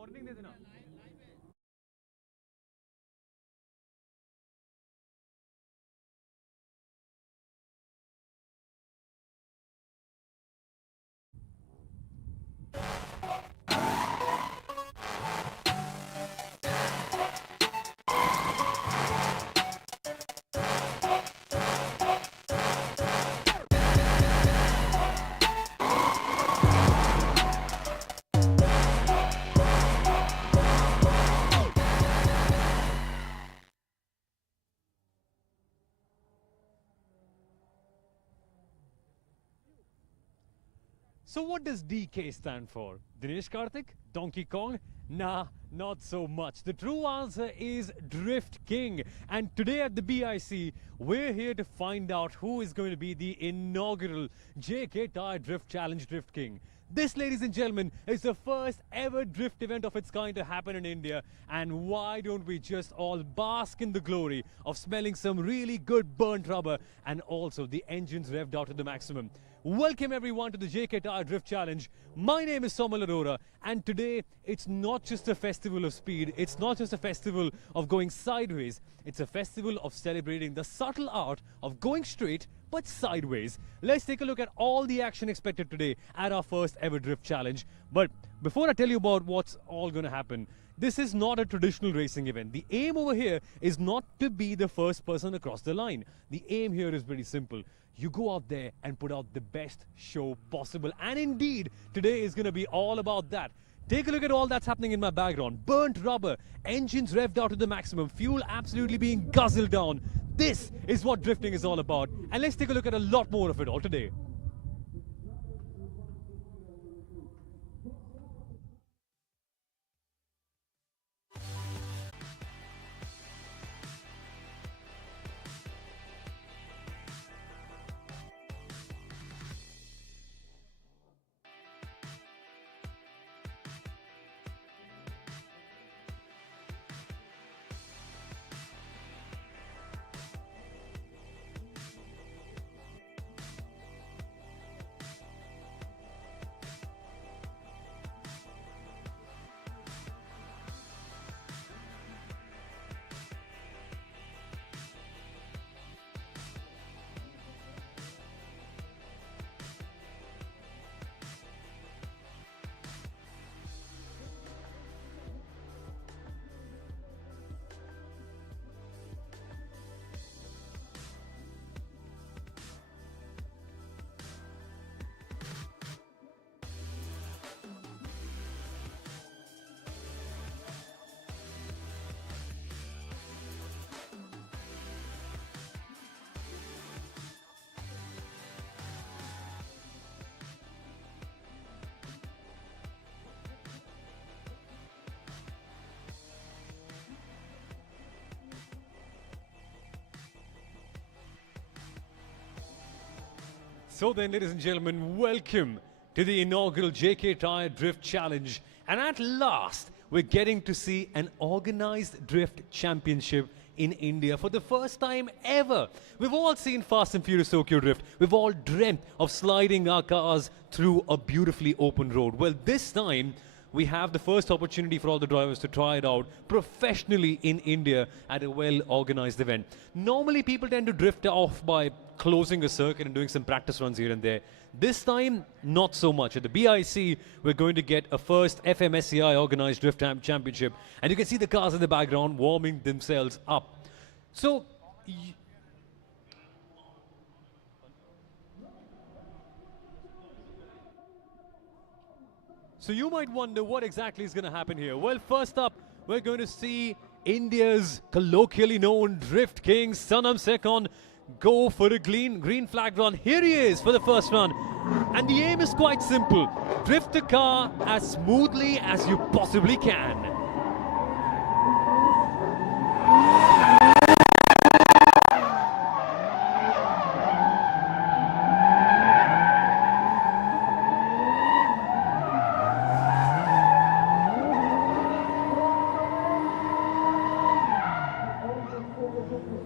Warning दे देना। So what does DK stand for? Dinesh Karthik? Donkey Kong? Nah, not so much. The true answer is Drift King. And today at the BIC, we're here to find out who is going to be the inaugural JK Tyre Drift Challenge Drift King. This, ladies and gentlemen, is the first ever drift event of its kind to happen in India. And why don't we just all bask in the glory of smelling some really good burnt rubber and also the engines revved out to the maximum. Welcome everyone to the JK Tyre Drift Challenge. My name is Somal Arora, and today it's not just a festival of speed, it's not just a festival of going sideways, it's a festival of celebrating the subtle art of going straight but sideways. Let's take a look at all the action expected today at our first ever Drift Challenge. But before I tell you about what's all going to happen, this is not a traditional racing event. The aim over here is not to be the first person across the line. The aim here is very simple. You go out there and put out the best show possible. And indeed, today is going to be all about that. Take a look at all that's happening in my background. Burnt rubber, engines revved out to the maximum, fuel absolutely being guzzled down. This is what drifting is all about. And let's take a look at a lot more of it all today. So then, ladies and gentlemen, welcome to the inaugural JK Tyre Drift Challenge. And at last, we're getting to see an organized drift championship in India for the first time ever. We've all seen Fast and Furious Tokyo Drift. We've all dreamt of sliding our cars through a beautifully open road. Well, this time, we have the first opportunity for all the drivers to try it out professionally in India at a well-organized event. Normally, people tend to drift off by closing a circuit and doing some practice runs here and there. This time, not so much. At the BIC, we're going to get a first FMSCI organized drift championship. And you can see the cars in the background warming themselves up. So, you might wonder what exactly is going to happen here. Well, first up, we're going to see India's colloquially known Drift King, Sanam Sekon, go for a green flag run. Here he is for the first run. And the aim is quite simple. Drift the car as smoothly as you possibly can.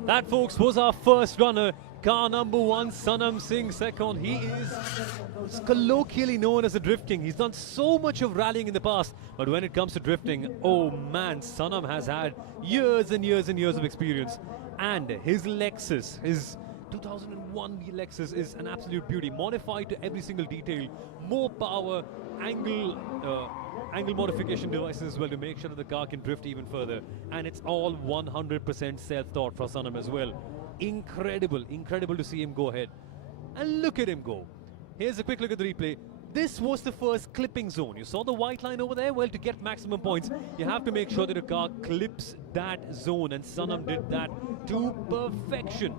That, folks, was our first runner car number 1, Sanam Singh second. He is colloquially known as a drift king. He's done so much of rallying in the past, but when it comes to drifting, oh man, Sanam has had years and years and years of experience. And his Lexus, his 2001 Lexus is an absolute beauty, modified to every single detail, more power, angle modification devices as well to make sure that the car can drift even further. And it's all 100% self-taught for Sanam as well. Incredible to see him go ahead. And look at him go. Here's a quick look at the replay. This was the first clipping zone. You saw the white line over there? Well, to get maximum points, you have to make sure that a car clips that zone, and Sanam did that to perfection.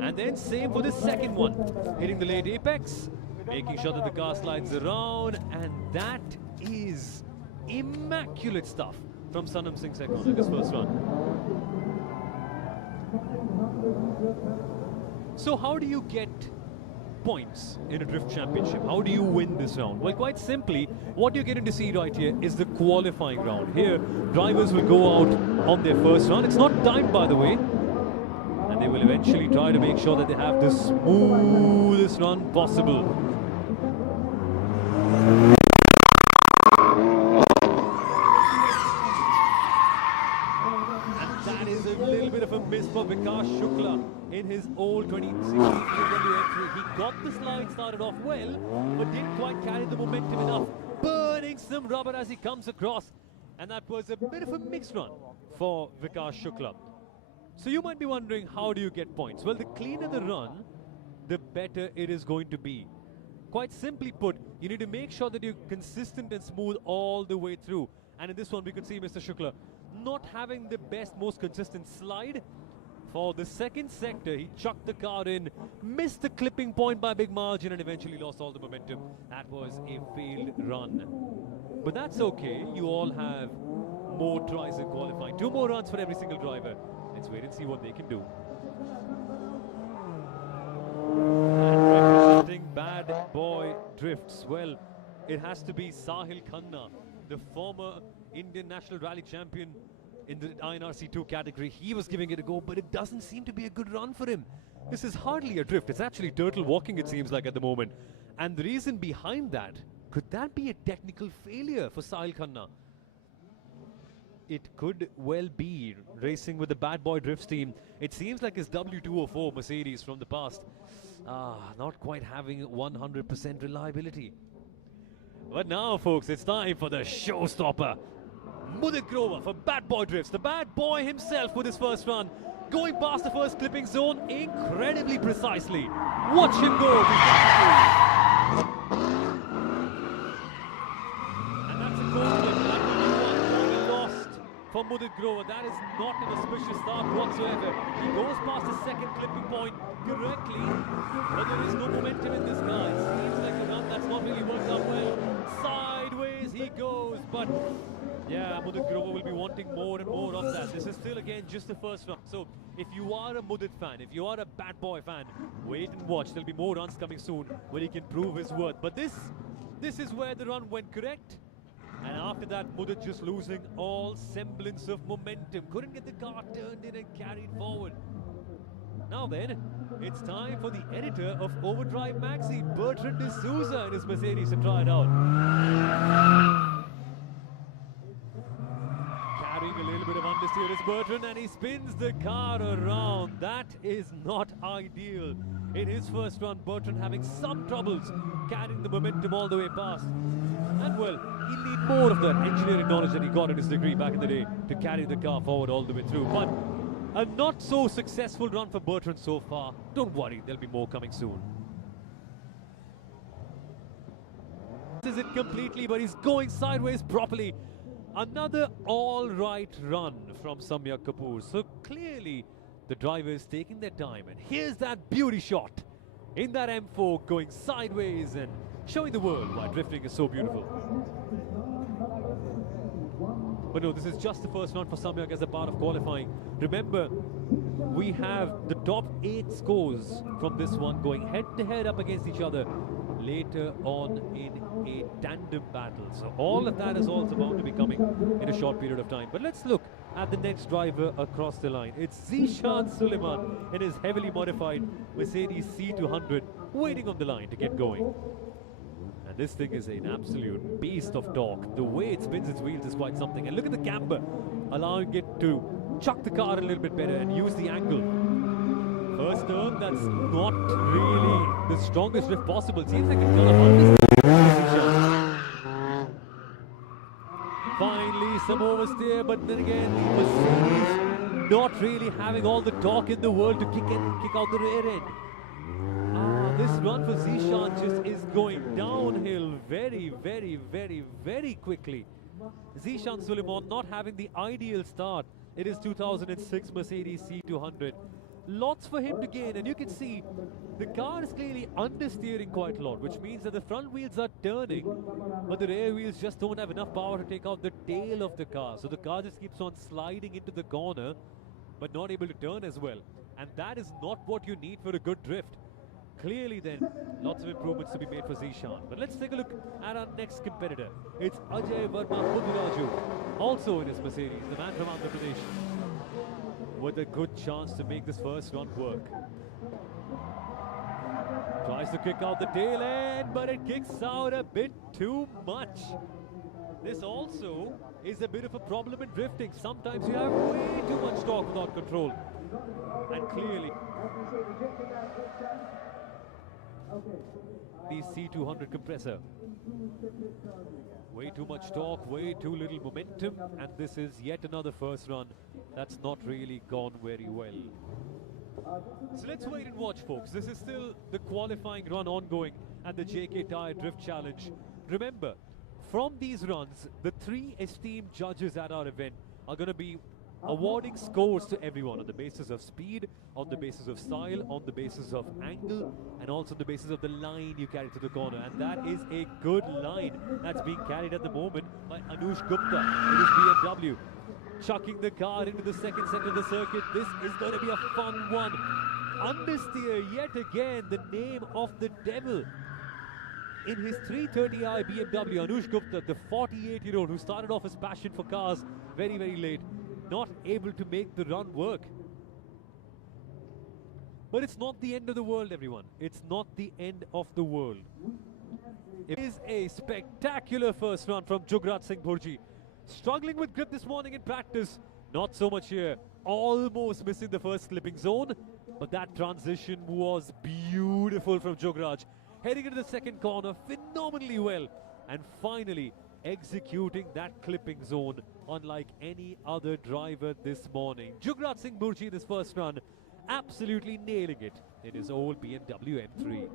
And then same for the second one, hitting the late apex, making sure that the car slides around, and that is immaculate stuff from Sanam Singh second in his first run. So how do you get points in a drift championship? How do you win this round? Well, quite simply, what you're getting to see right here is the qualifying round. Here, drivers will go out on their first run. It's not timed, by the way, and they will eventually try to make sure that they have the smoothest run possible. And that is a little bit of a miss for Vikas Shukla in his old 2016 W3. He got the slide started off well, but didn't quite carry the momentum enough, burning some rubber as he comes across. And that was a bit of a mixed run for Vikas Shukla. So you might be wondering, how do you get points? Well, the cleaner the run, the better it is going to be. Quite simply put, you need to make sure that you're consistent and smooth all the way through. And in this one, we could see Mr. Shukla not having the best, most consistent slide. For the second sector, he chucked the car in, missed the clipping point by a big margin, and eventually lost all the momentum. That was a failed run. But that's okay. You all have more tries in qualifying. 2 more runs for every single driver. Let's wait and see what they can do. And representing bad boy drifts, well, it has to be Sahil Khanna, the former Indian National Rally Champion in the INRC2 category. He was giving it a go, but it doesn't seem to be a good run for him. This is hardly a drift. It's actually turtle walking, it seems like, at the moment. And the reason behind that, could that be a technical failure for Sahil Khanna? It could well be. Racing with the Bad Boy Drifts team, it seems like his W204 Mercedes from the past, not quite having 100% reliability. But now, folks, it's time for the showstopper. Mudit Grover for Bad Boy Drifts, the bad boy himself with his first run, going past the first clipping zone incredibly precisely. Watch him go. And that's a goal clip. That will be 1 point lost for Mudit Grover. That is not an auspicious start whatsoever. He goes past the second clipping point correctly, but there is no momentum in this car. It seems like a run that's not really worked out well. Sideways he goes, but yeah, Mudit Grover will be wanting more and more of that. This is still, again, just the first run. So if you are a Mudit fan, if you are a Bad Boy fan, wait and watch. There'll be more runs coming soon where he can prove his worth. But this is where the run went correct. And after that, Mudit just losing all semblance of momentum. Couldn't get the car turned in and carried forward. Now then, it's time for the editor of Overdrive Maxi, Bertrand D'Souza, in his Mercedes to try it out. Carrying a little bit of understeer is Bertrand, and he spins the car around. That is not ideal. In his first run, Bertrand having some troubles carrying the momentum all the way past. And well, he'll need more of that engineering knowledge that he got in his degree back in the day to carry the car forward all the way through. But a not so successful run for Bertrand so far. Don't worry, there'll be more coming soon. This is it completely, but he's going sideways properly. Another all-right run from Samyak Kapoor. So clearly, the driver is taking their time. And here's that beauty shot in that M4 going sideways and showing the world why drifting is so beautiful. But no, this is just the first run for Samyak as a part of qualifying. Remember, we have the top 8 scores from this one going head-to-head up against each other later on in a tandem battle. So all of that is also bound to be coming in a short period of time. But let's look at the next driver across the line. It's Zishan Suleiman in his heavily modified Mercedes C200 waiting on the line to get going. And this thing is an absolute beast of torque. The way it spins its wheels is quite something. And look at the camber, allowing it to chuck the car a little bit better and use the angle. First turn, that's not really the strongest drift possible. Seems like it's kind of understeer. Finally, some oversteer, but then again, the Mercedes not really having all the torque in the world to kick out the rear end. This run for Zishan just is going downhill very, very, very, very quickly. Zishan Suleiman not having the ideal start. It is 2006 Mercedes C200. Lots for him to gain, and you can see the car is clearly understeering quite a lot, which means that the front wheels are turning, but the rear wheels just don't have enough power to take out the tail of the car. So the car just keeps on sliding into the corner, but not able to turn as well. And that is not what you need for a good drift. Clearly then, lots of improvements to be made for Zishan. But let's take a look at our next competitor. It's Ajay Verma Muduraju, also in his Mercedes, the man from Andhra Pradesh, with a good chance to make this first run work. Tries to kick out the tail end, but it kicks out a bit too much. This also is a bit of a problem in drifting. Sometimes you have way too much torque without control. And clearly, the C200 compressor, way too much torque, way too little momentum, and this is yet another first run that's not really gone very well. So let's wait and watch, folks. This is still the qualifying run ongoing at the JK Tyre Drift Challenge. Remember, from these runs, the 3 esteemed judges at our event are going to be awarding scores to everyone on the basis of speed, on the basis of style, on the basis of angle, and also the basis of the line you carry to the corner. And that is a good line that's being carried at the moment by Anush Gupta in his BMW. Chucking the car into the second set of the circuit. This is going to be a fun one. Understeer yet again, the name of the devil. In his 330i BMW, Anush Gupta, the 48-year-old who started off his passion for cars very, very late, not able to make the run work. But it's not the end of the world, everyone. It's not the end of the world. It is a spectacular first run from Jugraj Singh Bhurji. Struggling with grip this morning in practice. Not so much here. Almost missing the first slipping zone. But that transition was beautiful from Jugraj. Heading into the second corner phenomenally well. And finally executing that clipping zone unlike any other driver this morning. Jugraj Singh Bhurji in this first run, absolutely nailing it in his old BMW M3.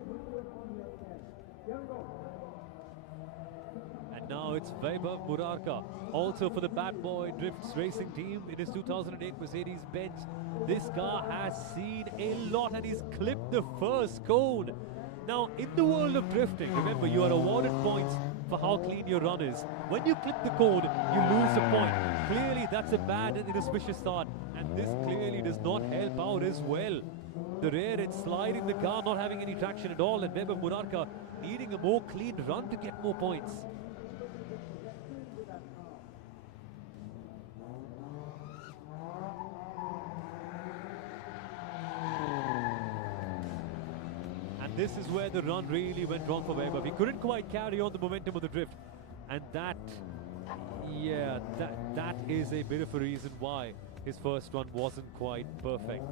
And now it's Vaibhav Murarka, also for the Bad Boy Drifts racing team in his 2008 Mercedes-Benz. This car has seen a lot and he's clipped the first cone. Now, in the world of drifting, remember, you are awarded points for how clean your run is. When you clip the cone, you lose a point. Clearly, that's a bad and inauspicious start, and this clearly does not help out as well. The rear end sliding the car, not having any traction at all, and Vaibhav Murarka needing a more clean run to get more points. This is where the run really went wrong for Vaibhav. He couldn't quite carry on the momentum of the drift. And that is a bit of a reason why his first run wasn't quite perfect.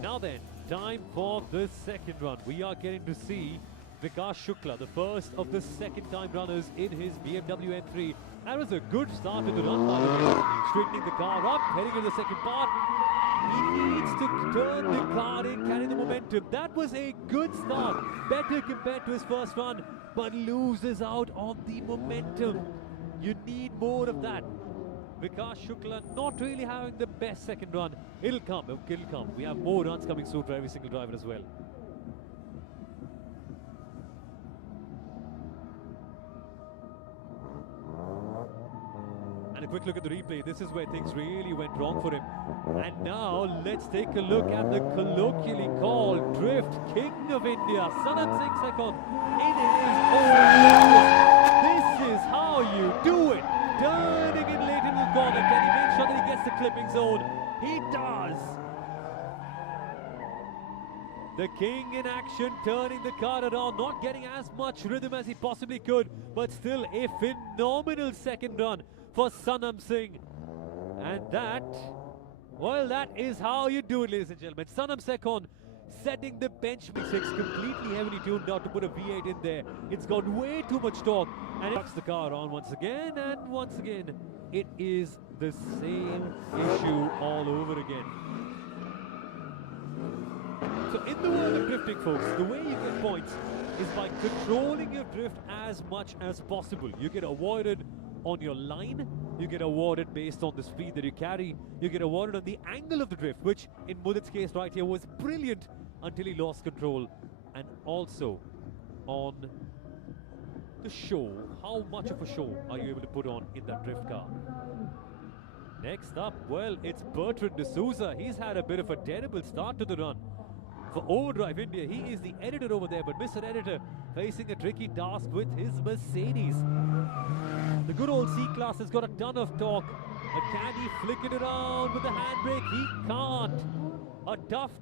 Now then, time for the second run. We are getting to see Vikas Shukla, the first of the second-time runners in his BMW M3. That was a good start to the run, by the way. Straightening the car up, heading into the second part. He needs to turn the car in, carry the momentum. That was a good start, better compared to his first run, but loses out on the momentum. You need more of that. Vikas Shukla not really having the best second run. It'll come, it'll come. We have more runs coming soon for every single driver as well. And a quick look at the replay. This is where things really went wrong for him. And now let's take a look at the colloquially called Drift King of India, Sanat Singh Sekon, in his own. This is how you do it. Turning in corner. Can he make sure that he gets the clipping zone? He does! The king in action, turning the car around, not getting as much rhythm as he possibly could, but still a phenomenal second run for Sanam Singh. And that, well, that is how you do it, ladies and gentlemen. Sanam Sekon setting the bench six, completely heavily tuned out to put a V8 in there. It's got way too much torque, and it knocks the car on once again, and once again, it is the same issue all over again. So in the world of drifting, folks, the way you get points is by controlling your drift as much as possible. You get awarded on your line, you get awarded based on the speed that you carry, you get awarded on the angle of the drift, which in Mudit's case right here was brilliant until he lost control, and also on the show. How much of a show are you able to put on in that drift car? Next up, well, it's Bertrand D'Souza. He's had a bit of a terrible start to the run. For Overdrive India, he is the editor over there, but Mr. Editor facing a tricky task with his Mercedes. The good old C-Class has got a ton of torque, but can he flick it around with the handbrake? He can't. A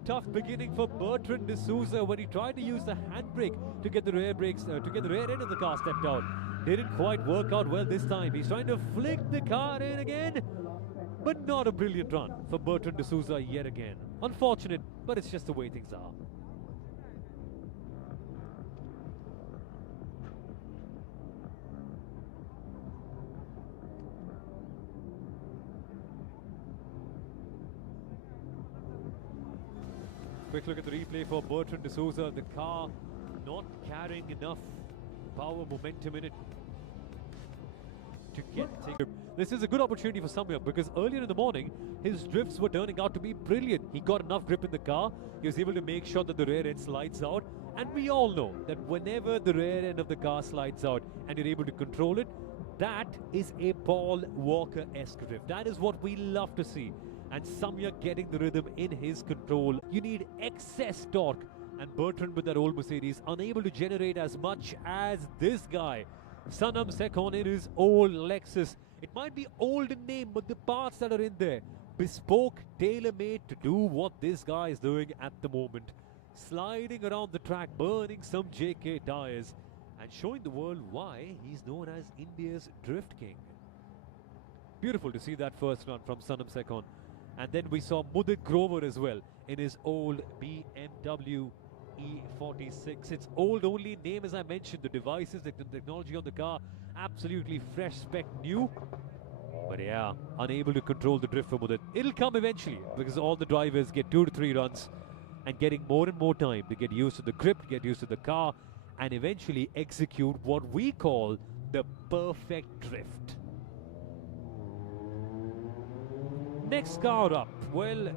tough beginning for Bertrand D'Souza when he tried to use the handbrake to get the rear brakes, to get the rear end of the car stepped out. Didn't quite work out well this time. He's trying to flick the car in again, but not a brilliant run for Bertrand D'Souza yet again. Unfortunate, but it's just the way things are. Quick look at the replay for Bertrand D'Souza. The car not carrying enough power, momentum in it to get things. This is a good opportunity for Samyak because earlier in the morning, his drifts were turning out to be brilliant. He got enough grip in the car. He was able to make sure that the rear end slides out. And we all know that whenever the rear end of the car slides out and you're able to control it, that is a Paul Walker-esque drift. That is what we love to see. And Samyak getting the rhythm in his control. You need excess torque. And Bertrand with that old Mercedes, unable to generate as much as this guy. Sanam Sekon in his old Lexus. It might be old in name, but the parts that are in there, bespoke, tailor-made to do what this guy is doing at the moment. Sliding around the track, burning some JK tires, and showing the world why he's known as India's Drift King. Beautiful to see that first run from Sanam Sekon. And then we saw Mudit Grover as well in his old BMW E46. It's old only name, as I mentioned. The devices, the technology on the car, absolutely fresh spec new. But yeah, unable to control the drift for Mudit. It'll come eventually because all the drivers get 2 to 3 runs and getting more and more time to get used to the grip, get used to the car, and eventually execute what we call the perfect drift. Next car up, well,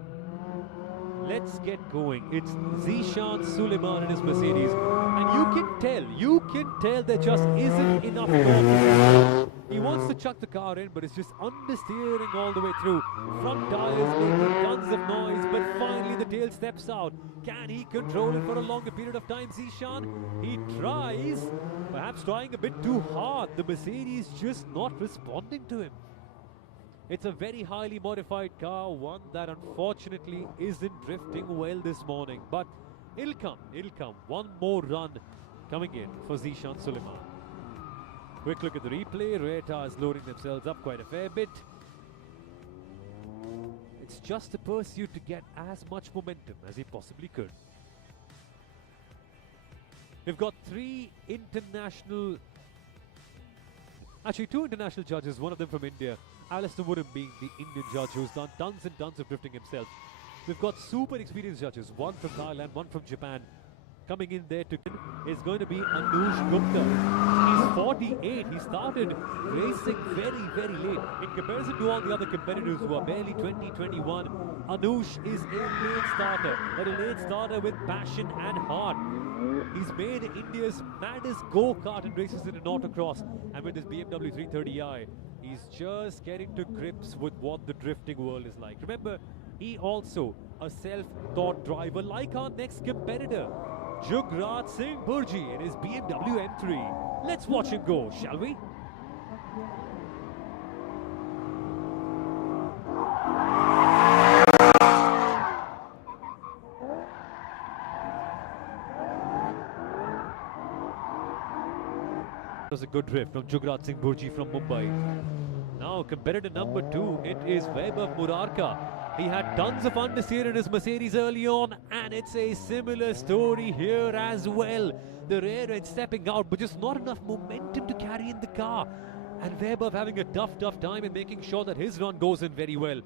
let's get going. It's Zishan Suleiman in his Mercedes. And you can tell there just isn't enough torque. He wants to chuck the car in, but it's just understeering all the way through. Front tires making tons of noise, but finally the tail steps out. Can he control it for a longer period of time, Zishan? He tries, perhaps trying a bit too hard. The Mercedes just not responding to him. It's a very highly modified car, one that unfortunately isn't drifting well this morning. But it'll come. One more run coming in for Zishan Suleiman. Quick look at the replay. Rear tires loading themselves up quite a fair bit. It's just a pursuit to get as much momentum as he possibly could. We've got 2 international judges, one of them from India. Alistair Woodham being the Indian judge who's done tons and tons of drifting himself. We've got super experienced judges, one from Thailand, one from Japan. Coming in there to is going to be Anush Gupta. He's 48. He started racing very, very late. In comparison to all the other competitors who are barely 20, 21, Anush is a late starter, but a late starter with passion and heart. He's made India's maddest go-kart in races in an autocross, and with his BMW 330i, he's just getting to grips with what the drifting world is like. Remember, he also a self-taught driver like our next competitor, Jugraj Singh Burji in his BMW M3. Let's watch him go, shall we? was a good drift from Jugraj Singh Burji from Mumbai. Now competitor number 2, it is Vaibhav Murarka. He had tons of understeer in his Mercedes early on, and it's a similar story here as well. The rear end stepping out, but just not enough momentum to carry in the car. And Vaibhav having a tough time and making sure that his run goes in very well.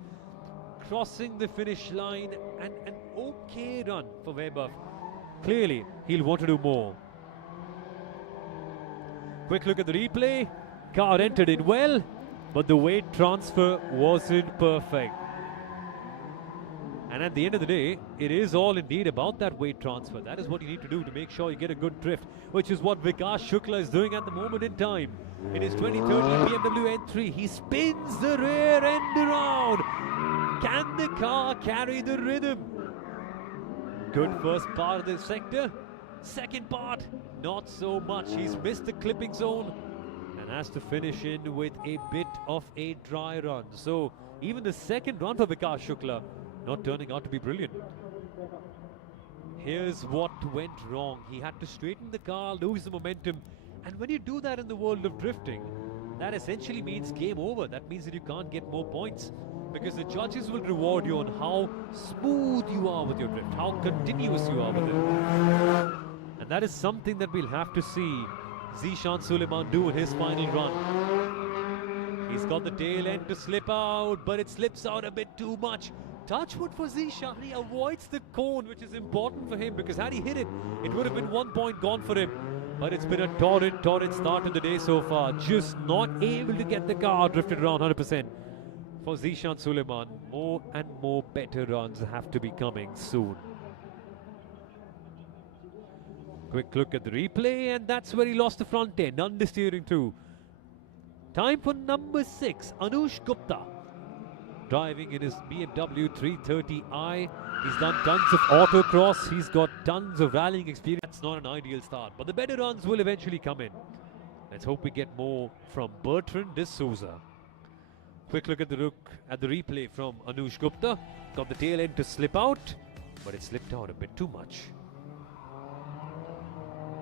Crossing the finish line, and an okay run for Vaibhav. Clearly, he'll want to do more. Quick look at the replay. Car entered in well, but the weight transfer wasn't perfect. And at the end of the day, it is all indeed about that weight transfer. That is what you need to do to make sure you get a good drift, which is what Vikas Shukla is doing at the moment in time. In his 2013 BMW N3, he spins the rear end around. Can the car carry the rhythm? Good first part of the sector. Second part, not so much. He's missed the clipping zone and has to finish in with a bit of a dry run. So even the second run for Vikas Shukla not turning out to be brilliant. Here's what went wrong. He had to straighten the car, lose the momentum. And when you do that in the world of drifting, that essentially means game over. That means that you can't get more points, because the judges will reward you on how smooth you are with your drift, how continuous you are with it. And that is something that we'll have to see Zishan Suleiman do in his final run. He's got the tail end to slip out, but it slips out a bit too much. Touchwood for Zishan. He avoids the cone, which is important for him, because had he hit it, it would have been 1 point gone for him. But it's been a torrid start to the day so far. Just not able to get the car drifted around 100%. For Zishan Suleiman, more and more better runs have to be coming soon. Quick look at the replay, and that's where he lost the front end, understeering too. Time for number 6, Anush Gupta. Driving in his BMW 330i. He's done tons of autocross. He's got tons of rallying experience. That's not an ideal start, but the better runs will eventually come in. Let's hope we get more from Bertrand D'Souza. Quick look at the replay from Anush Gupta. Got the tail end to slip out, but it slipped out a bit too much.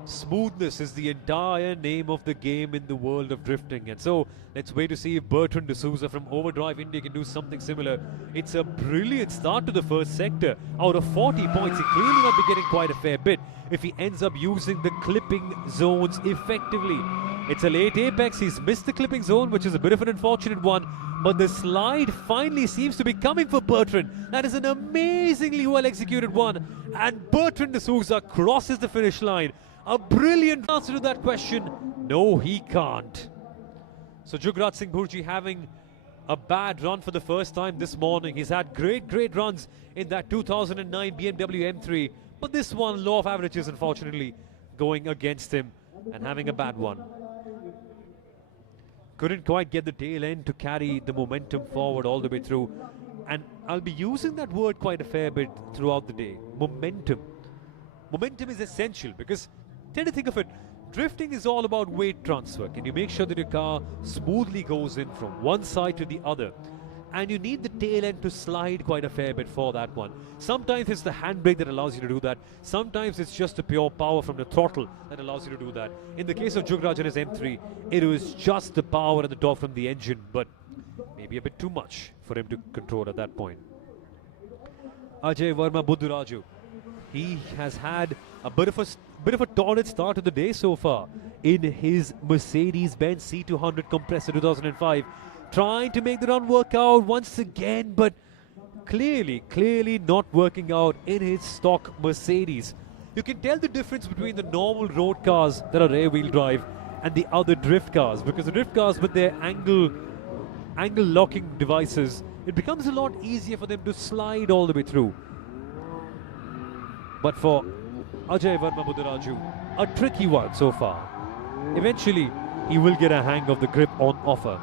Smoothness is the entire name of the game in the world of drifting, and so let's wait to see if Bertrand D'Souza from Overdrive India can do something similar. It's a brilliant start to the first sector. Out of 40 points, he clearly might be getting quite a fair bit if he ends up using the clipping zones effectively. It's a late apex. He's missed the clipping zone, which is a bit of an unfortunate one, but the slide finally seems to be coming for Bertrand. That is an amazingly well executed one, and Bertrand D'Souza crosses the finish line. A brilliant answer to that question. No, he can't. So Jugraj Singh Burji having a bad run for the first time this morning. He's had great runs in that 2009 BMW M3, but this one, law of averages, unfortunately going against him and having a bad one. Couldn't quite get the tail end to carry the momentum forward all the way through. And I'll be using that word quite a fair bit throughout the day. Momentum. Momentum is essential, because tend to think of it, drifting is all about weight transfer. Can you make sure that your car smoothly goes in from one side to the other? And you need the tail end to slide quite a fair bit for that one. Sometimes it's the handbrake that allows you to do that. Sometimes it's just the pure power from the throttle that allows you to do that. In the case of Jugraj and his M3, it was just the power and the torque from the engine, but maybe a bit too much for him to control at that point. Ajay Verma Budduraju. He has had a bit of a torrid start to the day so far in his Mercedes-Benz C200 compressor 2005. Trying to make the run work out once again, but clearly not working out in his stock Mercedes. You can tell the difference between the normal road cars that are rear-wheel drive and the other drift cars, because the drift cars with their angle locking devices, it becomes a lot easier for them to slide all the way through. But for Ajay Verma Budduraju, a tricky one so far. Eventually, he will get a hang of the grip on offer.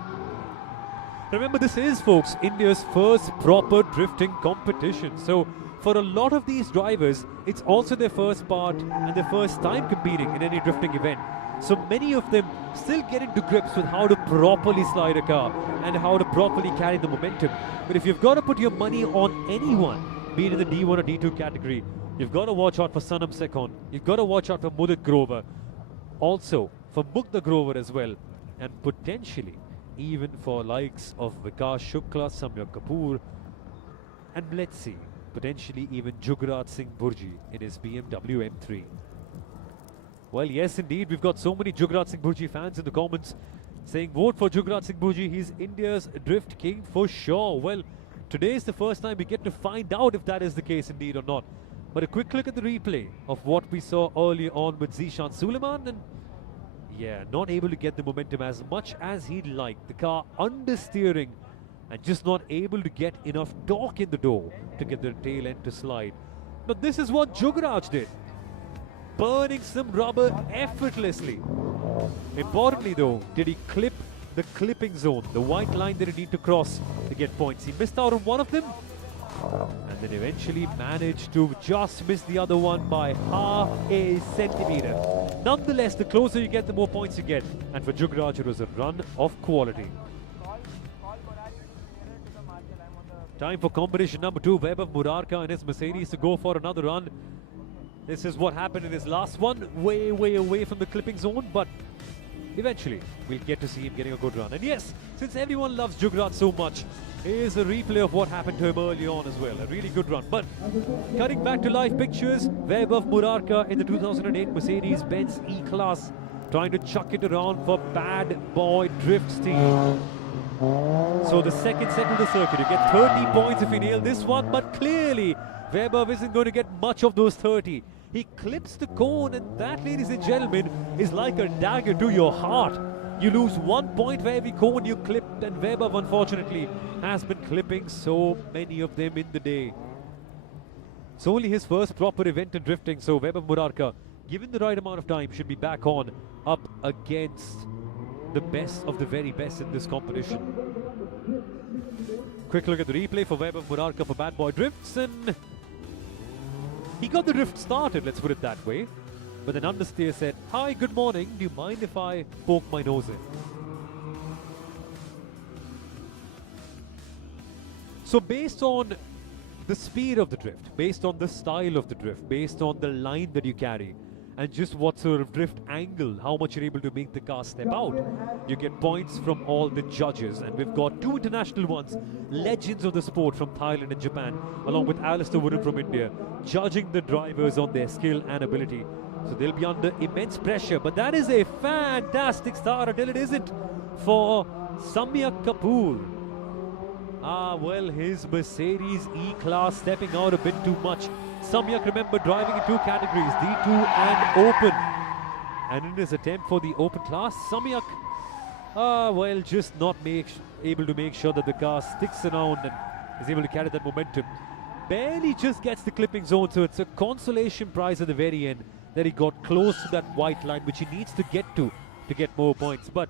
Remember, this is, folks, India's first proper drifting competition. So for a lot of these drivers, it's also their first part and their first time competing in any drifting event. So many of them still get into grips with how to properly slide a car and how to properly carry the momentum. But if you've got to put your money on anyone, be it in the D1 or D2 category, you've got to watch out for Sanam Sekhon. You've got to watch out for Mudit Grover. also for Mukta Grover as well, and potentially even for likes of Vikas Shukla, Samyak Kapoor, and let's see, potentially even Jugarat Singh Burji in his BMW M3. Well, yes, indeed, we've got so many Jugarat Singh Burji fans in the comments saying vote for Jugarat Singh Burji. He's India's drift king for sure. Well, today is the first time we get to find out if that is the case indeed or not. But a quick look at the replay of what we saw earlier on with Zishan Suleiman, and yeah, not able to get the momentum as much as he'd like. The car understeering and just not able to get enough torque in the door to get the tail end to slide. But this is what Jugaraj did, burning some rubber effortlessly. Importantly though, did he clip the clipping zone, the white line that he needed to cross to get points? He missed out on one of them, and then eventually managed to just miss the other one by half a centimeter. Nonetheless, the closer you get, the more points you get. And for Jugaraj, it was a run of quality. Time for competition number 2. Vaibhav Murarka and his Mercedes to go for another run. This is what happened in his last one. Way, way away from the clipping zone, but eventually we'll get to see him getting a good run. And yes, since everyone loves Jugaraj so much, here's a replay of what happened to him early on as well. A really good run. But cutting back to live pictures, Vaibhav Murarka in the 2008 Mercedes-Benz E-Class trying to chuck it around for bad boy drift steam. So the second set of the circuit, you get 30 points if you nail this one, but clearly Vaibhav isn't going to get much of those 30. He clips the cone, and that, ladies and gentlemen, is like a dagger to your heart. You lose 1 point for every cone you clip, and Vaibhav, unfortunately, has been clipping so many of them in the day. It's only his first proper event in drifting, so Vaibhav Murarka, given the right amount of time, should be back on up against the best of the very best in this competition. Quick look at the replay for Vaibhav Murarka for bad boy drifts, and he got the drift started, let's put it that way. But then understeer said, "Hi, good morning, do you mind if I poke my nose in?" So based on the speed of the drift, based on the style of the drift, based on the line that you carry, and just what sort of drift angle, how much you're able to make the car step out, you get points from all the judges. And we've got 2 international ones, legends of the sport from Thailand and Japan, along with Alistair Wooden from India, judging the drivers on their skill and ability. So they'll be under immense pressure. But that is a fantastic start until it isn't for Samyak Kapoor. Well, his Mercedes E-Class stepping out a bit too much. Samyak, remember, driving in 2 categories, D2 and Open. And in his attempt for the Open class, Samyak, well, just not able to make sure that the car sticks around and is able to carry that momentum. Barely just gets the clipping zone, so it's a consolation prize at the very end that he got close to that white line, which he needs to get more points. But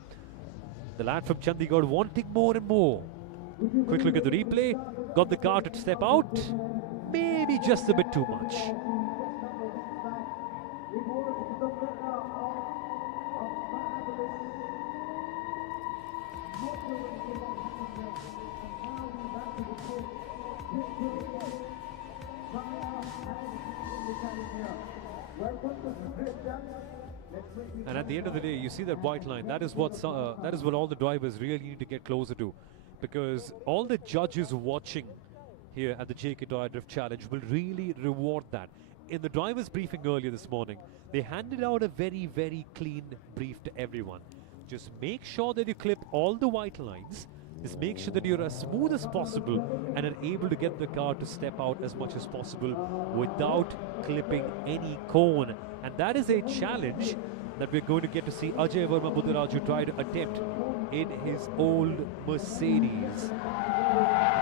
the lad from Chandigarh wanting more and more. Quick look at the replay. Got the car to step out. Maybe just a bit too much. And at the end of the day, you see that white line. That is what all the drivers really need to get closer to, because all the judges watching here at the JK Tyre Drift Challenge will really reward that. In the drivers briefing earlier this morning, they handed out a very, very clean brief to everyone. Just make sure that you clip all the white lines. Just make sure that you're as smooth as possible and are able to get the car to step out as much as possible without clipping any cone. And that is a challenge that we're going to get to see Ajay Verma Buddharaju try to attempt in his old Mercedes.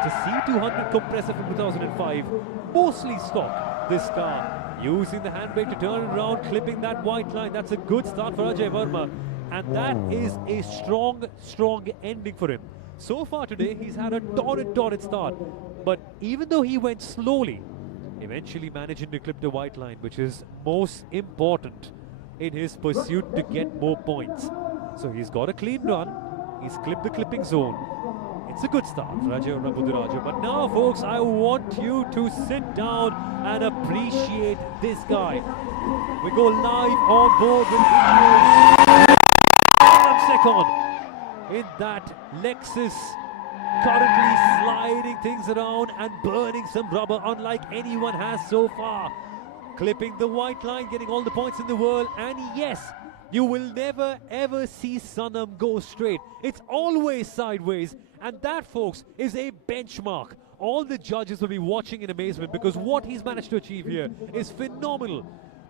It's a C200 compressor from 2005, mostly stock, this car. Using the handbrake to turn it around, clipping that white line. That's a good start for Ajay Verma. And that is a strong, strong ending for him. So far today, he's had a torrid start. But even though he went slowly, eventually managing to clip the white line, which is most important in his pursuit to get more points. So he's got a clean run. He's clipped the clipping zone. It's a good start for Ajay Buddharaju. But now, folks, I want you to sit down and appreciate this guy. We go live on board with Second in that Lexus, currently sliding things around and burning some rubber unlike anyone has so far. Clipping the white line, getting all the points in the world, and yes, you will never ever see Sanam go straight. It's always sideways, and that, folks, is a benchmark. All the judges will be watching in amazement because what he's managed to achieve here is phenomenal.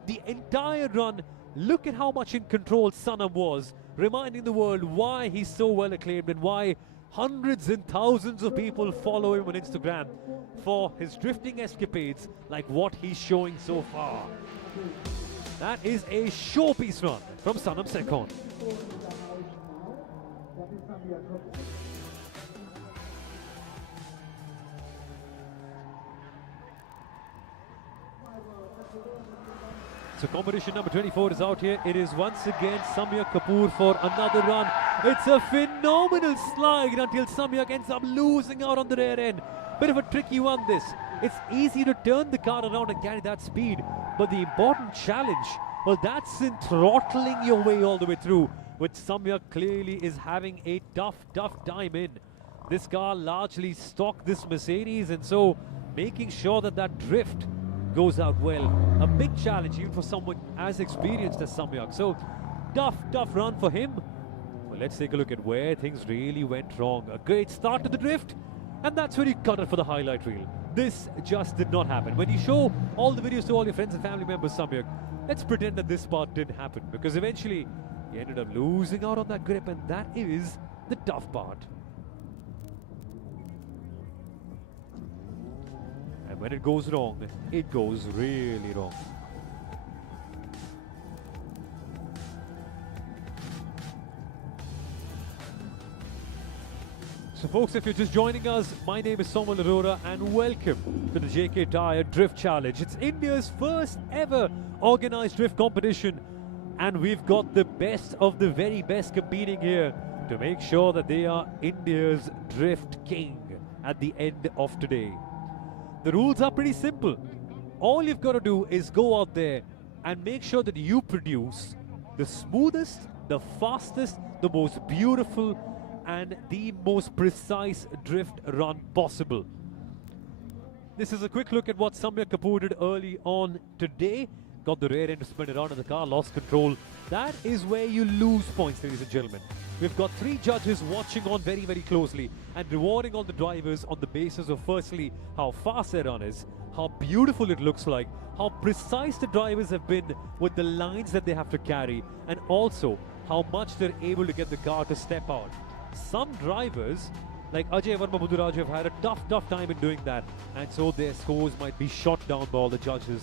The entire run, look at how much in control Sanam was, reminding the world why he's so well acclaimed and why hundreds and thousands of people follow him on Instagram for his drifting escapades like what he's showing so far. That is a showpiece run from Sanam Sekon. So competition number 24 is out here. It is once again Samyak Kapoor for another run. It's a phenomenal slide until Samyak ends up losing out on the rear end. Bit of a tricky one this. It's easy to turn the car around and carry that speed, but the important challenge, well, that's in throttling your way all the way through, which Samyak clearly is having a tough time in. This car largely stocked this Mercedes, and so making sure that that drift goes out well. A big challenge even for someone as experienced as Samyak. So tough run for him. Well, let's take a look at where things really went wrong. A great start to the drift, and that's where you cut it for the highlight reel. This just did not happen. When you show all the videos to all your friends and family members, Samyak, let's pretend that this part didn't happen, because eventually he ended up losing out on that grip, and that is the tough part. And when it goes wrong, it goes really wrong. So folks, if you're just joining us, my name is Somal Arora and welcome to the JK Tyre Drift Challenge. It's India's first ever organized drift competition, and we've got the best of the very best competing here to make sure that they are India's drift king at the end of today. The rules are pretty simple. All you've got to do is go out there and make sure that you produce the smoothest, the fastest, the most beautiful and the most precise drift run possible. This is a quick look at what Samyak Kapoor did early on today. Got the rear end to spin around in the car, lost control. That is where you lose points, ladies and gentlemen. We've got 3 judges watching on very closely and rewarding all the drivers on the basis of, firstly, how fast their run is, how beautiful it looks like, how precise the drivers have been with the lines that they have to carry, and also how much they're able to get the car to step out. Some drivers, like Ajay Verma Buduraju, have had a tough time in doing that, and so their scores might be shot down by all the judges.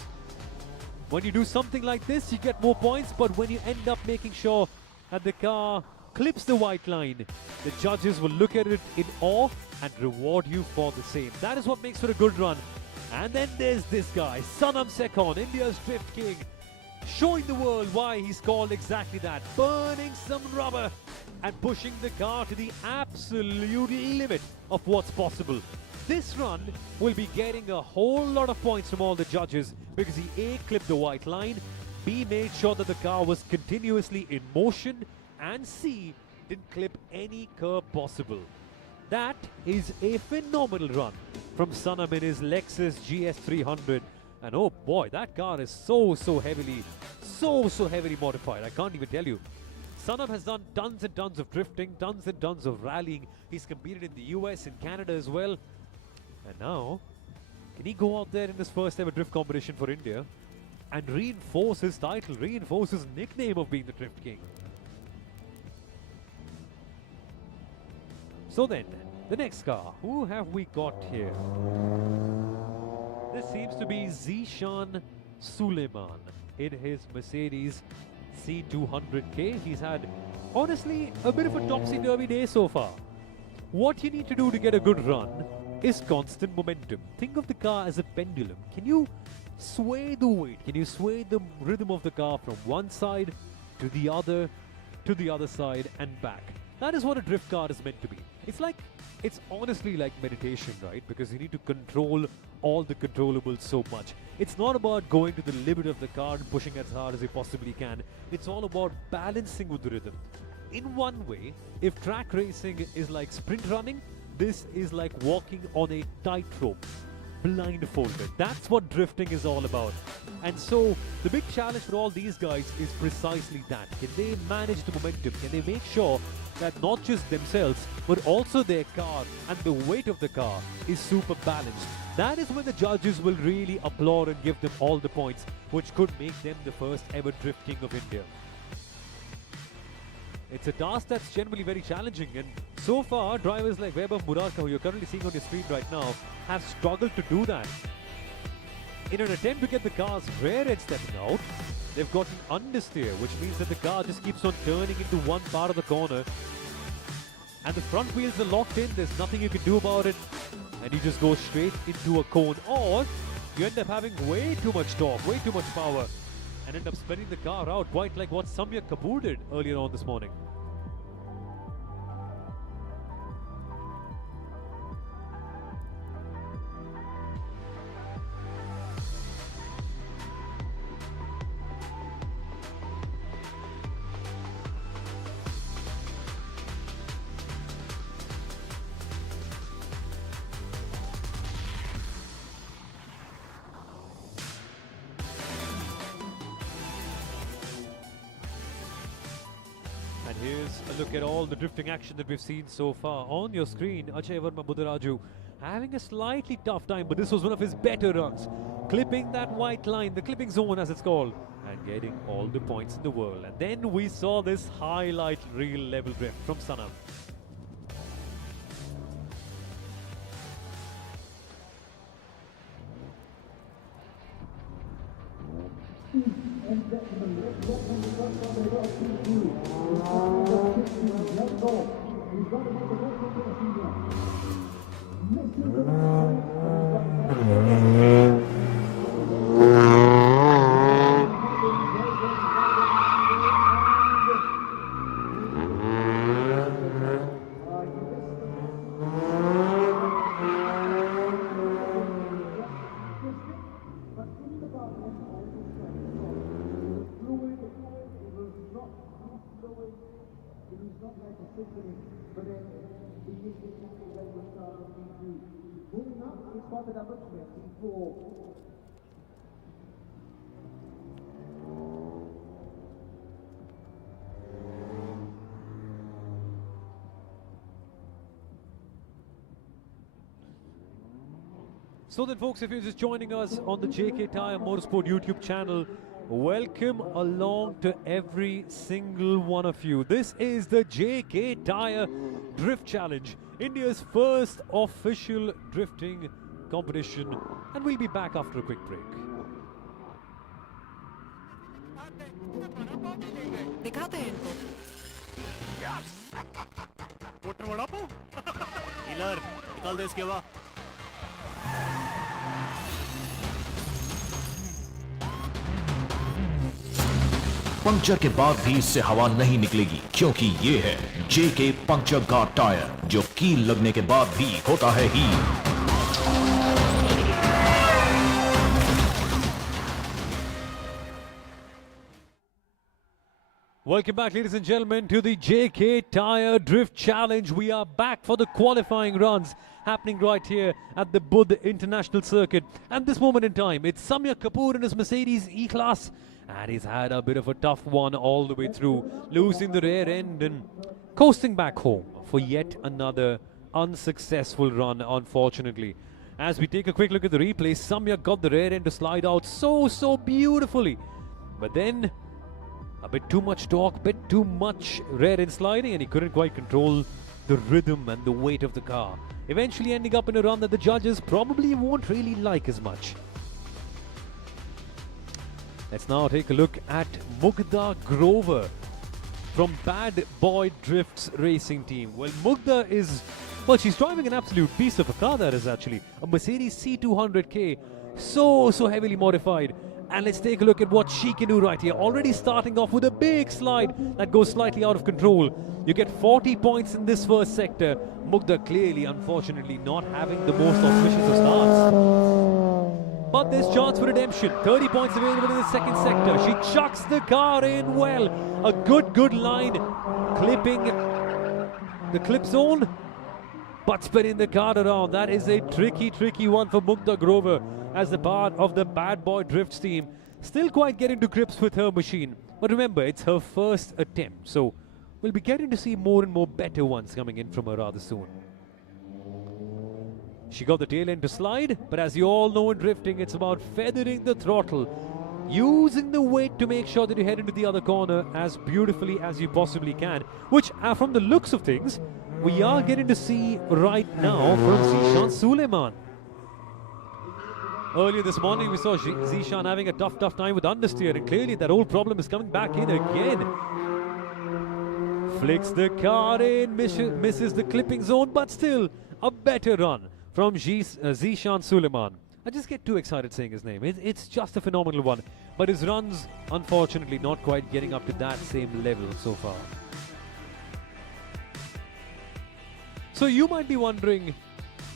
When you do something like this, you get more points, but when you end up making sure that the car clips the white line, the judges will look at it in awe and reward you for the same. That is what makes for a good run. And then there's this guy, Sanam Sekon, India's drift king, showing the world why he's called exactly that, burning some rubber and pushing the car to the absolute limit of what's possible. This run will be getting a whole lot of points from all the judges because he A, clipped the white line, B, made sure that the car was continuously in motion, and C, didn't clip any curb possible. That is a phenomenal run from Sanam in his Lexus GS 300. And oh boy, that car is so heavily modified. I can't even tell you. Sanam has done tons and tons of drifting, tons and tons of rallying. He's competed in the US and Canada as well. And now, can he go out there in his first ever drift competition for India and reinforce his title, reinforce his nickname of being the Drift King? So then, the next car, who have we got here? This seems to be Zishan Suleiman in his Mercedes C200K. He's had, honestly, a bit of a topsy-turvy day so far. What you need to do to get a good run is constant momentum. Think of the car as a pendulum. Can you sway the weight? Can you sway the rhythm of the car from one side to the other side and back? That is what a drift car is meant to be. It's honestly like meditation, right? Because you need to control all the controllables so much. It's not about going to the limit of the car and pushing as hard as you possibly can. It's all about balancing with the rhythm. In one way, if track racing is like sprint running, this is like walking on a tightrope, blindfolded. That's what drifting is all about. And so the big challenge for all these guys is precisely that. Can they manage the momentum? Can they make sure that not just themselves, but also their car and the weight of the car is super balanced? That is when the judges will really applaud and give them all the points, which could make them the first ever Drift King of India. It's a task that's generally very challenging, and so far drivers like Vaibhav Murarka, who you're currently seeing on your screen right now, have struggled to do that. In an attempt to get the car's rear end stepping out, they've got an understeer, which means that the car just keeps on turning into one part of the corner, and the front wheels are locked in. There's nothing you can do about it, and you just go straight into a cone, or you end up having way too much torque, way too much power, and end up spinning the car out, quite like what Samyak Kapoor did earlier on this morning. And here's a look at all the drifting action that we've seen so far. On your screen, Ajay Verma Buddharaju having a slightly tough time, but this was one of his better runs. Clipping that white line, the clipping zone as it's called, and getting all the points in the world. And then we saw this highlight reel level drift from Sanam. So then folks, if you're just joining us on the JK Tyre Motorsport YouTube channel, welcome along to every single one of you. This is the JK Tyre Drift Challenge, India's first official drifting competition, and we'll be back after a quick break. दिखाते हैं इनको healer निकाल दे इसके बाद puncture के बाद भी इससे हवा नहीं निकलेगी, क्योंकि ये है जेके पंक्चर गार्ड टायर, जो कील लगने के बाद भी होता है heal. Welcome back, ladies and gentlemen, to the JK Tyre Drift Challenge. We are back for the qualifying runs happening right here at the Buddh International Circuit. And this moment in time, it's Samyak Kapoor in his Mercedes E-Class. And he's had a bit of a tough one all the way through, losing the rear end and coasting back home for yet another unsuccessful run, unfortunately. As we take a quick look at the replay, Samyak got the rear end to slide out so beautifully. But then a bit too much torque, bit too much rear end sliding, and he couldn't quite control the rhythm and the weight of the car, eventually ending up in a run that the judges probably won't really like as much. Let's now take a look at Mugdha Grover from Bad Boy Drifts Racing Team. Well, Mugdha is, well, she's driving an absolute piece of a car. That is actually a Mercedes C200K, so heavily modified. And let's take a look at what she can do right here. Already starting off with a big slide that goes slightly out of control. You get 40 points in this first sector. Mugdha clearly, unfortunately, not having the most auspicious of starts. But there's chance for redemption. 30 points available in the second sector. She chucks the car in well. A good line. Clipping the clip zone. But spinning the car around. That is a tricky one for Mugdha Grover as a part of the Bad Boy Drifts team. Still quite getting to grips with her machine. But remember, it's her first attempt. So we'll be getting to see more and more better ones coming in from her rather soon. She got the tail end to slide, but as you all know in drifting, it's about feathering the throttle, using the weight to make sure that you head into the other corner as beautifully as you possibly can, which from the looks of things, we are getting to see right now from Zishan Suleiman. Earlier this morning, we saw Zishan having a tough time with understeer, and clearly that old problem is coming back in again. Flicks the car in, misses the clipping zone, but still a better run from Zishan Suleiman. I just get too excited saying his name. It's just a phenomenal one. But his runs, unfortunately, not quite getting up to that same level so far. So you might be wondering,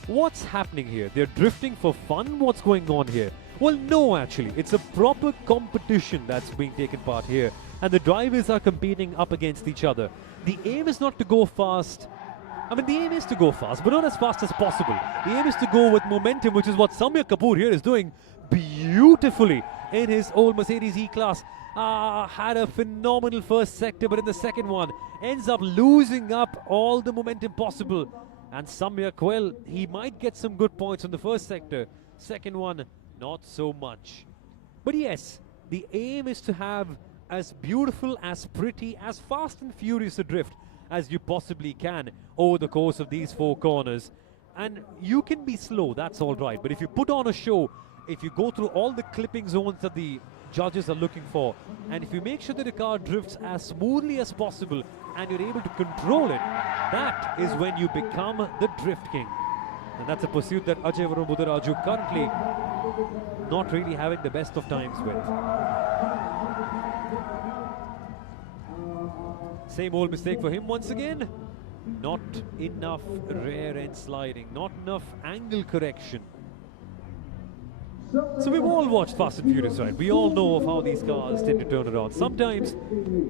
what's happening here? They're drifting for fun? What's going on here? Well, no, actually. It's a proper competition that's being taken part here. And the drivers are competing up against each other. The aim is not to go fast. I mean, the aim is to go fast, but not as fast as possible. The aim is to go with momentum, which is what Samir Kapoor here is doing beautifully in his old Mercedes E-Class. Had a phenomenal first sector, but in the second one, ends up losing up all the momentum possible. And Samyak, well, he might get some good points on the first sector. Second one, not so much. But yes, the aim is to have as beautiful, as pretty, as fast and furious a drift as you possibly can over the course of these four corners. And you can be slow, that's all right. But if you put on a show, if you go through all the clipping zones that the judges are looking for, and if you make sure that the car drifts as smoothly as possible and you're able to control it, that is when you become the Drift King. And that's a pursuit that Ajay Varun Budaraju currently not really having the best of times with. Same old mistake for him once again. Not enough rear end sliding, not enough angle correction. So we've all watched Fast and Furious, right? We all know of how these cars tend to turn around. Sometimes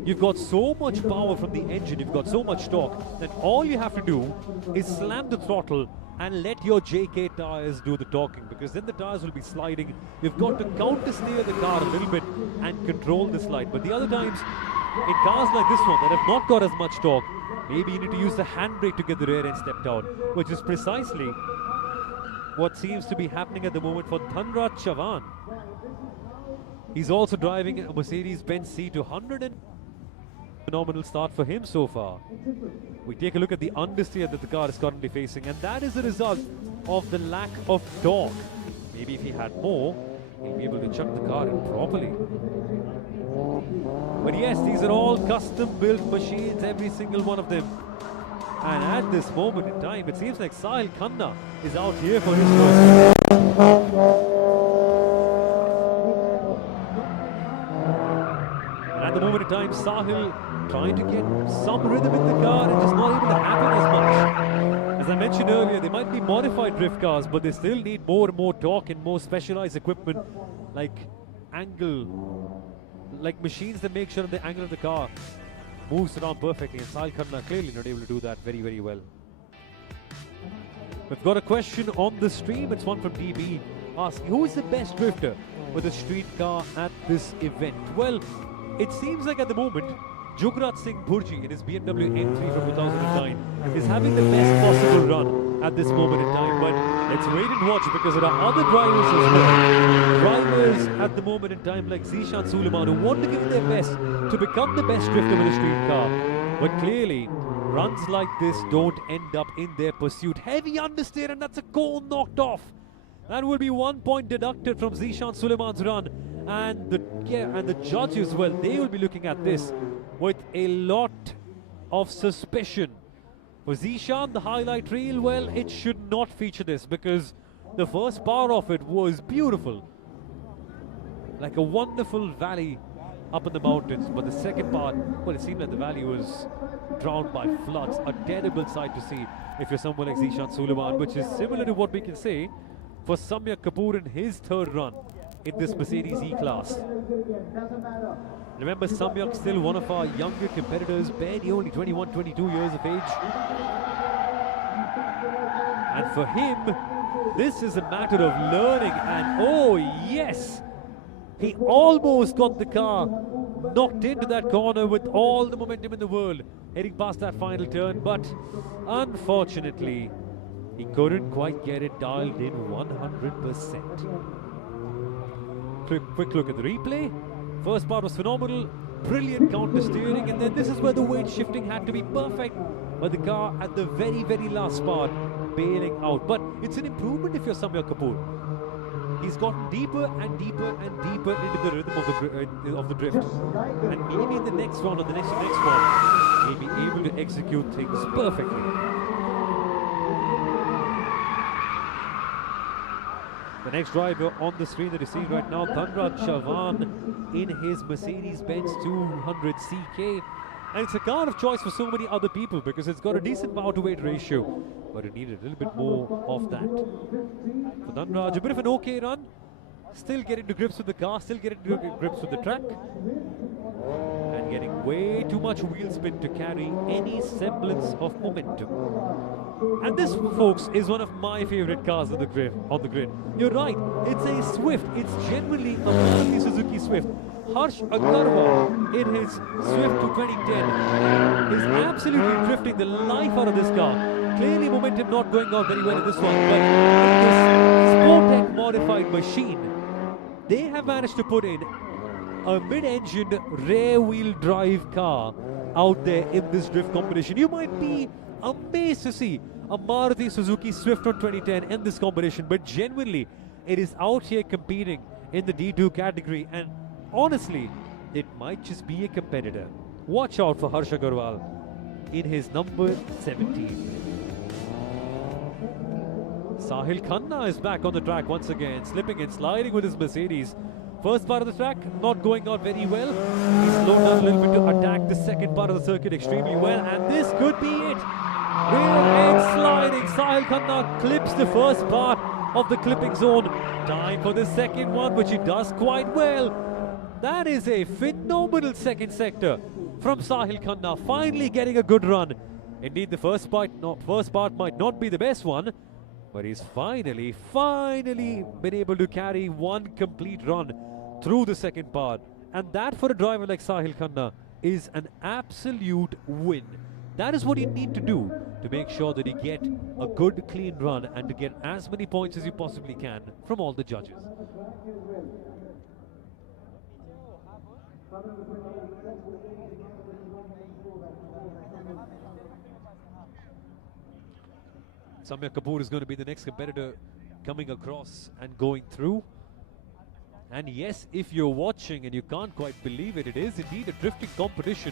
you've got so much power from the engine, you've got so much torque, that all you have to do is slam the throttle and let your JK tires do the talking, because then the tires will be sliding. You've got to counter-steer the car a little bit and control the slide. But the other times, in cars like this one that have not got as much torque, maybe you need to use the handbrake to get the rear end stepped out, which is precisely what seems to be happening at the moment for Dhanraj Chavan. He's also driving a Mercedes-Benz C200, and phenomenal start for him so far. We take a look at the understeer that the car is currently facing, and that is the result of the lack of torque. Maybe if he had more, he'll be able to chuck the car in properly. But yes, these are all custom-built machines, every single one of them. And at this moment in time, it seems like Sahil Khanna is out here for his first. And at the moment in time, Sahil trying to get some rhythm in the car and just not able to happen as much. As I mentioned earlier, they might be modified drift cars, but they still need more and more torque and more specialized equipment like angle, like machines that make sure the angle of the car moves around perfectly, and Sahil Khanna clearly not able to do that very, very well. We've got a question on the stream. It's one from DB asking, who is the best drifter with a street car at this event? Well, it seems like at the moment, Jugraj Singh Bhurji in his BMW M3 from 2009 is having the best possible run at this moment in time. But let's wait and watch, because there are other drivers as well. Drivers at the moment in time like Zishan Suleiman who want to give their best to become the best drifter with a street car. But clearly, runs like this don't end up in their pursuit. Heavy understeer, and that's a cone knocked off. That will be 1 point deducted from Zishan Suleiman's run. And the judges, well, they will be looking at this with a lot of suspicion. For Zishan, the highlight reel, well, it should not feature this, because the first part of it was beautiful. like a wonderful valley up in the mountains. But the second part, well, it seemed like the valley was drowned by floods. A terrible sight to see if you're someone like Zishan Suleiman, which is similar to what we can say for Samyak Kapoor in his third run in this Mercedes E-Class. Remember, Samyak still one of our younger competitors, barely only 21, 22 years of age. And for him, this is a matter of learning, and oh yes, he almost got the car knocked into that corner with all the momentum in the world, heading past that final turn, but unfortunately, he couldn't quite get it dialed in 100%. Quick look at the replay. First part was phenomenal, brilliant counter steering, and then this is where the weight shifting had to be perfect, but the car at the very, very last part bailing out. But it's an improvement if you're Samyak Kapoor. He's gotten deeper and deeper and deeper into the rhythm of the drift, and maybe in the next round or the next one, he'll be able to execute things perfectly. The next driver on the screen that you see right now, Dhanraj Chavan in his Mercedes-Benz 200 CK. And it's a car of choice for so many other people because it's got a decent power to weight ratio, but it needed a little bit more of that. For Dhanraj, a bit of an okay run, still getting to grips with the car, still getting to grips with the track, and getting way too much wheel spin to carry any semblance of momentum. And this, folks, is one of my favorite cars on the grid. You're right, it's a Swift. It's genuinely a Maruti Suzuki Swift. Harsh Agarwal in his Swift to 2010 is absolutely drifting the life out of this car. Clearly momentum not going out very well in this one, but in this Sportec modified machine, they have managed to put in a mid-engined rear-wheel drive car out there in this drift competition. You might be amazed to see a Maruti Suzuki Swift from 2010 in this competition, but genuinely it is out here competing in the D2 category, and honestly, it might just be a competitor. Watch out for Harsh Agarwal in his number 17. Sahil Khanna is back on the track once again, slipping and sliding with his Mercedes. First part of the track not going out very well. He slowed down a little bit to attack the second part of the circuit extremely well, and this could be it. Rear end sliding. Sahil Khanna clips the first part of the clipping zone. Time for the second one, which he does quite well. That is a phenomenal second sector from Sahil Khanna, finally getting a good run. Indeed, the first part might not be the best one, but he's finally been able to carry one complete run through the second part. And that, for a driver like Sahil Khanna, is an absolute win. That is what you need to do to make sure that you get a good, clean run and to get as many points as you possibly can from all the judges. Samyak Kapoor is going to be the next competitor coming across and going through. And yes, if you're watching and you can't quite believe it, it is indeed a drifting competition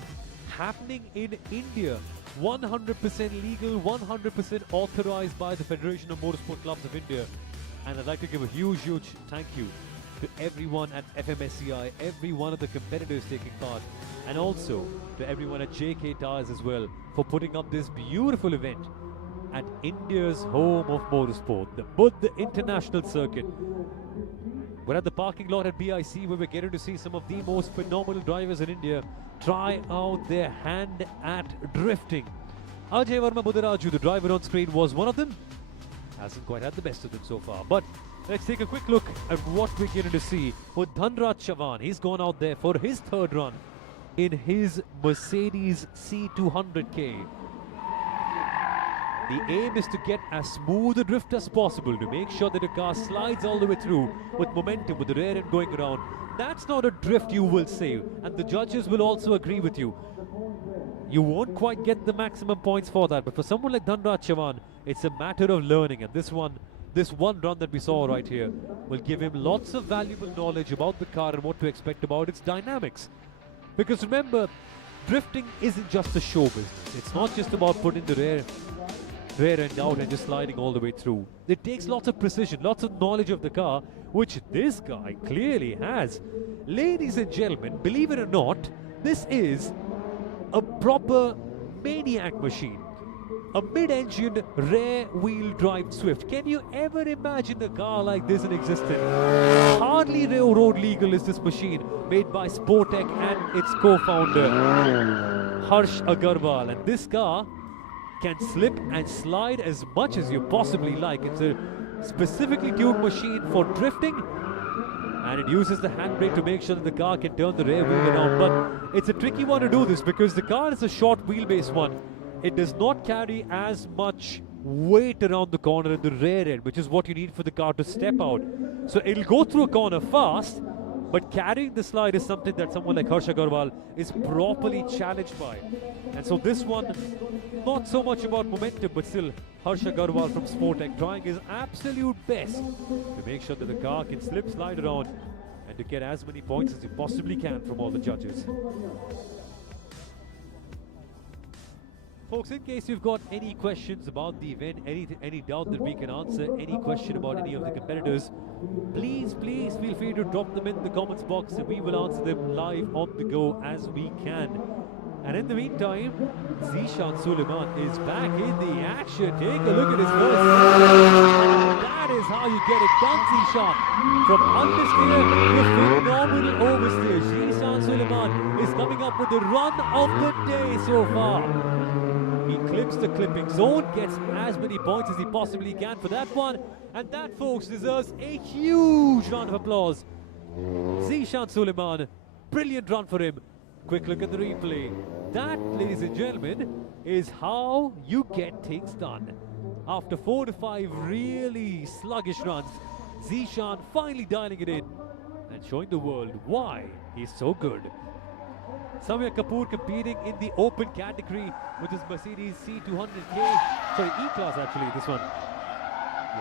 happening in India. 100% legal, 100% authorized by the Federation of Motorsport Clubs of India. And I'd like to give a huge thank you to everyone at FMSCI, every one of the competitors taking part, and also to everyone at JK Tyres as well for putting up this beautiful event at India's home of motorsport, the Buddha International Circuit. We're at the parking lot at BIC, where we're getting to see some of the most phenomenal drivers in India try out their hand at drifting. Ajay Verma Budaraju, the driver on screen, was one of them. Hasn't quite had the best of them so far, but let's take a quick look at what we're getting to see with Dhanraj Chavan. He's gone out there for his third run in his Mercedes C200K. The aim is to get as smooth a drift as possible to make sure that the car slides all the way through with momentum, with the rear end going around. That's not a drift you will save, and the judges will also agree with you. You won't quite get the maximum points for that, but for someone like Dhanraj Chavan, it's a matter of learning, and this one run that we saw right here will give him lots of valuable knowledge about the car and what to expect about its dynamics. Because remember, drifting isn't just a show business. It's not just about putting the rear rear end out and just sliding all the way through. It takes lots of precision, lots of knowledge of the car, which this guy clearly has. Ladies and gentlemen, believe it or not, this is a proper maniac machine. A mid-engine rear-wheel drive Swift. Can you ever imagine a car like this in existence? Hardly road legal is this machine, made by Sportec and its co-founder Harsh Agarwal. And this car can slip and slide as much as you possibly like. It's a specifically tuned machine for drifting, and it uses the handbrake to make sure that the car can turn the rear wheel around. But it's a tricky one to do this because the car is a short wheelbase one. It does not carry as much weight around the corner in the rear end, which is what you need for the car to step out. So it'll go through a corner fast, but carrying the slide is something that someone like Harsh Agarwal is properly challenged by. And so this one, not so much about momentum, but still Harsh Agarwal from Sportec trying his absolute best to make sure that the car can slip, slide around, and to get as many points as you possibly can from all the judges. Folks, in case you've got any questions about the event, any doubt that we can answer, any question about any of the competitors, please feel free to drop them in the comments box and we will answer them live on the go as we can. And in the meantime, Zeeshan Suleiman is back in the action. Take a look at his first. That is how you get it done, Zeeshan. From understeer to phenomenal oversteer. Zeeshan Suleiman is coming up with the run of the day so far. He clips the clipping zone, gets as many points as he possibly can for that one. And that, folks, deserves a huge round of applause. Zeeshan Suleiman, brilliant run for him. Quick look at the replay. That, ladies and gentlemen, is how you get things done. After 4 to 5 really sluggish runs, Zeeshan finally dialing it in and showing the world why he's so good. Samir Kapoor competing in the open category with his Mercedes C200K, sorry, E-Class actually, this one.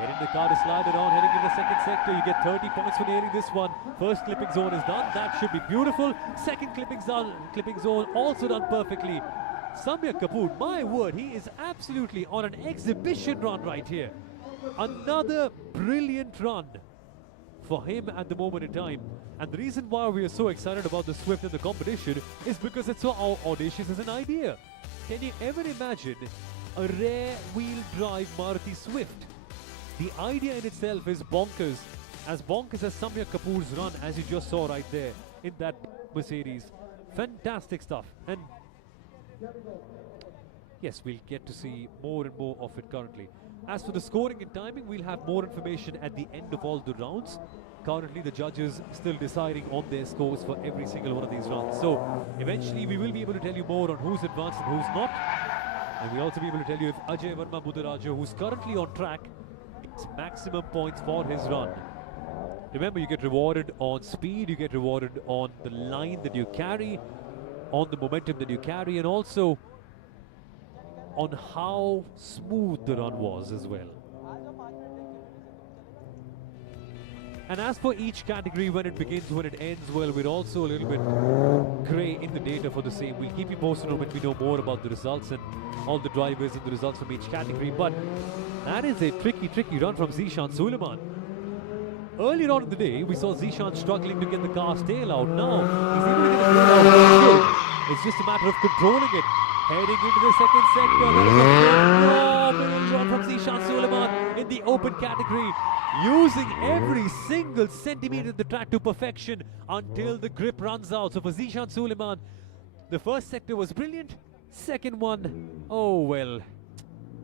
Getting the car to slide around, heading in the second sector. You get 30 points for nailing this one. First clipping zone is done. That should be beautiful. Second clipping zone also done perfectly. Samir Kapoor, my word, he is absolutely on an exhibition run right here. Another brilliant run for him at the moment in time. And the reason why we are so excited about the Swift in the competition is because it's so audacious as an idea. Can you ever imagine a rear-wheel drive Maruti Swift? The idea in itself is bonkers as Samir Kapoor's run, as you just saw right there in that Mercedes. Fantastic stuff. And yes, we'll get to see more and more of it currently. As for the scoring and timing, we'll have more information at the end of all the rounds. Currently, the judges still deciding on their scores for every single one of these rounds. So eventually, we will be able to tell you more on who's advanced and who's not. And we'll also be able to tell you if Ajay Verma Budaraja, who's currently on track, gets maximum points for his run. Remember, you get rewarded on speed, you get rewarded on the line that you carry, on the momentum that you carry, and also on how smooth the run was as well. And as for each category, when it begins, when it ends, well, we're also a little bit grey in the data for the same. We'll keep you posted on when we know more about the results and all the drivers and the results from each category. But that is a tricky run from Zeeshan Suleiman. Earlier on in the day, we saw Zeeshan struggling to get the car's tail out. Now, he's able to get the tail out. It's just a matter of controlling it. Heading into the second sector. Brilliant run from Zeeshan Suleiman in the open category. Using every single centimeter of the track to perfection until the grip runs out. So for Zeeshan Suleiman, the first sector was brilliant. Second one, oh well,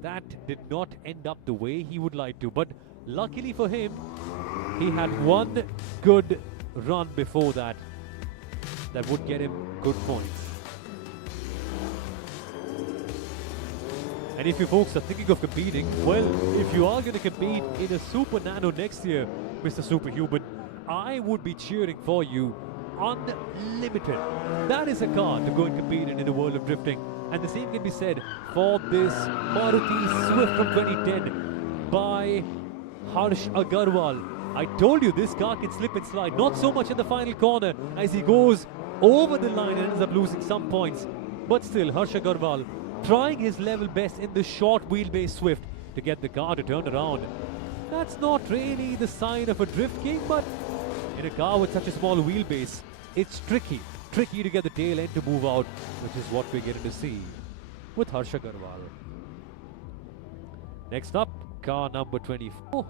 that did not end up the way he would like to. But luckily for him, he had one good run before that would get him good points. And if you folks are thinking of competing, well, if you are going to compete in a Super Nano next year, Mr. Superhuman, I would be cheering for you unlimited. That is a car to go and compete in a world of drifting. And the same can be said for this Maruti Swift from 2010 by Harsh Agarwal. I told you this car can slip and slide, not so much in the final corner as he goes over the line and ends up losing some points. But still, Harsh Agarwal trying his level best in the short wheelbase Swift to get the car to turn around. That's not really the sign of a drift king, but in a car with such a small wheelbase, it's tricky to get the tail end to move out, which is what we're getting to see with Harsha Garwal. Next up, car number 24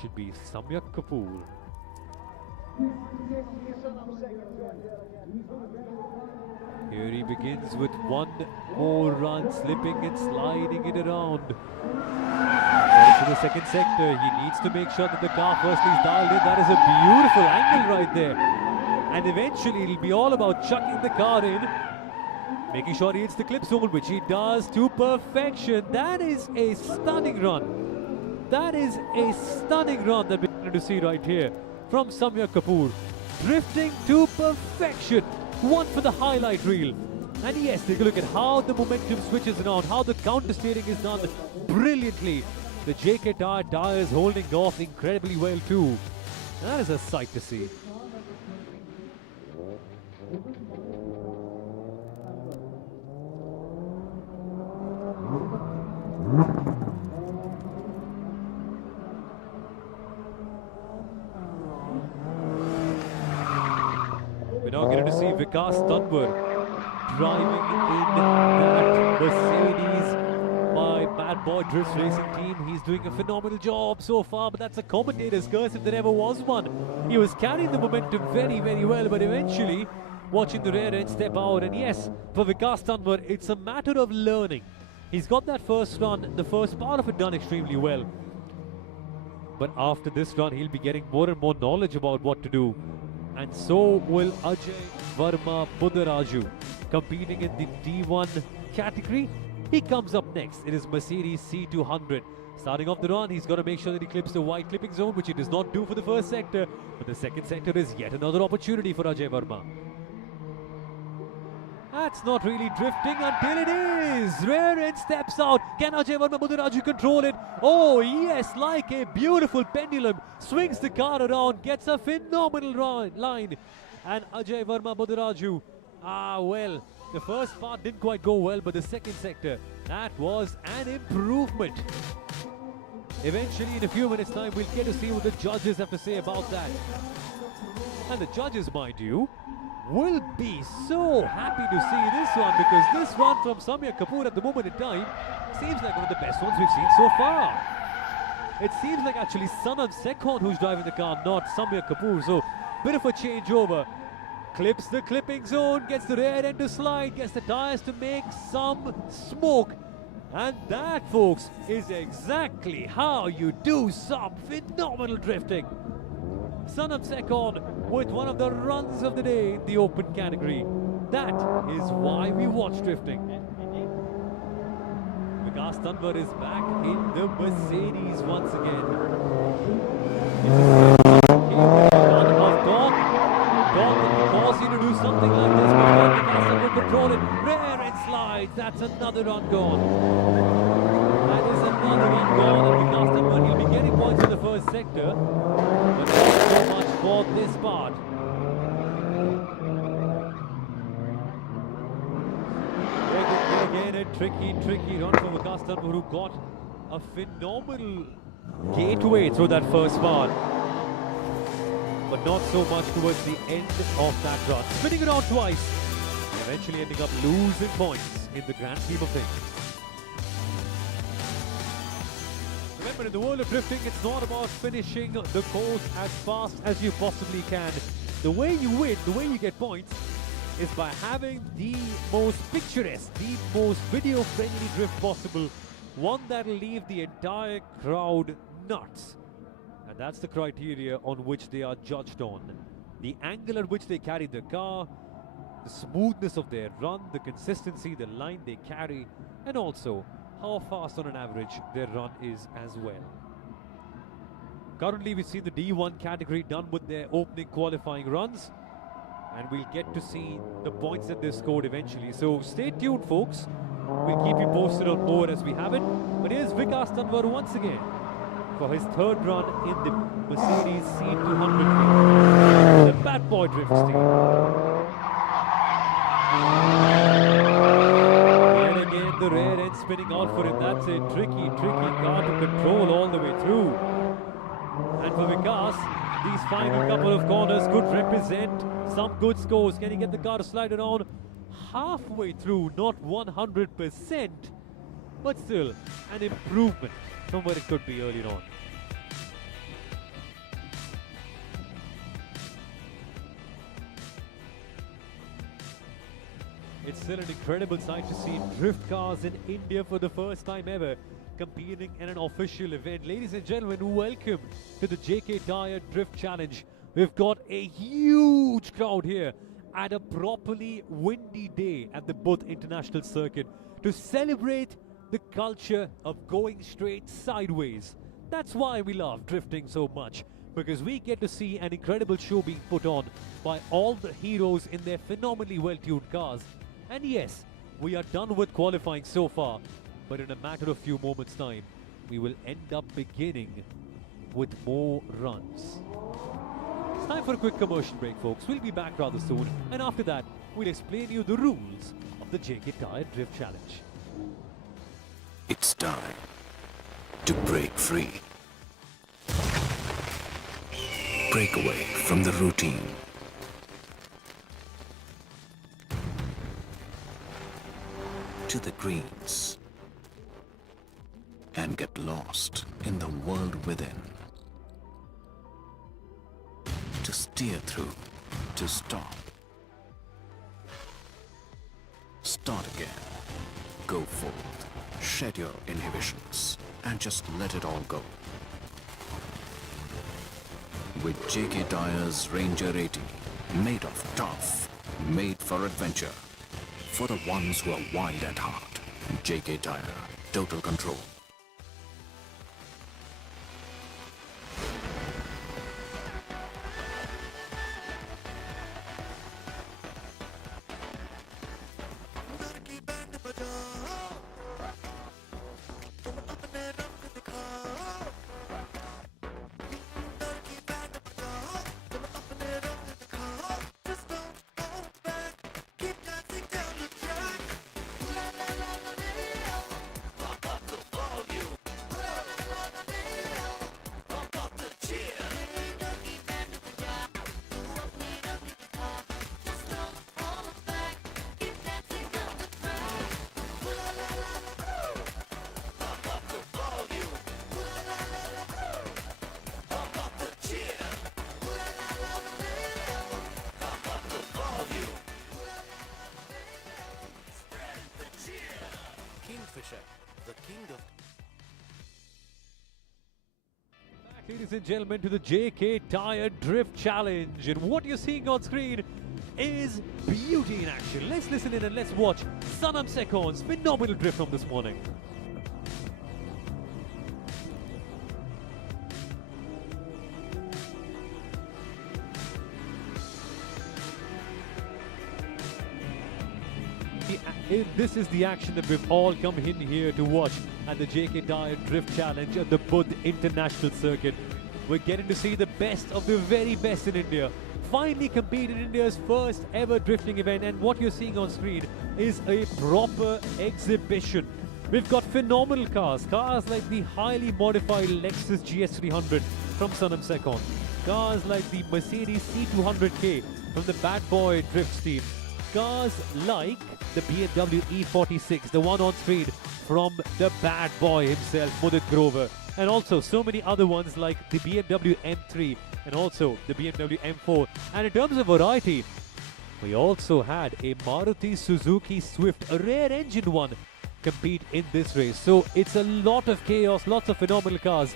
should be Samyak Kapoor. Here he begins with one more run, slipping and sliding it around. Going to the second sector, he needs to make sure that the car firstly is dialed in. That is a beautiful angle right there. And eventually it'll be all about chucking the car in, making sure he hits the clip zone, which he does to perfection. That is a stunning run. That is a stunning run that we're going to see right here from Samyak Kapoor. Drifting to perfection. One for the highlight reel. And yes, take a look at how the momentum switches around, how the counter steering is done brilliantly. The JK Tyre tyres holding off incredibly well too. That is a sight to see. We're now getting to see Vikas Tanwar driving in that Mercedes by Bad Boy Drifts Racing Team. He's doing a phenomenal job so far, but that's a commentator's curse if there ever was one. He was carrying the momentum very, very well, but eventually watching the rear end step out. And yes, for Vikas Tanwar, it's a matter of learning. He's got that first run, the first part of it done extremely well. But after this run, he'll be getting more and more knowledge about what to do. And so will Ajay Verma Budaraju, competing in the D1 category. He comes up next. It is Mercedes C200. Starting off the run, he's got to make sure that he clips the wide clipping zone, which he does not do for the first sector. But the second sector is yet another opportunity for Ajay Verma. That's not really drifting until it is. Rear end steps out. Can Ajay Verma Budaraju control it? Oh yes, like a beautiful pendulum. Swings the car around, gets a phenomenal line. And Ajay Verma Budaraju, well, the first part didn't quite go well, but the second sector, that was an improvement. Eventually, in a few minutes' time, we'll get to see what the judges have to say about that. And the judges, mind you, will be so happy to see this one, because this run from Samyak Kapoor at the moment in time seems like one of the best ones we've seen so far. It seems like actually Sanam Sekhon who's driving the car, not Samyak Kapoor. So, bit of a changeover. Clips the clipping zone, gets the rear end to slide, gets the tyres to make some smoke. And that, folks, is exactly how you do some phenomenal drifting. Sanam Sekhon with one of the runs of the day in the open category. That is why we watch drifting. Vikas Tanwar is back in the Mercedes once again. Dawn can cause you to do something like this, but Vikas Tanwar control it. Rear end slides. That's another run gone. That is another run gone. And Vikas Tanwar, he'll be getting points in the first sector, but not so much for this part. Again, a tricky run from Vikas Tanwar, who got a phenomenal gateway through that first part, but not so much towards the end of that run. Spinning around twice, eventually ending up losing points in the grand scheme of things. Remember, in the world of drifting, it's not about finishing the course as fast as you possibly can. The way you win, the way you get points, is by having the most picturesque, the most video-friendly drift possible. One that'll leave the entire crowd nuts. And that's the criteria on which they are judged on. The angle at which they carry the car, the smoothness of their run, the consistency, the line they carry, and also how fast on an average their run is as well. Currently, we see the D1 category done with their opening qualifying runs, and we'll get to see the points that they scored eventually. So stay tuned, folks. We'll keep you posted on more as we have it. But here's Vikas Tanwar once again for his third run in the Mercedes C200, the Bad Boy Drifts team. spinning out for him. That's a tricky car to control all the way through. And for Vikas, these final couple of corners could represent some good scores. Can he get the car to slide around halfway through? Not 100%, but still an improvement from where it could be earlier on. It's still an incredible sight to see drift cars in India for the first time ever competing in an official event. Ladies and gentlemen, welcome to the JK Tyre Drift Challenge. We've got a huge crowd here at a properly windy day at the BIC International Circuit to celebrate the culture of going straight sideways. That's why we love drifting so much, because we get to see an incredible show being put on by all the heroes in their phenomenally well-tuned cars. And yes, we are done with qualifying so far, but in a matter of few moments' time, we will end up beginning with more runs. It's time for a quick commercial break, folks. We'll be back rather soon, and after that, we'll explain you the rules of the JK Tyre Drift Challenge. It's time to break free. Break away from the routine. To the greens. And get lost in the world within. To steer through. To stop. Start again. Go forth. Shed your inhibitions and just let it all go. With JK Tyre's Ranger 80, made of tough, made for adventure. For the ones who are wild at heart. JK Tyre, total control. The king of... Back, ladies and gentlemen, to the JK Tyre Drift Challenge. And what you're seeing on screen is beauty in action. Let's listen in and let's watch Sanam Sekhon's phenomenal drift from this morning. This is the action that we've all come in here to watch at the JK Tyre Drift Challenge at the BIC International Circuit. We're getting to see the best of the very best in India finally compete in India's first ever drifting event, and what you're seeing on screen is a proper exhibition. We've got phenomenal cars like the highly modified Lexus GS300 from Sanam Sekhon, cars like the Mercedes C200K from the Bad Boy Drifts team, cars like the BMW E46, the one on screen from the bad boy himself, Mudit Grover, and also so many other ones like the BMW M3 and also the BMW M4. And in terms of variety, we also had a Maruti Suzuki Swift, a rare engine one, compete in this race. So it's a lot of chaos, lots of phenomenal cars,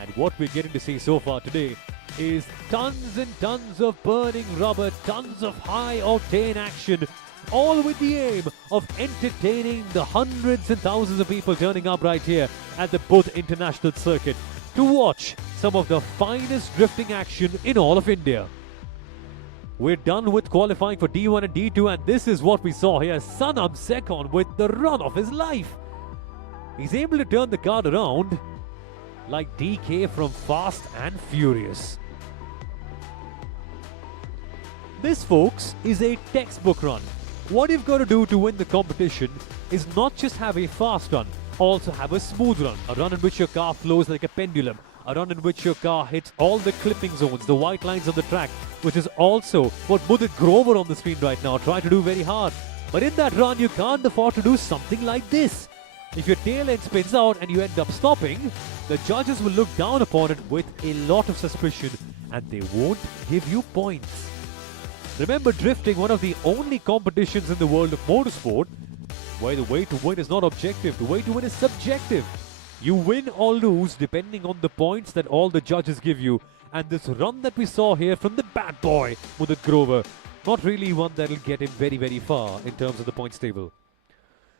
and what we're getting to see so far today is tons and tons of burning rubber, tons of high octane action, all with the aim of entertaining the hundreds and thousands of people turning up right here at the BIC International Circuit to watch some of the finest drifting action in all of India. We're done with qualifying for D1 and D2, and this is what we saw here. Sanam Sekhon with the run of his life. He's able to turn the car around like DK from Fast and Furious. This, folks, is a textbook run. what you've got to do to win the competition is not just have a fast run, also have a smooth run, a run in which your car flows like a pendulum, a run in which your car hits all the clipping zones, the white lines of the track, which is also what Mudit Grover on the screen right now tried to do very hard. But in that run, you can't afford to do something like this. If your tail end spins out and you end up stopping, the judges will look down upon it with a lot of suspicion and they won't give you points. Remember, drifting, one of the only competitions in the world of motorsport where the way to win is not objective, the way to win is subjective. You win or lose depending on the points that all the judges give you. And this run that we saw here from the bad boy, Mudit Grover, not really one that will get him very, very far in terms of the points table.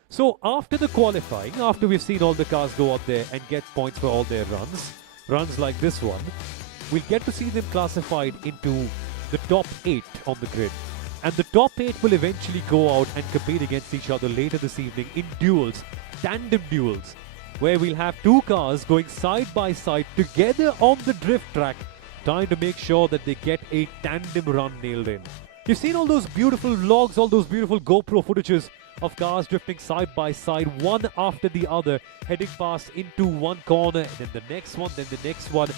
So after the qualifying, after we've seen all the cars go out there and get points for all their runs like this one, we'll get to see them classified into the top 8 on the grid. And the top 8 will eventually go out and compete against each other later this evening in duels, tandem duels, where we'll have 2 cars going side by side together on the drift track, trying to make sure that they get a tandem run nailed in. You've seen all those beautiful vlogs, all those beautiful GoPro footages of cars drifting side by side, one after the other, heading past into one corner, and then the next one, then the next one,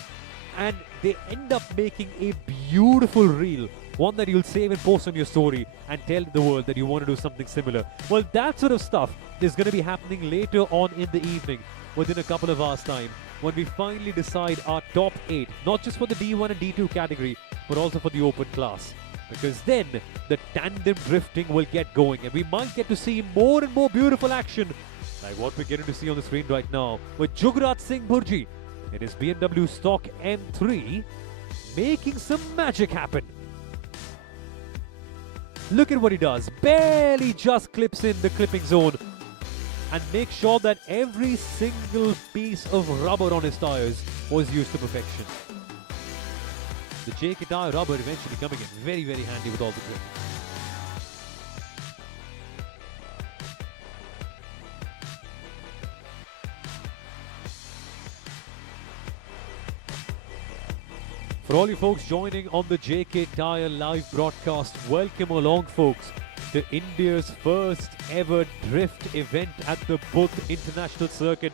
and they end up making a beautiful reel, one that you'll save and post on your story and tell the world that you want to do something similar. Well, that sort of stuff is going to be happening later on in the evening, within a couple of hours' time, when we finally decide our top 8, not just for the D1 and D2 category, but also for the open class. Because then the tandem drifting will get going and we might get to see more and more beautiful action like what we're getting to see on the screen right now with Jugraj Singh Burji in his BMW stock M3 making some magic happen. Look at what he does, barely just clips in the clipping zone and makes sure that every single piece of rubber on his tires was used to perfection. The JK Tyre rubber eventually coming in very, very handy with all the grip. For all you folks joining on the JK Tyre live broadcast, welcome along folks to India's first ever drift event at the BIC International Circuit.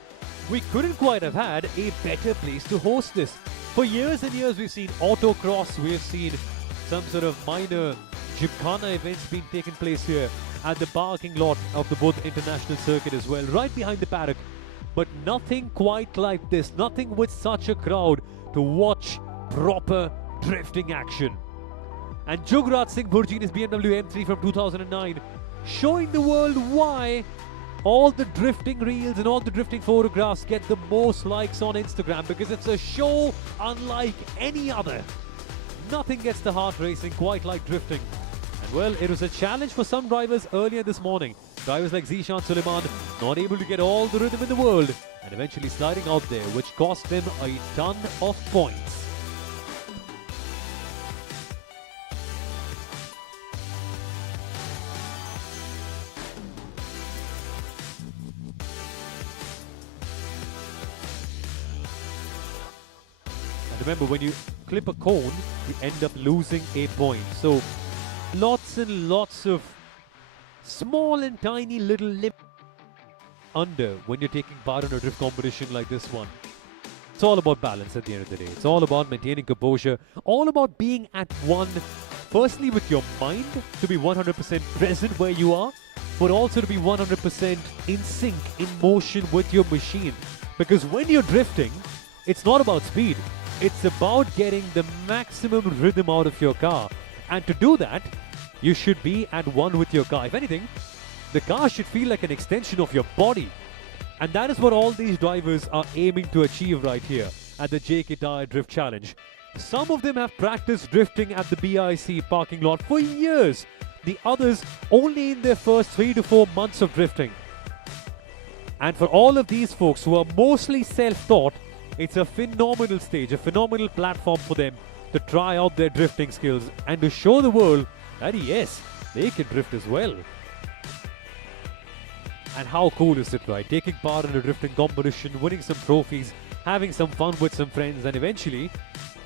We couldn't quite have had a better place to host this. For years and years we've seen autocross, we've seen some sort of minor gymkhana events being taken place here at the parking lot of the BIC International Circuit as well, right behind the paddock. But nothing quite like this, nothing with such a crowd to watch proper drifting action. And Jugraj Singh Burji in his BMW M3 from 2009, showing the world why all the drifting reels and all the drifting photographs get the most likes on Instagram, because it's a show unlike any other. Nothing gets the heart racing quite like drifting. And well, it was a challenge for some drivers earlier this morning. Drivers like Zishan Suleiman not able to get all the rhythm in the world and eventually sliding out there, which cost them a ton of points. Remember, when you clip a cone, you end up losing a point. So, lots and lots of small and tiny little limp under when you're taking part in a drift competition like this one. It's all about balance at the end of the day. It's all about maintaining composure, all about being at one, firstly with your mind, to be 100% present where you are, but also to be 100% in sync, in motion with your machine. Because when you're drifting, it's not about speed. It's about getting the maximum rhythm out of your car. And to do that, you should be at one with your car. If anything, the car should feel like an extension of your body. And that is what all these drivers are aiming to achieve right here at the JK Tyre Drift Challenge. Some of them have practiced drifting at the BIC parking lot for years. The others only in their first 3 to 4 months of drifting. And for all of these folks who are mostly self-taught, it's a phenomenal stage, a phenomenal platform for them to try out their drifting skills and to show the world that yes, they can drift as well. And how cool is it, right? Taking part in a drifting competition, winning some trophies, having some fun with some friends, and eventually,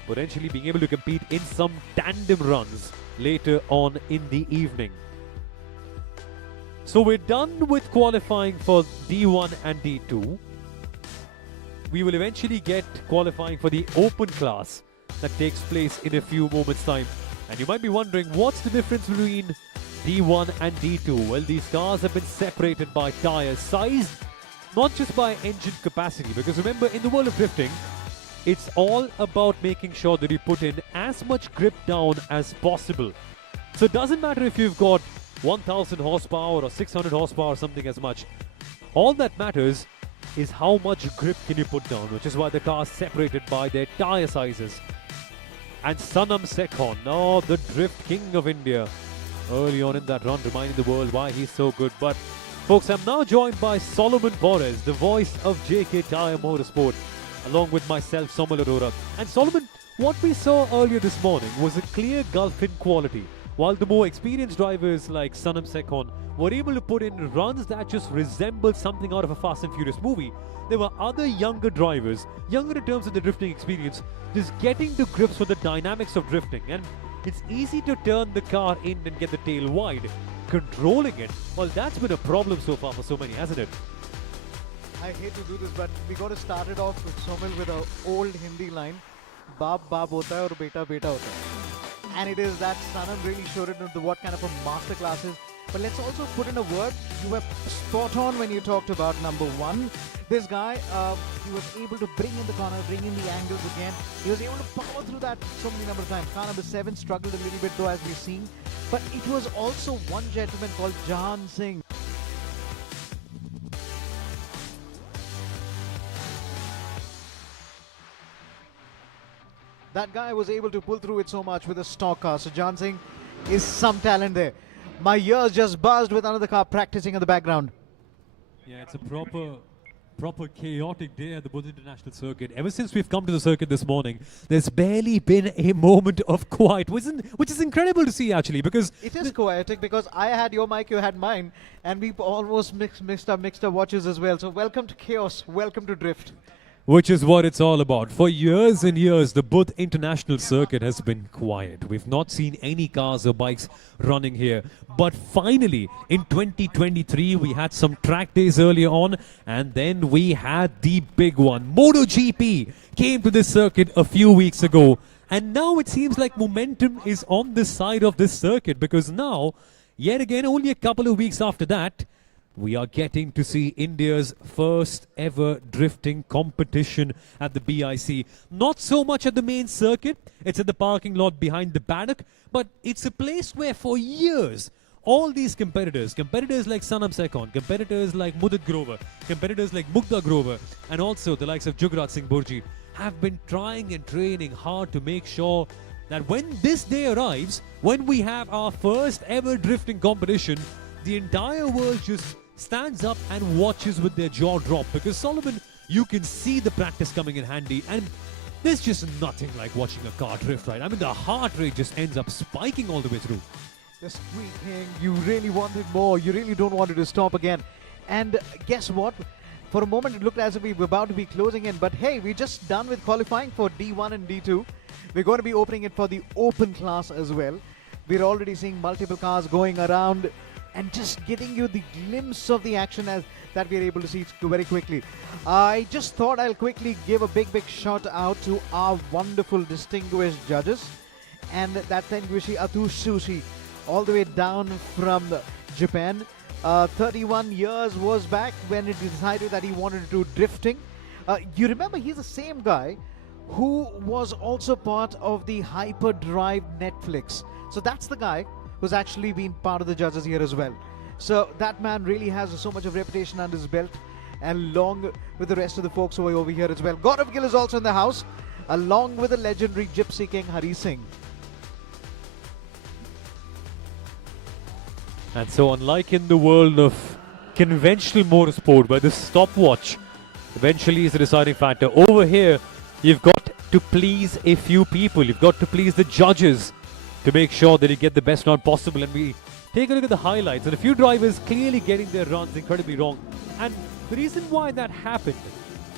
potentially being able to compete in some tandem runs later on in the evening. So we're done with qualifying for D1 and D2. We will eventually get qualifying for the open class that takes place in a few moments' time. And you might be wondering, what's the difference between D1 and D2? Well, these cars have been separated by tyre size, not just by engine capacity. Because remember, in the world of drifting, it's all about making sure that you put in as much grip down as possible. So it doesn't matter if you've got 1000 horsepower or 600 horsepower or something as much. All that matters is how much grip can you put down, which is why the car is separated by their tyre sizes. And Sanam Sekhon, now the drift king of India, early on in that run, reminding the world why he's so good. But folks, I'm now joined by Solomon Borres, the voice of JK Tyre Motorsport, along with myself, Somal Arora. And Solomon, what we saw earlier this morning was a clear gulf in quality. While the more experienced drivers like Sanam Sekhon were able to put in runs that just resembled something out of a Fast and Furious movie, there were other younger drivers, younger in terms of the drifting experience, just getting to grips with the dynamics of drifting. And it's easy to turn the car in and get the tail wide. Controlling it, well, that's been a problem so far for so many, hasn't it? I hate to do this, but we got to start it off with Somil with an old Hindi line, "Baap baap hota hai aur beta beta hota hai." And it is that Sanam really showed it into what kind of a masterclass is. But let's also put in a word. You were spot on when you talked about number one. This guy, he was able to bring in the corner, bring in the angles again. He was able to power through that so many number of times. Car number 7 struggled a little bit though, as we've seen. But it was also one gentleman called Jahan Singh. That guy was able to pull through it so much with a stock car. So Jahan Singh is some talent there. My ears just buzzed with another car practicing in the background. Yeah, it's a proper chaotic day at the Buddha International Circuit. Ever since we've come to the circuit this morning, there's barely been a moment of quiet, which is incredible to see actually, because it is chaotic because I had your mic, you had mine, and we almost mixed up watches as well. So welcome to chaos, welcome to drift. Which is what it's all about. For years and years, the Buddha International Circuit has been quiet. We've not seen any cars or bikes running here. But finally, in 2023, we had some track days earlier on, and then we had the big one. MotoGP came to this circuit a few weeks ago, and now it seems like momentum is on this side of this circuit, because now, yet again, only a couple of weeks after that, we are getting to see India's first ever drifting competition at the BIC. Not so much at the main circuit, it's at the parking lot behind the paddock, but it's a place where for years, all these competitors like Sanam Sekhon, competitors like Mudit Grover, competitors like Mugdha Grover, and also the likes of Jugraj Singh Burji have been trying and training hard to make sure that when this day arrives, when we have our first ever drifting competition, the entire world just stands up and watches with their jaw dropped, because Solomon, you can see the practice coming in handy, and there's just nothing like watching a car drift, right? I mean, the heart rate just ends up spiking all the way through. The squeaking, you really wanted more, you really don't want it to stop again. And guess what? For a moment it looked as if we were about to be closing in, but hey, we're just done with qualifying for D1 and D2. We're going to be opening it for the open class as well. We're already seeing multiple cars going around and just getting you the glimpse of the action as that we're able to see very quickly. I just thought I'll quickly give a big shout out to our wonderful distinguished judges, and that Tengushi Atusushi, all the way down from Japan. 31 years was back when he decided that he wanted to do drifting. You remember, he's the same guy who was also part of the Hyperdrive Netflix. So that's the guy who's actually been part of the judges here as well. So that man really has so much of reputation under his belt, and along with the rest of the folks who are over here as well. Gaurav Gill is also in the house, along with the legendary Gypsy King Hari Singh. And so, unlike in the world of conventional motorsport, where the stopwatch eventually is the deciding factor, over here you've got to please a few people. You've got to please the judges to make sure that you get the best run possible. And we take a look at the highlights, and a few drivers clearly getting their runs incredibly wrong. And the reason why that happened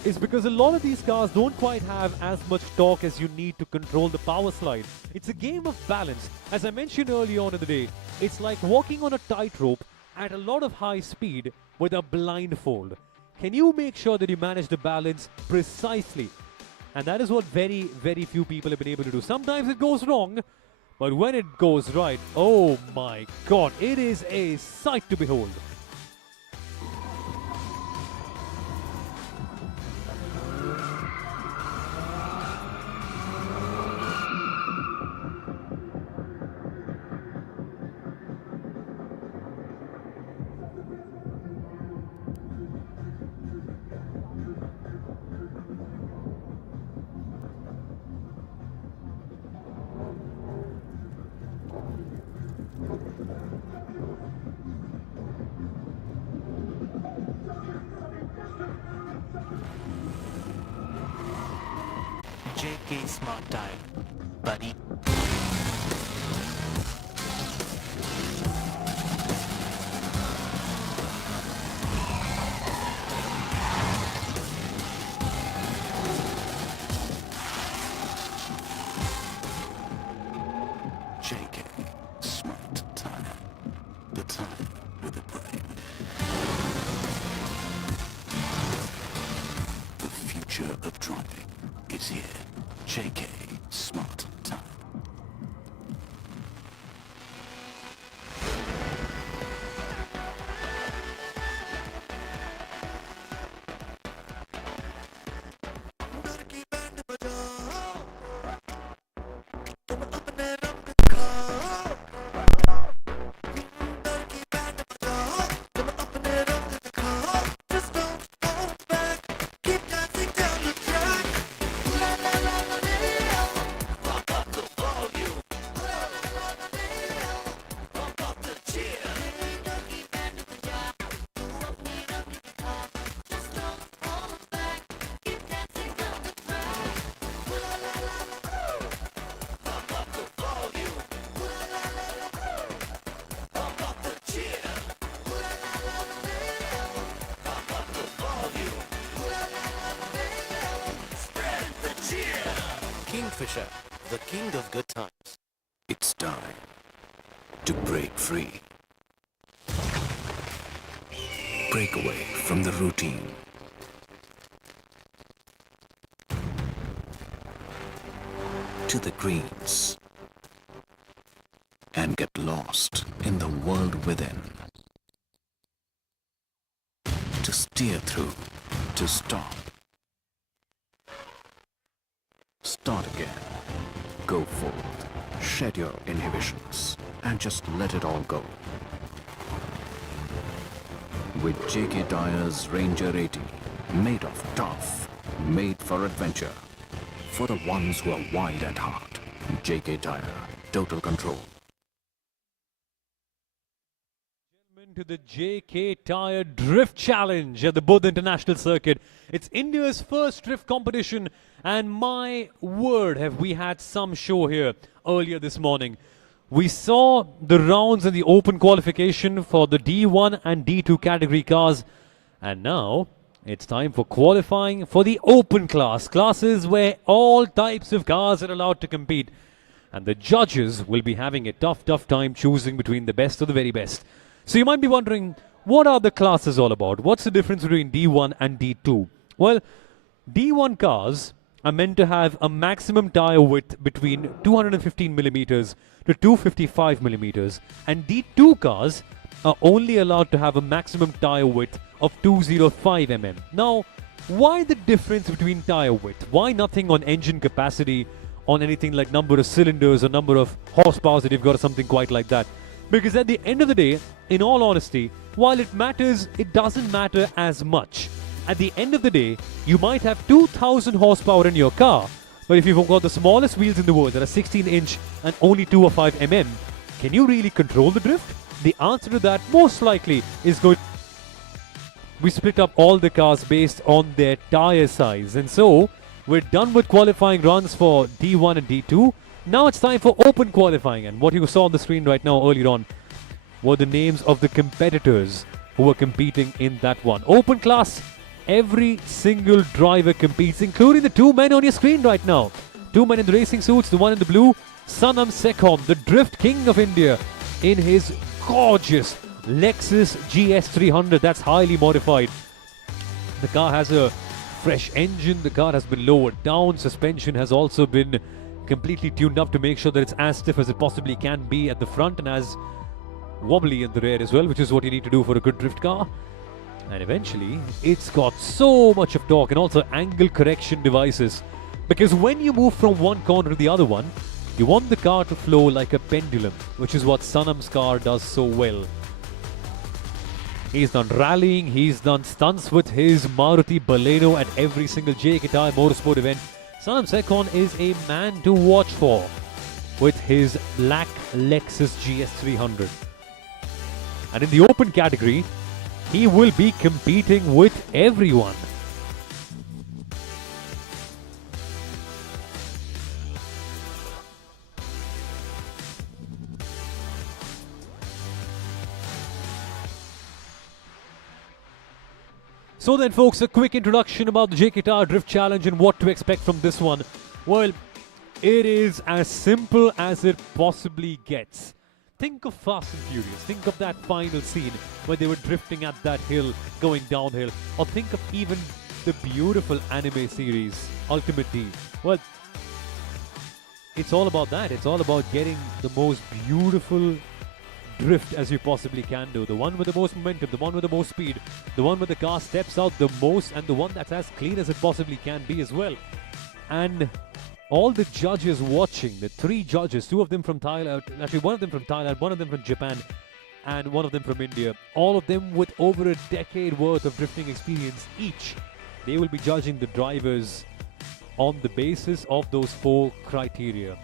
is because a lot of these cars don't quite have as much torque as you need to control the power slide. It's a game of balance. As I mentioned early on in the day, it's like walking on a tightrope at a lot of high speed with a blindfold. Can you make sure that you manage the balance precisely? And that is what very, very few people have been able to do. Sometimes it goes wrong, but when it goes right, oh my God, it is a sight to behold. JK Smart Tyre, buddy. JK Smart Tyre. The time with the brain. The future of driving is here. JK Smart Tyre. Kingfisher, the king of good times. It's time to break free. Break away from the routine. To the greens. And get lost in the world within. To steer through. To stop. Start again. Go forward. Shed your inhibitions and just let it all go. With JK Tyre's Ranger 80, made of tough, made for adventure. For the ones who are wide at heart. JK Tyre, total control. To the JK Tyre Drift Challenge at the Bodh International Circuit. It's India's first drift competition, and my word, have we had some show here earlier this morning. We saw the rounds in the open qualification for the D1 and D2 category cars, and now it's time for qualifying for the open classes where all types of cars are allowed to compete, and the judges will be having a tough time choosing between the best of the very best. So you might be wondering, what are the classes all about? What's the difference between D1 and D2? Well, D1 cars are meant to have a maximum tire width between 215 millimeters to 255 millimeters, and D2 cars are only allowed to have a maximum tire width of 205 mm. Now, why the difference between tire width? Why nothing on engine capacity, on anything like number of cylinders or number of horsepower that you've got or something quite like that? Because at the end of the day, in all honesty, while it matters, it doesn't matter as much. At the end of the day, you might have 2000 horsepower in your car, but if you've got the smallest wheels in the world that are 16-inch and only 205 mm, can you really control the drift? The answer to that most likely is going. We split up all the cars based on their tire size, and so we're done with qualifying runs for D1 and D2. Now it's time for open qualifying, and what you saw on the screen right now earlier on were the names of the competitors who were competing in that one. Open class, every single driver competes, including the two men on your screen right now. Two men in the racing suits, the one in the blue, Sanam Sekhon, the drift king of India, in his gorgeous Lexus GS300. That's highly modified. The car has a fresh engine. The car has been lowered down. Suspension has also been completely tuned up to make sure that it's as stiff as it possibly can be at the front and as wobbly in the rear as well, which is what you need to do for a good drift car. And eventually, it's got so much of torque and also angle correction devices. Because when you move from one corner to the other one, you want the car to flow like a pendulum, which is what Sanam's car does so well. He's done rallying, he's done stunts with his Maruti Baleno at every single JK Tyre Motorsport event. Sanam Sekhon is a man to watch for with his black Lexus GS300. And in the open category, he will be competing with everyone. So then folks, a quick introduction about the JK Tyre Drift Challenge and what to expect from this one. Well, it is as simple as it possibly gets. Think of Fast and Furious. Think of that final scene where they were drifting at that hill, going downhill. Or think of even the beautiful anime series, Ultimate D. Well, it's all about that. It's all about getting the most beautiful drift as you possibly can do. The one with the most momentum, the one with the most speed, the one where the car steps out the most, and the one that's as clean as it possibly can be as well. And all the judges watching, the 3 judges, 2 of them from Thailand, actually 1 of them from Thailand, 1 of them from Japan, and 1 of them from India, all of them with over a decade worth of drifting experience each. They will be judging the drivers on the basis of those 4 criteria: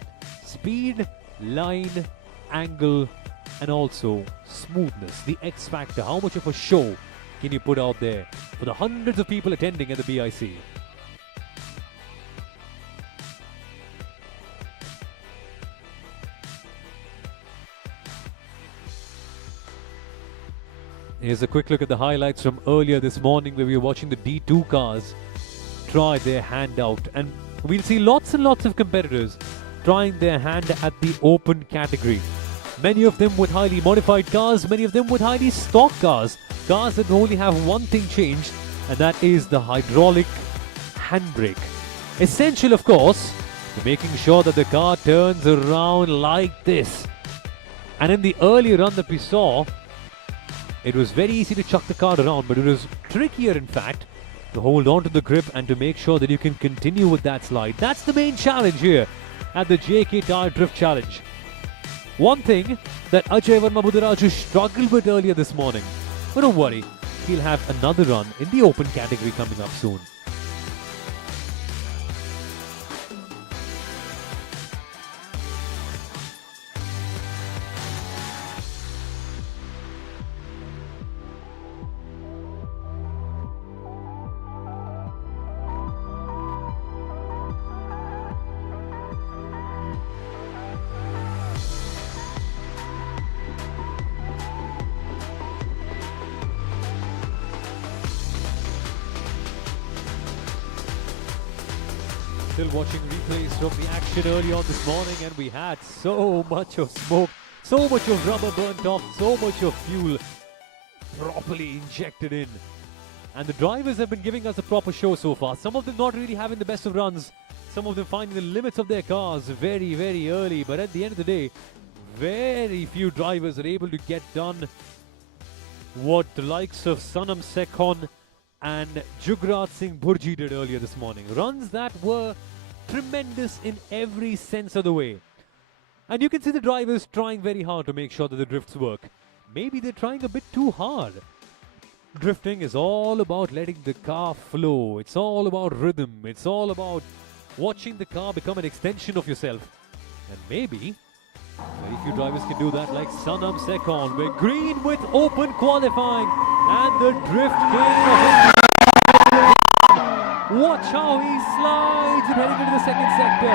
speed, line, angle, and also smoothness, the X factor. How much of a show can you put out there for the hundreds of people attending at the BIC? Here's a quick look at the highlights from earlier this morning where we were watching the D2 cars try their hand out. And we'll see lots and lots of competitors trying their hand at the open category. Many of them with highly modified cars, many of them with highly stock cars. Cars that only have one thing changed, and that is the hydraulic handbrake. Essential, of course, to making sure that the car turns around like this. And in the earlier run that we saw, it was very easy to chuck the car around, but it was trickier, in fact, to hold on to the grip and to make sure that you can continue with that slide. That's the main challenge here at the JK Tyre Drift Challenge. One thing that Ajay Verma Buddharaju struggled with earlier this morning, but don't worry, he'll have another run in the open category coming up soon. Still watching replays from the action early on this morning, and we had so much of smoke, so much of rubber burnt off, so much of fuel properly injected in. And the drivers have been giving us a proper show so far. Some of them not really having the best of runs, some of them finding the limits of their cars very, very early. But at the end of the day, very few drivers are able to get done what the likes of Sanam Sekhon and Jugraj Singh Burji did earlier this morning. Runs that were tremendous in every sense of the way. And you can see the drivers trying very hard to make sure that the drifts work. Maybe they're trying a bit too hard. Drifting is all about letting the car flow. It's all about rhythm. It's all about watching the car become an extension of yourself. And maybe very few drivers can do that, like Sanam Sekhon. We're green with open qualifying, and the drift king of India. Watch how he slides and heading into the second sector.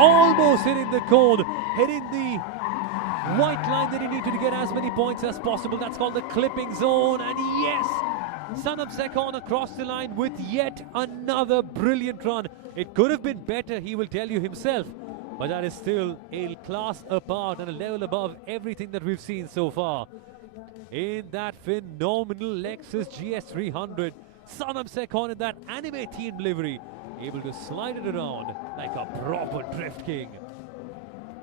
Almost hitting the cone, hitting the white line that he needed to get as many points as possible. That's called the clipping zone. And yes, Sanam Sekhon across the line with yet another brilliant run. It could have been better, he will tell you himself. But that is still a class apart and a level above everything that we've seen so far. in that phenomenal Lexus GS300. Sanam Sekon in that anime themed livery, able to slide it around like a proper drift king.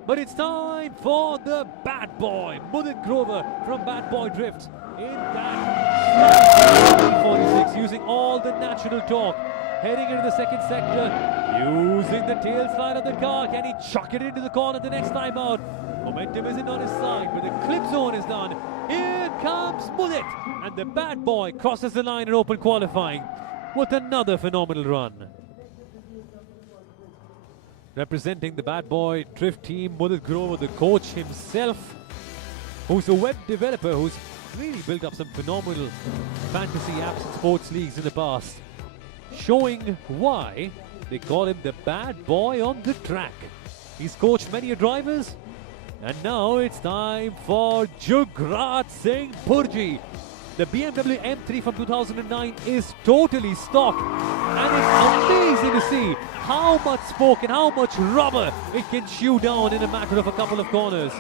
But it's time for the bad boy, Mudit Grover from Bad Boy Drift in that 46, using all the natural torque. Heading into the second sector, using the tail slide of the car. Can he chuck it into the corner the next time out? Momentum isn't on his side, but the clip zone is done. Here comes Mudit, and the bad boy crosses the line in open qualifying with another phenomenal run. Representing the bad boy drift team, Mudit Grover, the coach himself, who's a web developer who's really built up some phenomenal fantasy apps and sports leagues in the past, showing why they call him the bad boy on the track. He's coached many drivers, and now it's time for Jugrat Singh Purji. The BMW M3 from 2009 is totally stock, and it's amazing to see how much spoke and how much rubber it can chew down in a matter of a couple of corners.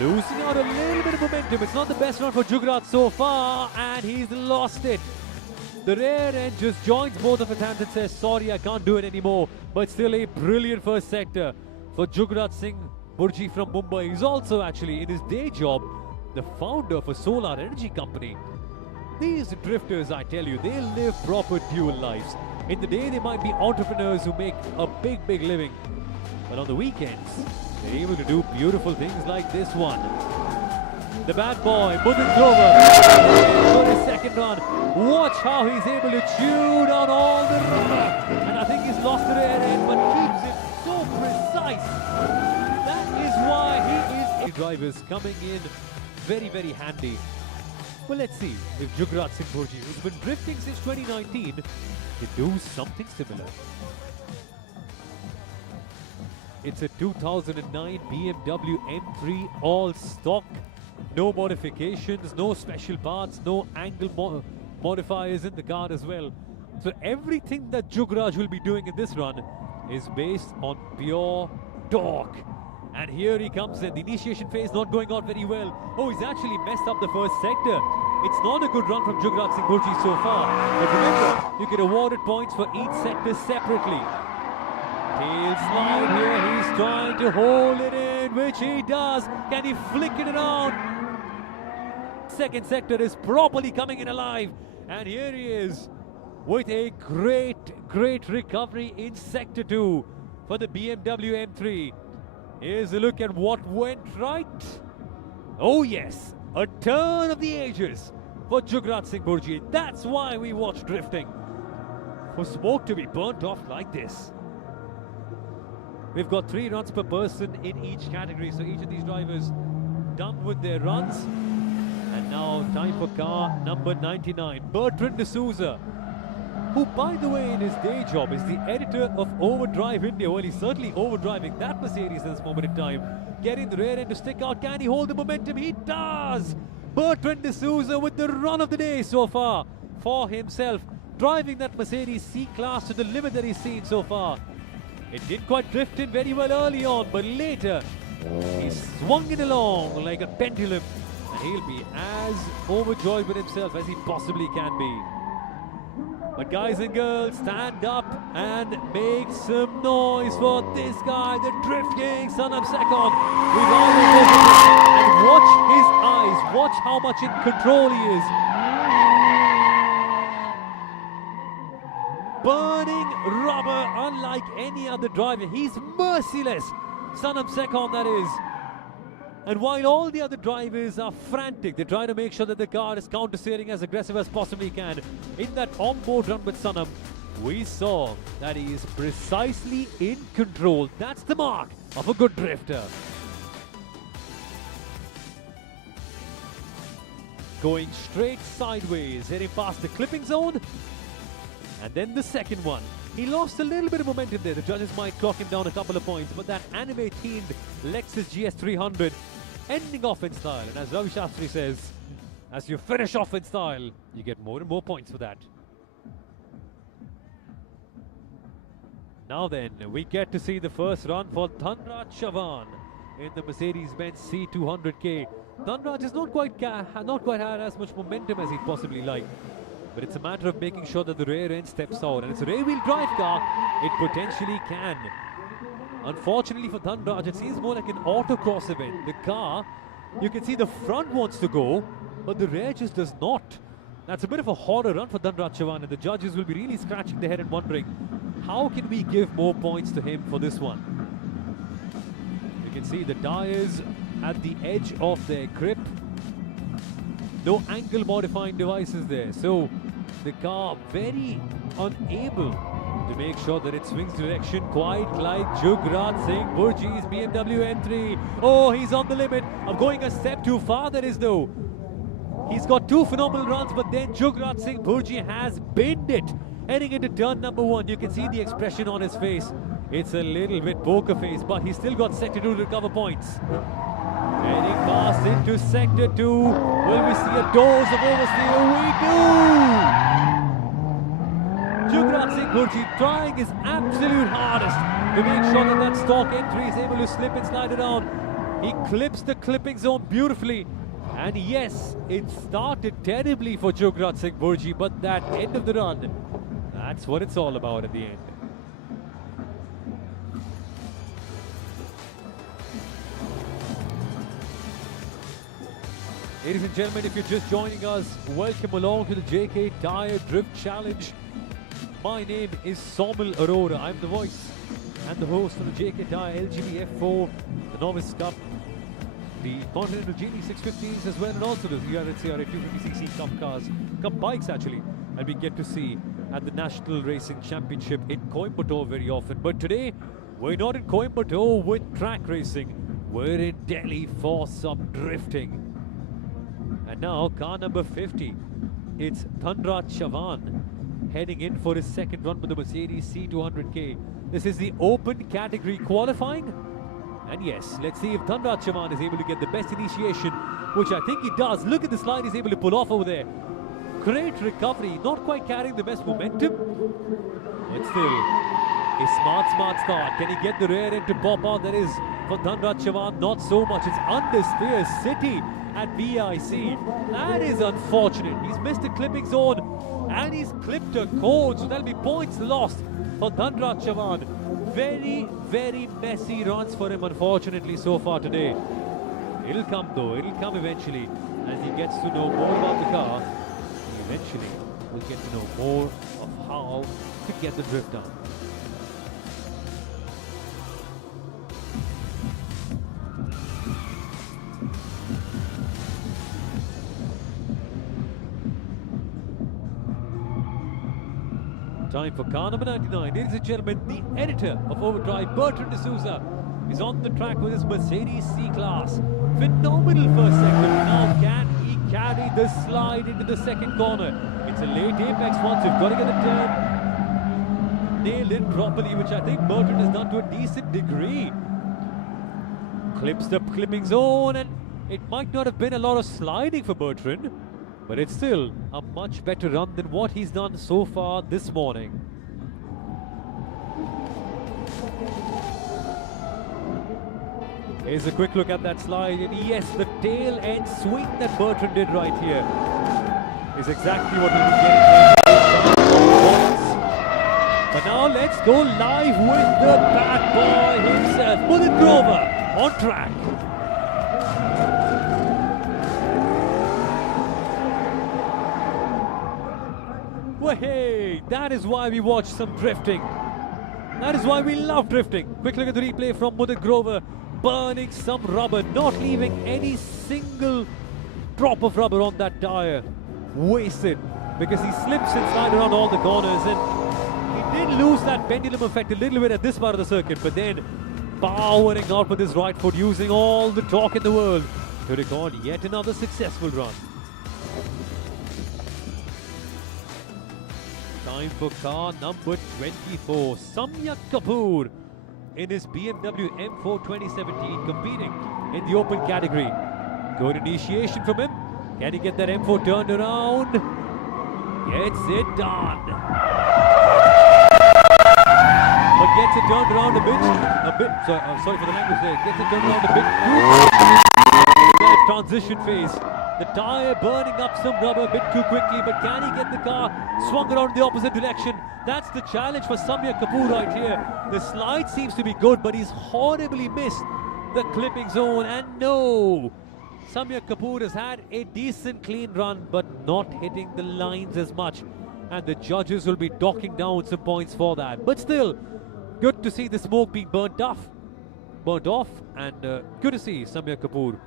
Losing out a little bit of momentum. It's not the best run for Jugrat so far, and he's lost it. The rear end just joins both of his hands and says, sorry, I can't do it anymore. But still a brilliant first sector for Jugrat Singh Purji from Mumbai. He's also actually, in his day job, the founder of a solar energy company. These drifters, I tell you, they live proper dual lives. In the day, they might be entrepreneurs who make a big, big living. But on the weekends, they're able to do beautiful things like this one. The bad boy, Mudit Grover, for his second run. Watch how he's able to chew down all the rubber. And I think he's lost the rear end, but keeps it so precise. That is why he is. Drivers coming in very, very handy. Well, let's see if Jugrat Singh Purji, who's been drifting since 2019, can do something similar. It's a 2009 BMW M3 all stock. No modifications, no special parts, no angle modifiers in the car as well. So everything that Jugraj will be doing in this run is based on pure torque. And here he comes in. The initiation phase not going out very well. Oh, he's actually messed up the first sector. It's not a good run from Jugrat Singh Purji so far. But remember, you get awarded points for each sector separately. Tail slide here, he's trying to hold it in, which he does. Can he flick it around? Second sector is properly coming in alive. And here he is with a great recovery in sector 2 for the BMW M3. Here's a look at what went right. Oh yes, a turn of the ages for Jugrat Singh Purji. That's why we watch drifting. For smoke to be burnt off like this. We've got 3 runs per person in each category, so each of these drivers done with their runs. And now time for car number 99, Bertrand D'Souza, who, by the way, in his day job is the editor of Overdrive India. Well, he's certainly overdriving that Mercedes at this moment in time. Getting the rear end to stick out. Can he hold the momentum? He does! Bertrand D'Souza with the run of the day so far for himself. Driving that Mercedes C-Class to the limit that he's seen so far. It didn't quite drift in very well early on, but later he swung it along like a pendulum. And he'll be as overjoyed with himself as he possibly can be. But guys and girls, stand up and make some noise for this guy, the Drift King, Sanam Sekon. We've always opened it. And watch his eyes, watch how much in control he is. Burning rubber, unlike any other driver. He's merciless, Sanam Sekon that is. And while all the other drivers are frantic, they try to make sure that the car is counter-steering as aggressive as possibly can. In that on-board run with Sanam, we saw that he is precisely in control. That's the mark of a good drifter. Going straight sideways, heading past the clipping zone. And then the second one. He lost a little bit of momentum there. The judges might clock him down a couple of points, but that anime-themed Lexus GS300 ending off in style. And as Ravi Shastri says, as you finish off in style, you get more and more points for that. Now then, we get to see the first run for Dhanraj Chavan. in the Mercedes-Benz C200K. Dhanraj has not quite had as much momentum as he'd possibly like. But it's a matter of making sure that the rear end steps out. And it's a rear-wheel drive car. It potentially can. Unfortunately for Dhanraj, it seems more like an autocross event. The car, you can see the front wants to go, but the rear just does not. That's a bit of a horror run for Dhanraj Chavan, and the judges will be really scratching their head and wondering, how can we give more points to him for this one? You can see the tyres at the edge of their grip. No angle modifying devices there, so the car very unable to make sure that it swings direction quite like Jugraj Singh Burji's BMW M3. Oh, he's on the limit of going a step too far, that is though. He's got two phenomenal runs, but then Jugraj Singh Burji has binned it. Heading into turn number 1, you can see the expression on his face. It's a little bit poker face, but he's still got sector 2 to recover points. Heading past into sector 2. Will we see a dose of oversteer? We do! Jugraj Singh Burji trying his absolute hardest to make sure that that stock entry is able to slip and slide around. He clips the clipping zone beautifully. And yes, it started terribly for Jugraj Singh Burji, but that end of the run, that's what it's all about at the end. Ladies and gentlemen, if you're just joining us, welcome along to the JK Tyre Drift Challenge. My name is Somil Arora. I'm the voice and the host of the JK Tyre LGB F4, the Novice Cup, the Continental GT 650s as well, and also the CRA 250cc Cup bikes actually, and we get to see at the National Racing Championship in Coimbatore very often. But today, we're not in Coimbatore with track racing, we're in Delhi for some drifting. And now, car number 50, it's Dhanraj Chavan heading in for his second run with the Mercedes C200K. This is the open category qualifying. And yes, let's see if Dhanraj Chavan is able to get the best initiation, which I think he does. Look at the slide he's able to pull off over there. Great recovery, not quite carrying the best momentum, but still, a smart start. Can he get the rear end to pop out? That is for Dhanraj Chavan, not so much. It's Understeer City at BIC. That is unfortunate. He's missed the clipping zone and he's clipped a code, so there'll be points lost for Dhanraj Chavan. Very, very messy runs for him, unfortunately, so far today. It'll come though, it'll come eventually. As he gets to know more about the car, he eventually will get to know more of how to get the drift done. Time for car number 99. Ladies and gentlemen, the editor of Overdrive, Bertrand D'Souza, is on the track with his Mercedes C-Class. Phenomenal first sector. Now can he carry the slide into the second corner? It's a late apex once. You've got to get the turn nailed in properly, which I think Bertrand has done to a decent degree. Clips the clipping zone, and it might not have been a lot of sliding for Bertrand, but it's still a much better run than what he's done so far this morning. Here's a quick look at that slide, and yes, the tail end swing that Bertrand did right here is exactly what we'll be getting. But now let's go live with the bad boy himself, Bullet Grover, on track. Well, hey, that is why we watch some drifting. That is why we love drifting. Quick look at the replay from Mudit Grover, burning some rubber, not leaving any single drop of rubber on that tyre. Wasted, because he slips and slides around all the corners, and he did lose that pendulum effect a little bit at this part of the circuit, but then powering out with his right foot, using all the torque in the world to record yet another successful run. Time for car number 24, Samyak Kapoor in his BMW M4 2017, competing in the open category. Good initiation from him. Can he get that M4 turned around? Gets it done. But gets it turned around sorry for the language there. Gets it turned around a bit too that transition phase. The tyre burning up some rubber a bit too quickly, but can he get the car swung around the opposite direction? That's the challenge for Samyak Kapoor right here. The slide seems to be good, but he's horribly missed the clipping zone, and no! Samyak Kapoor has had a decent clean run, but not hitting the lines as much, and the judges will be docking down some points for that. But still, good to see the smoke being burnt off, and good to see Samyak Kapoor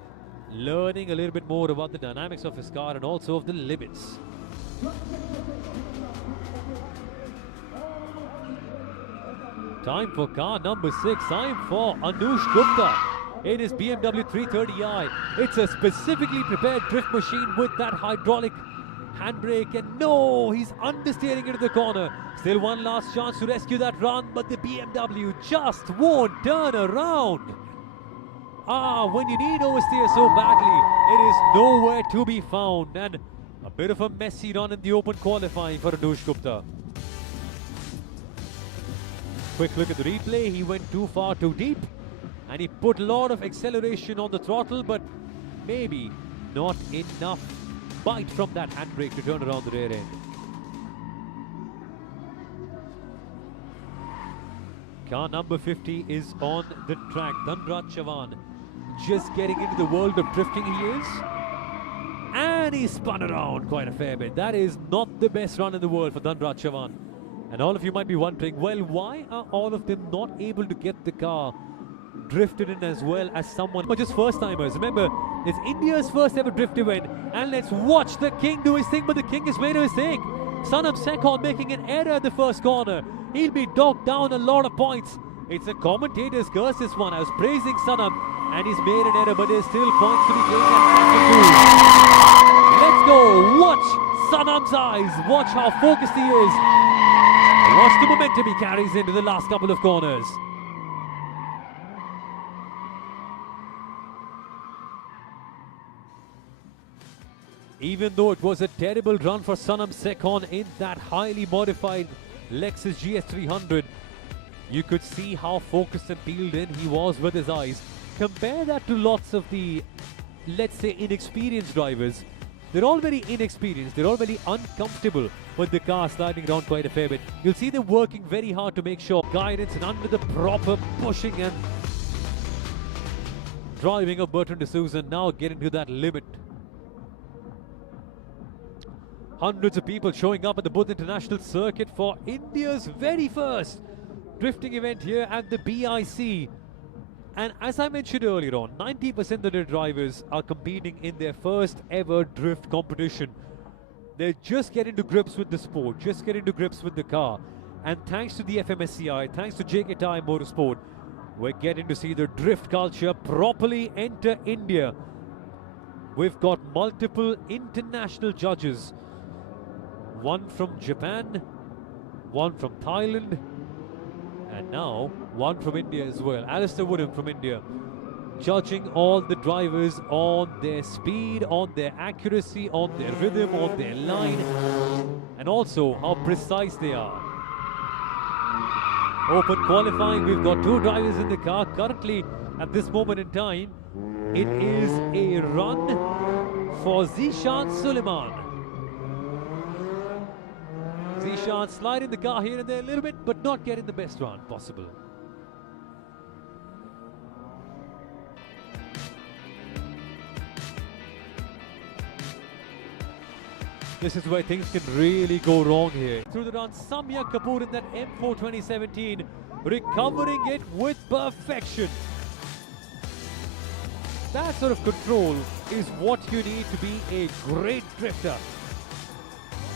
learning a little bit more about the dynamics of his car and also of the limits. Time for car number 6, time for Anush Gupta in his BMW 330i. It's a specifically prepared drift machine with that hydraulic handbrake, and no, he's understeering into the corner. Still one last chance to rescue that run, but the BMW just won't turn around. When you need oversteer so badly, it is nowhere to be found, and a bit of a messy run in the open qualifying for Anush Gupta. Quick look at the replay, he went too far too deep, and he put a lot of acceleration on the throttle, but maybe not enough bite from that handbrake to turn around the rear end. Car number 50 is on the track. Dhanraj Chavan just getting into the world of drifting he is. And he spun around quite a fair bit. That is not the best run in the world for Dhanraj Chavan. And all of you might be wondering, well, why are all of them not able to get the car drifted in as well as someone, but just first timers? Remember, it's India's first ever drift event, and let's watch the king do his thing, but the king has made a mistake. Sanam Sekhon making an error at the first corner. He'll be docked down a lot of points. It's a commentator's curse, this one. I was praising Sanam, and he's made an error, but there's still points to be taken at 2. Let's go. Watch Sanam's eyes. Watch how focused he is. Watch the momentum he carries into the last couple of corners. Even though it was a terrible run for Sanam Sekhon in that highly modified Lexus GS300, you could see how focused and peeled in he was with his eyes. Compare that to lots of the, let's say, inexperienced drivers. They're all very inexperienced, they're all very uncomfortable with the car sliding around quite a fair bit. You'll see them working very hard to make sure guidance and under the proper pushing and driving of Bertrand D'Souza now getting to that limit. Hundreds of people showing up at the Buddha International Circuit for India's very first drifting event here at the BIC. And as I mentioned earlier on, 90% of the drivers are competing in their first ever drift competition. They're just getting to grips with the sport, just getting to grips with the car. And thanks to the FMSCI, thanks to JK Tyre Motorsport, we're getting to see the drift culture properly enter India. We've got multiple international judges. One from Japan, one from Thailand, and now one from India as well. Alistair Woodham from India, judging all the drivers on their speed, on their accuracy, on their rhythm, on their line, and also how precise they are. Open qualifying, we've got 2 drivers in the car. Currently, at this moment in time, it is a run for Zishan Suleiman. Zishan sliding the car here and there a little bit, but not getting the best run possible. This is where things can really go wrong here. Through the run, Samyak Kapoor in that M4 2017, recovering it with perfection. That sort of control is what you need to be a great drifter.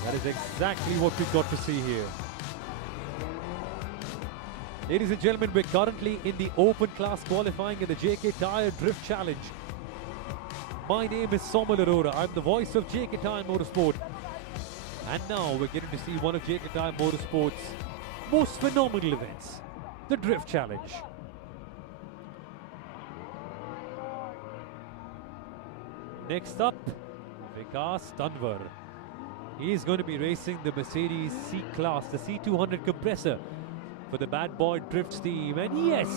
That is exactly what we've got to see here. Ladies and gentlemen, we're currently in the open class qualifying in the JK Tyre Drift Challenge. My name is Somal Arora. I'm the voice of JK Tyre Motorsport. And now we're getting to see one of JK Tyre Motorsport's most phenomenal events, the Drift Challenge. Next up, Vikas Tanwar. He is going to be racing the Mercedes C-Class, the C200 compressor for the Bad Boy Drifts team. And yes,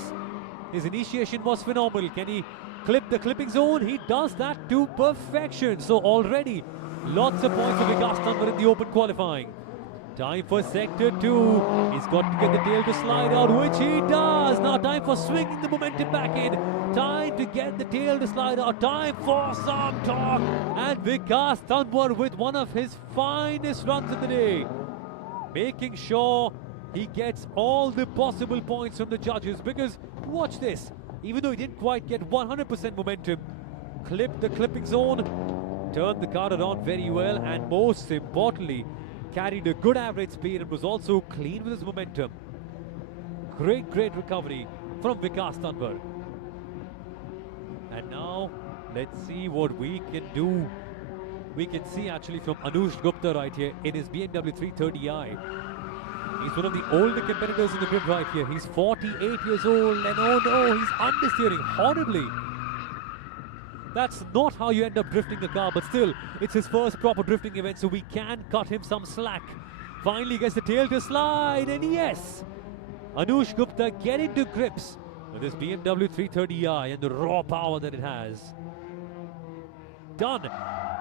his initiation was phenomenal. Can he clip the clipping zone? He does that to perfection. So already lots of points for Vikas Tanwar in the open qualifying. Time for sector 2. He's got to get the tail to slide out, which he does. Now time for swinging the momentum back in. Time to get the tail to slide out. Time for some torque. And Vikas Tanwar with one of his finest runs of the day, making sure he gets all the possible points from the judges. Because watch this, even though he didn't quite get 100% momentum, clipped the clipping zone, turned the car around very well, and most importantly, carried a good average speed and was also clean with his momentum. Great recovery from Vikas Tanwar. And now, let's see what we can do. We can see actually from Anush Gupta right here in his BMW 330i. He's one of the older competitors in the grid right here. He's 48 years old, and oh no, he's understeering horribly. That's not how you end up drifting a car, but still, it's his first proper drifting event, so we can cut him some slack. Finally gets the tail to slide, and yes, Anush Gupta getting to grips with this BMW 330i and the raw power that it has. Done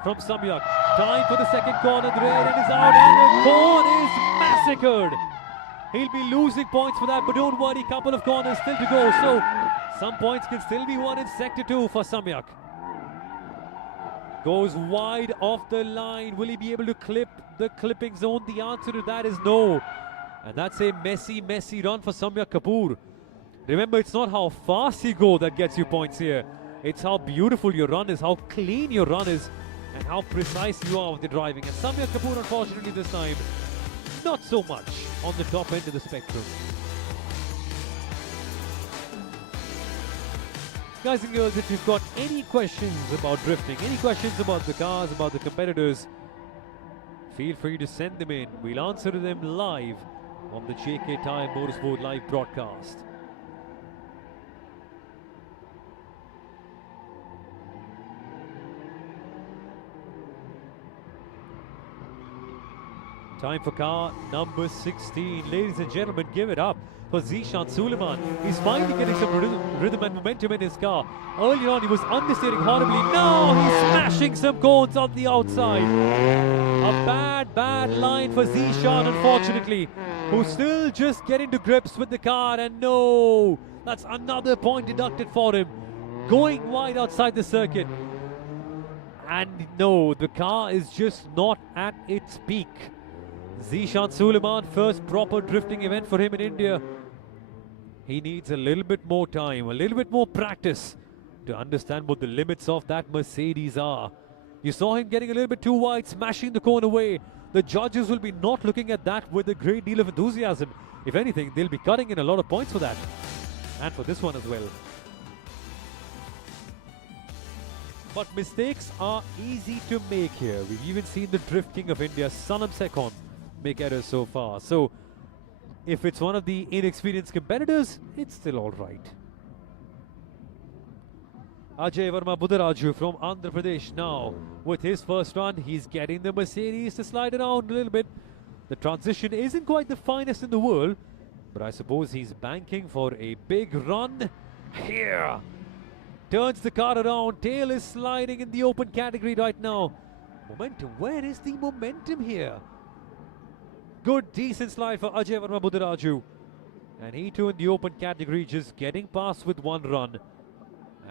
from Samyak. Time for the second corner. The rear end is out, and the cone is massacred. He'll be losing points for that, but don't worry, couple of corners still to go, so some points can still be won in sector 2 for Samyak. Goes wide off the line. Will he be able to clip the clipping zone? The answer to that is no. And that's a messy run for Samyak Kapoor. Remember, it's not how fast you go that gets you points here. It's how beautiful your run is, how clean your run is, and how precise you are with the driving. And Samyak Kapoor, unfortunately this time, not so much on the top end of the spectrum. Guys and girls, if you've got any questions about drifting, any questions about the cars, about the competitors, feel free to send them in. We'll answer them live on the JK Tyre Motorsport live broadcast. Time for car number 16. Ladies and gentlemen, give it up for Zishan Suleiman. He's finally getting some rhythm and momentum in his car. Earlier on, he was understeering horribly. Now he's smashing some cones on the outside. A bad line for Zishan, unfortunately, who's still just getting to grips with the car. And no, that's another point deducted for him. Going wide outside the circuit. And no, the car is just not at its peak. Zishan Suleiman, first proper drifting event for him in India. He needs a little bit more time, a little bit more practice to understand what the limits of that Mercedes are. You saw him getting a little bit too wide, smashing the cone away. The judges will be not looking at that with a great deal of enthusiasm. If anything, they'll be cutting in a lot of points for that. And for this one as well. But mistakes are easy to make here. We've even seen the Drift King of India, Sanam Sekhon, make errors so far. So if it's one of the inexperienced competitors, it's still all right. Ajay Verma Budaraju from Andhra Pradesh now with his first run. He's getting the Mercedes to slide around a little bit. The transition isn't quite the finest in the world, but I suppose he's banking for a big run here. Turns the car around. Tail is sliding in the open category right now. Momentum. Where is the momentum here? Good, decent slide for Ajay Verma Budaraju. And he too in the open category, just getting past with one run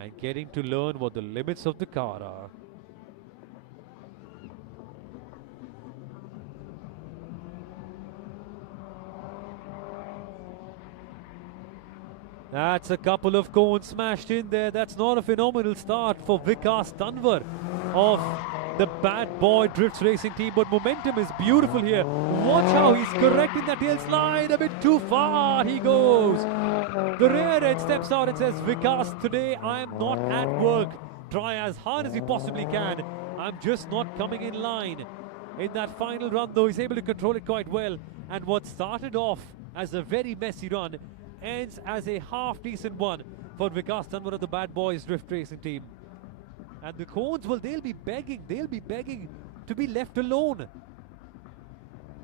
and getting to learn what the limits of the car are. That's a couple of cones smashed in there. That's not a phenomenal start for Vikas Tanwar of the Bad Boy Drifts Racing team, but momentum is beautiful here. Watch how he's correcting that tail slide. A bit too far he goes. The rear end steps out and says, Vikas, today I am not at work. Try as hard as you possibly can. I'm just not coming in line. In that final run though, he's able to control it quite well. And what started off as a very messy run ends as a half-decent one for Vikas Tanwar of the Bad Boys Drift Racing team. And the cones, well, they'll be begging to be left alone.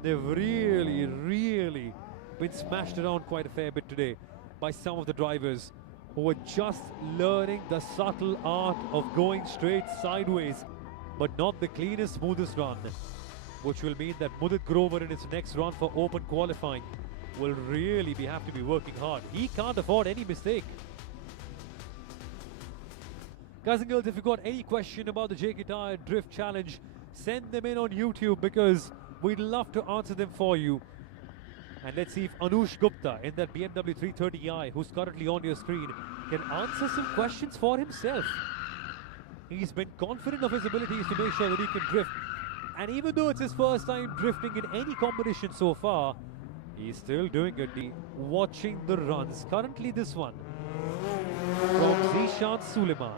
They've really been smashed around quite a fair bit today by some of the drivers who were just learning the subtle art of going straight sideways, but not the cleanest, smoothest run, which will mean that Mudit Grover in its next run for open qualifying will really have to be working hard. He can't afford any mistake. Guys and girls, if you've got any question about the JK Tyre Drift Challenge, send them in on YouTube because we'd love to answer them for you. And let's see if Anush Gupta in that BMW 330i, who's currently on your screen, can answer some questions for himself. He's been confident of his abilities to make sure that he can drift. And even though it's his first time drifting in any competition so far, he's still doing it. Watching the runs. Currently this one from Zishan Suleiman.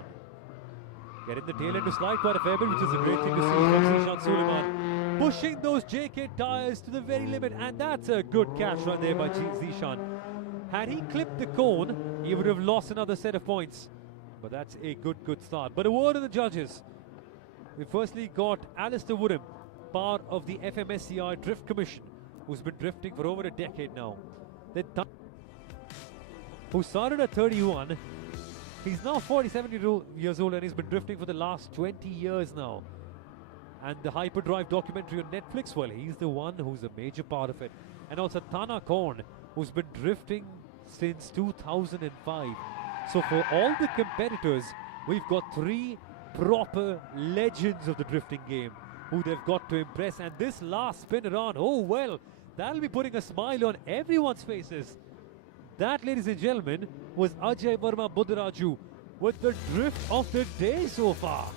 Getting the tail end to slide quite a fair bit, which is a great thing to see from Zishan Suleiman. Pushing those JK tyres to the very limit, and that's a good catch right there by Zishan. Had he clipped the cone, he would have lost another set of points. But that's a good start. But a word on the judges. We firstly got Alistair Woodham, part of the FMSCI Drift Commission, who's been drifting for over a decade now. Who started at 31. He's now 47 years old and he's been drifting for the last 20 years now. And the Hyperdrive documentary on Netflix, well, he's the one who's a major part of it. And also Tana Korn, who's been drifting since 2005. So for all the competitors, we've got 3 proper legends of the drifting game who they've got to impress. And this last spin around, oh well, that'll be putting a smile on everyone's faces. That, ladies and gentlemen, was Ajay Verma Buddharaju with the drift of the day so far.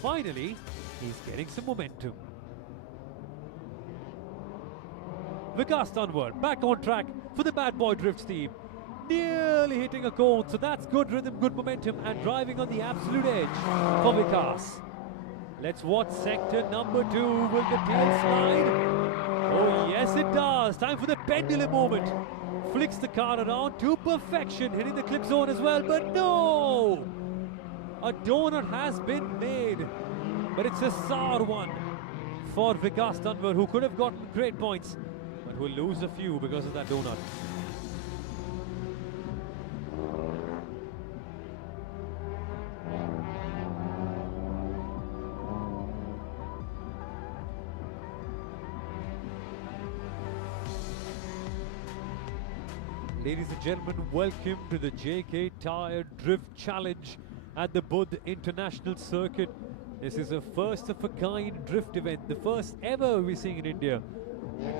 Finally, he's getting some momentum. Vikas Tanwar back on track for the Bad Boy Drifts team. Nearly hitting a cone, so that's good rhythm, good momentum, and driving on the absolute edge for Vikas. Let's watch sector number 2. Will the tail slide? Oh yes it does. Time for the pendulum moment. Flicks the car around to perfection, hitting the clip zone as well, but no! A donut has been made, but it's a sour one for Vikas Tanwar, who could have gotten great points, but will lose a few because of that donut. Ladies and gentlemen, welcome to the JK Tyre Drift Challenge at the Budh International Circuit. This is a first-of-a-kind drift event, the first ever we're seeing in India.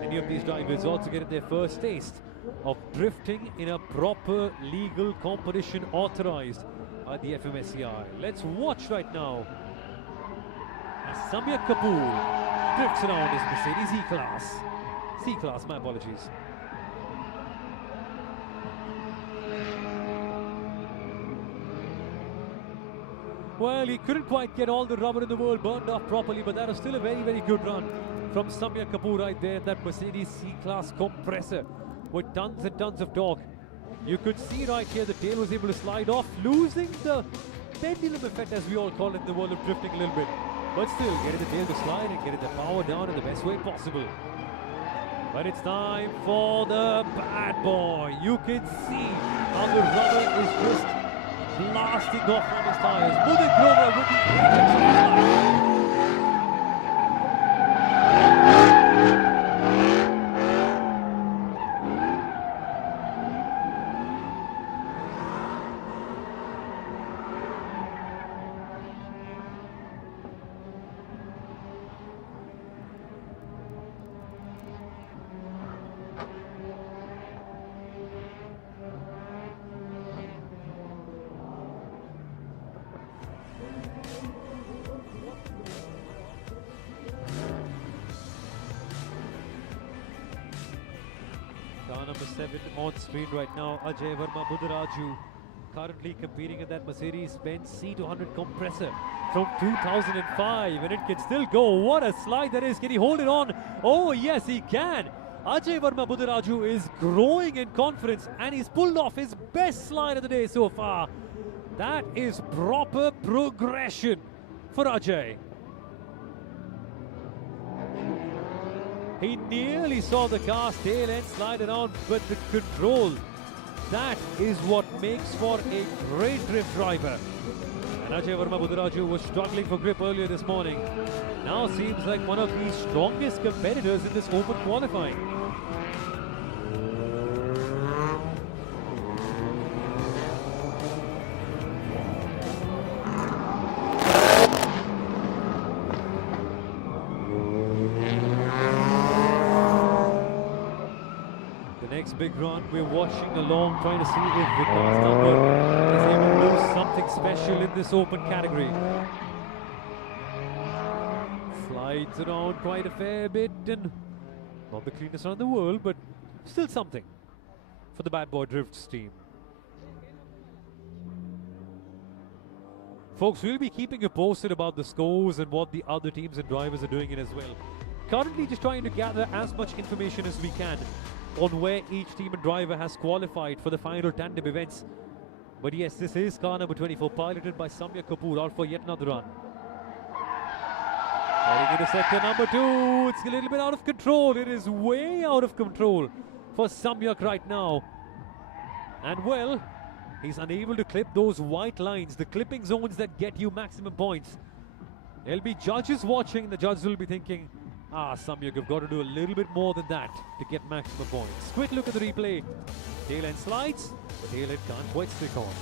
Many of these drivers also getting their first taste of drifting in a proper legal competition authorized by the FMSCI. Let's watch right now as Samyak Kapoor drifts around his Mercedes E-Class. C-Class, my apologies. Well, he couldn't quite get all the rubber in the world burned off properly, but that was still a very good run from Samyak Kapoor right there in that Mercedes C-Class compressor with tons and tons of torque. You could see right here the tail was able to slide off, losing the pendulum effect, as we all call it in the world of drifting a little bit. But still, getting the tail to slide and getting the power down in the best way possible. But it's time for the bad boy. You can see how the rubber is just blasting off from his tires. Mudit Grover with the apex of his life. Car number 7 on screen right now, Ajay Verma Buddharaju, currently competing in that Mercedes-Benz C200 compressor from 2005, and it can still go. What a slide that is. Can he hold it on? Oh yes, he can. Ajay Verma Buddharaju is growing in confidence, and he's pulled off his best slide of the day so far. That is proper progression for Ajay. He nearly saw the car's tail end slide around, but the control, that is what makes for a great drift driver. And Ajay Verma Budaraju was struggling for grip earlier this morning. Now seems like one of the strongest competitors in this open qualifying. Next big run, we're watching along, trying to see if Vikas Number is able to do something special in this open category. Slides around quite a fair bit, and not the cleanest run in the world, but still something for the Bad Boy Drifts team. Folks, we'll be keeping you posted about the scores and what the other teams and drivers are doing in as well. Currently just trying to gather as much information as we can on where each team and driver has qualified for the final tandem events. But yes, this is car number 24, piloted by Samyak Kapoor, out for yet another run. Heading into sector number 2, it's a little bit out of control. It is way out of control for Samyak right now. And well, he's unable to clip those white lines, the clipping zones that get you maximum points. There'll be judges watching, the judges will be thinking, Samyak, you've got to do a little bit more than that to get maximum points. Quick look at the replay. Tail end slides, but tail end can't quite stick on.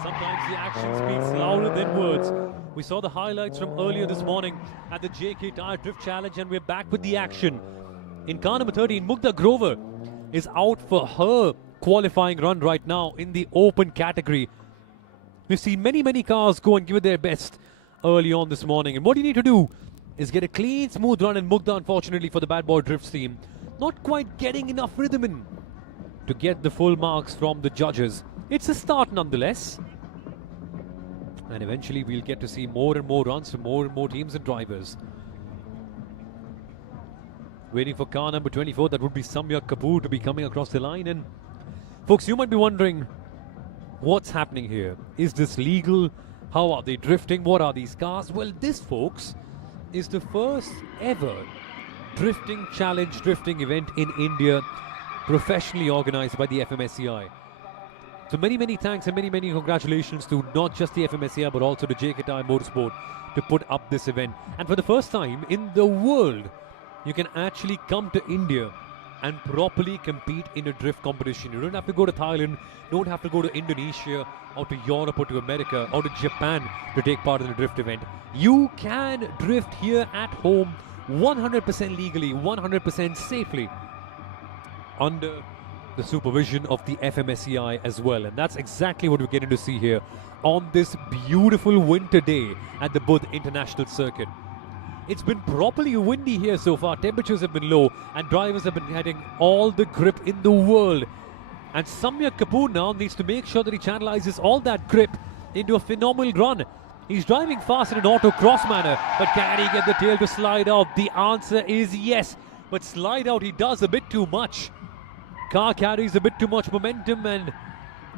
Sometimes the action speaks louder than words. We saw the highlights from earlier this morning at the JK Tyre Drift Challenge, and we're back with the action. In car number 13, Mugdha Grover is out for her qualifying run right now in the open category. We've seen many cars go and give it their best early on this morning, and what you need to do is get a clean, smooth run. And Mugdha, unfortunately for the Bad Boy Drifts team, not quite getting enough rhythm in to get the full marks from the judges. It's a start nonetheless. And eventually we'll get to see more and more runs from more and more teams and drivers. Waiting for car number 24, that would be Samyak Kapoor, to be coming across the line. And folks, you might be wondering, what's happening here? Is this legal? How are they drifting? What are these cars? Well, this, folks, is the first ever drifting challenge drifting event in India, professionally organized by the FMSCI. So many thanks and many congratulations to not just the FMSCI but also to JK Tyre Motorsport to put up this event. And for the first time in the world, you can actually come to India and properly compete in a drift competition. You don't have to go to Thailand, don't have to go to Indonesia or to Europe or to America or to Japan to take part in a drift event. You can drift here at home 100% legally, 100% safely, under the supervision of the FMSCI as well. And that's exactly what we're getting to see here on this beautiful winter day at the Buddh International Circuit. It's been properly windy here so far. Temperatures have been low and drivers have been having all the grip in the world. And Samyak Kapoor now needs to make sure that he channelizes all that grip into a phenomenal run. He's driving fast in an autocross manner, but can he get the tail to slide out? The answer is yes, but slide out he does a bit too much. Car carries a bit too much momentum, and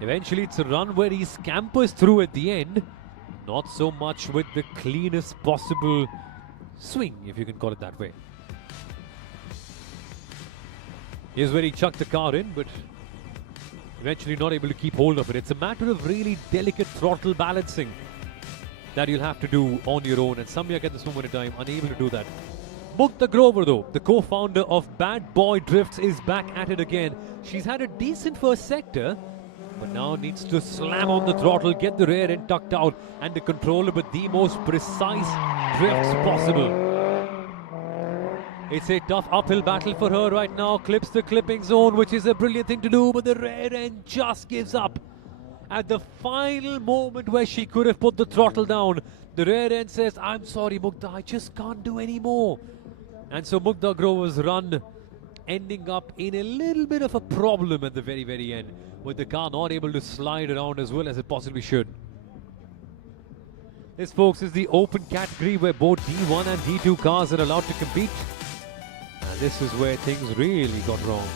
eventually it's a run where he scampers through at the end. Not so much with the cleanest possible swing, if you can call it that way. Here's where he chucked the car in, but eventually not able to keep hold of it. It's a matter of really delicate throttle balancing that you'll have to do on your own, and Samyak at this moment in time unable to do that. Mukta Grover, though, the co-founder of Bad Boy Drifts, is back at it again. She's had a decent first sector, but now needs to slam on the throttle, get the rear end tucked out, and to control it with the most precise drifts possible. It's a tough uphill battle for her right now. Clips the clipping zone, which is a brilliant thing to do, but the rear end just gives up. At the final moment where she could have put the throttle down, the rear end says, I'm sorry, Mukta, I just can't do any more. And so Mukta Grover's run ending up in a little bit of a problem at the very end, with the car not able to slide around as well as it possibly should. This, folks, is the open category where both D1 and D2 cars are allowed to compete. And this is where things really got wrong.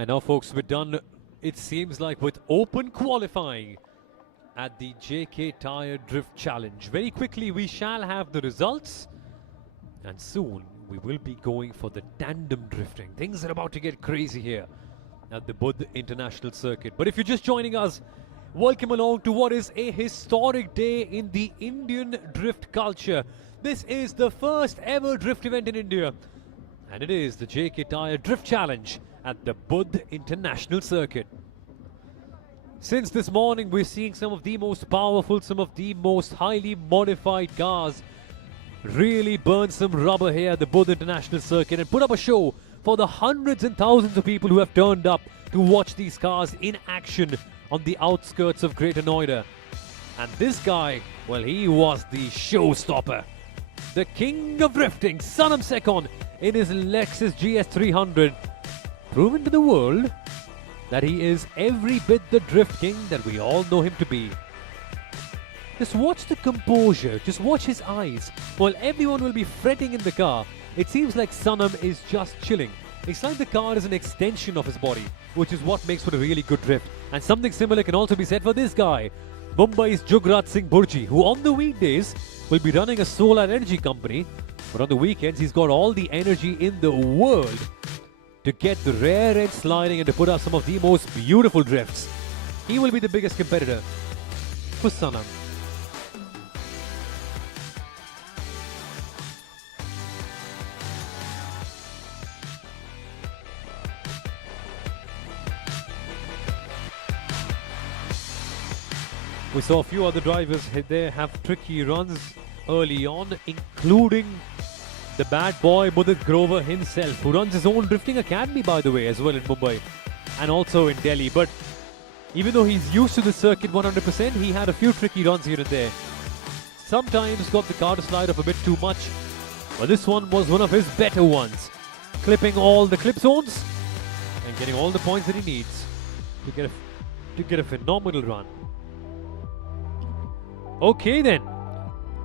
And now, folks, we're done, it seems like, with open qualifying at the JK Tyre Drift Challenge. Very quickly, we shall have the results. And soon, we will be going for the tandem drifting. Things are about to get crazy here at the Buddh International Circuit. But if you're just joining us, welcome along to what is a historic day in the Indian drift culture. This is the first ever drift event in India. And it is the JK Tyre Drift Challenge at the Buddh International Circuit. Since this morning, we're seeing some of the most powerful, some of the most highly modified cars really burn some rubber here at the Buddh International Circuit and put up a show for the hundreds and thousands of people who have turned up to watch these cars in action on the outskirts of Greater Noida. And this guy, well, he was the showstopper. The king of drifting, Sanam Sekon, in his Lexus GS 300, proven to the world that he is every bit the drift king that we all know him to be. Just watch the composure, just watch his eyes. While everyone will be fretting in the car, it seems like Sanam is just chilling. It's like the car is an extension of his body, which is what makes for a really good drift. And something similar can also be said for this guy, Mumbai's Jugrat Singh Burji, who on the weekdays will be running a solar energy company, but on the weekends he's got all the energy in the world to get the rear end sliding and to put out some of the most beautiful drifts. He will be the biggest competitor for Sanam. We saw a few other drivers there have tricky runs early on, including the bad boy Mudit Grover himself, who runs his own drifting academy, by the way, as well in Mumbai and also in Delhi. But even though he's used to the circuit 100%, he had a few tricky runs here and there. Sometimes got the car to slide up a bit too much, But this one was one of his better ones, clipping all the clip zones and getting all the points that he needs to get a phenomenal run. Okay then,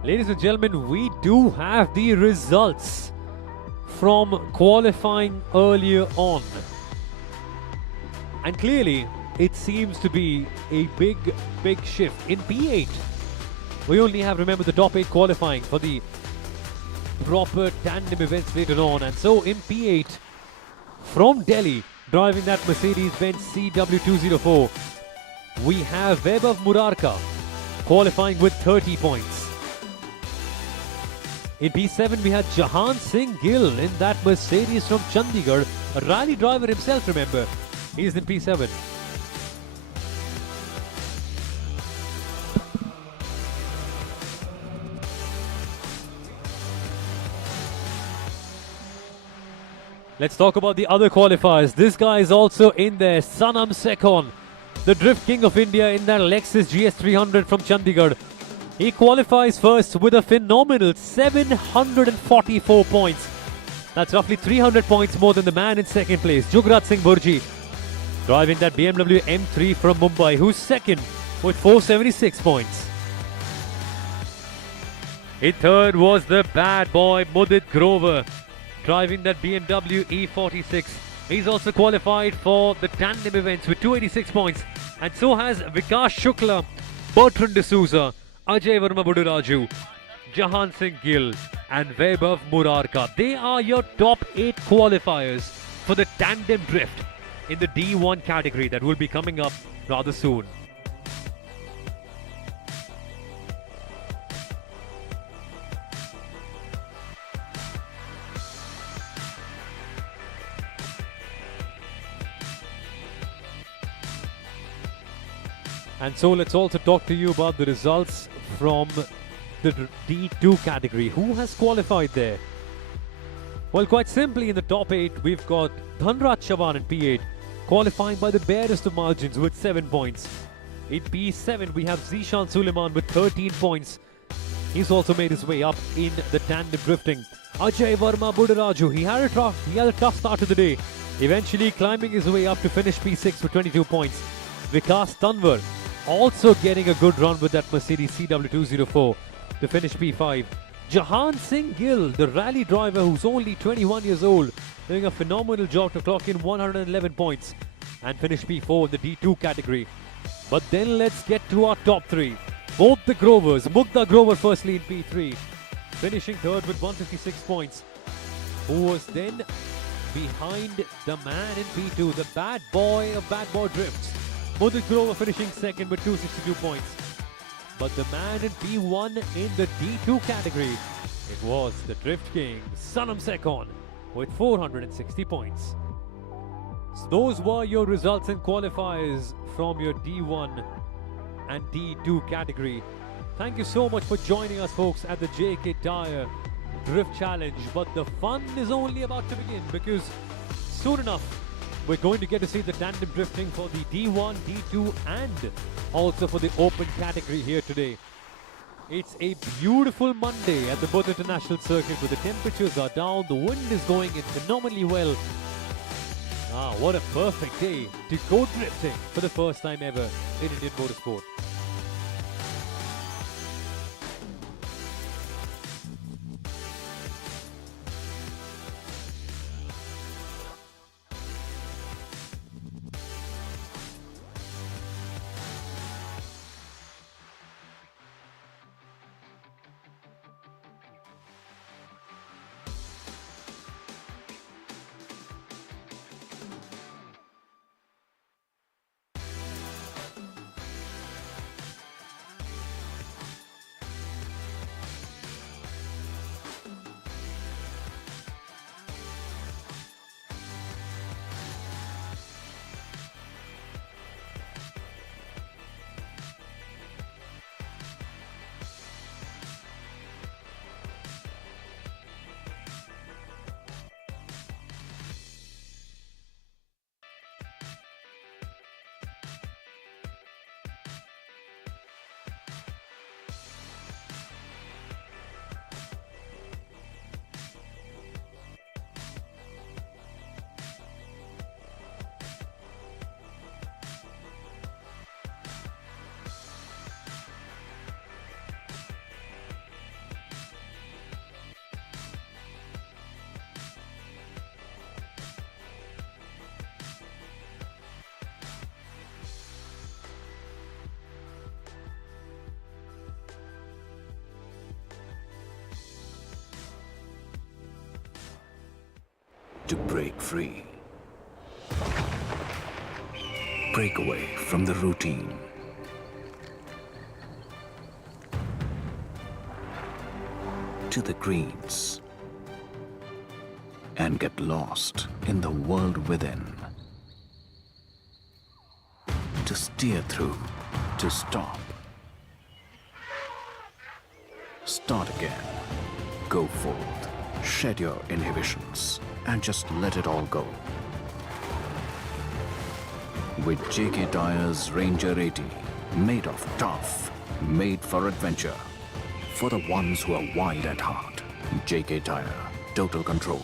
ladies and gentlemen, we do have the results from qualifying earlier on. And clearly, it seems to be a big shift. In P8, we only have, remember, the top 8 qualifying for the proper tandem events later on. And so in P8, from Delhi, driving that Mercedes-Benz CW204, we have Vaibhav Murarka qualifying with 30 points. In P7, we had Jahan Singh Gill in that Mercedes from Chandigarh, a rally driver himself, remember. He's in P7. Let's talk about the other qualifiers. This guy is also in there, Sanam Sekon, the Drift King of India in that Lexus GS300 from Chandigarh. He qualifies first with a phenomenal 744 points. That's roughly 300 points more than the man in second place, Jugrat Singh Burji, driving that BMW M3 from Mumbai, who's second with 476 points. In third was the bad boy Mudit Grover, driving that BMW E46. He's also qualified for the tandem events with 286 points. And so has Vikas Shukla, Bertrand D'Souza, Ajay Verma Buduraju, Jahan Singh Gill and Vaibhav Murarka. They are your top 8 qualifiers for the tandem drift in the D1 category that will be coming up rather soon. And so let's also talk to you about the results from the D2 category. Who has qualified there? Well, quite simply, in the top 8, we've got Dhanraj Chavan in P8, qualifying by the barest of margins with 7 points. In P7, we have Zishan Suleiman with 13 points. He's also made his way up in the tandem drifting. Ajay Verma Buduraju, he had a tough start to the day, eventually climbing his way up to finish P6 with 22 points. Vikas Tanwar also getting a good run with that Mercedes CW204 to finish P5. Jahan Singh Gill, the rally driver who's only 21 years old, doing a phenomenal job to clock in 111 points and finish P4 in the D2 category. But then let's get to our top 3. Both the Grovers, Mugdha Grover firstly in P3, finishing third with 156 points, who was then behind the man in P2, the bad boy of bad boy drifts. Mudit Grover finishing second with 262 points. But the man in P1 in the D2 category, it was the Drift King, Sanam Sekon, with 460 points. So those were your results and qualifiers from your D1 and D2 category. Thank you so much for joining us, folks, at the JK Tyre Drift Challenge. But the fun is only about to begin, because soon enough, we're going to get to see the tandem drifting for the D1, D2 and also for the open category here today. It's a beautiful Monday at the Buddha International Circuit, where the temperatures are down, the wind is going in phenomenally well. What a perfect day to go drifting for the first time ever in Indian motorsport. to break free. Break away from the routine. To the greens. And get lost in the world within. To steer through, to stop. Start again. Go forth. Shed your inhibitions and just let it all go. With JK Tyre's Ranger 80, made of tough, made for adventure. For the ones who are wild at heart. JK Tyre, total control.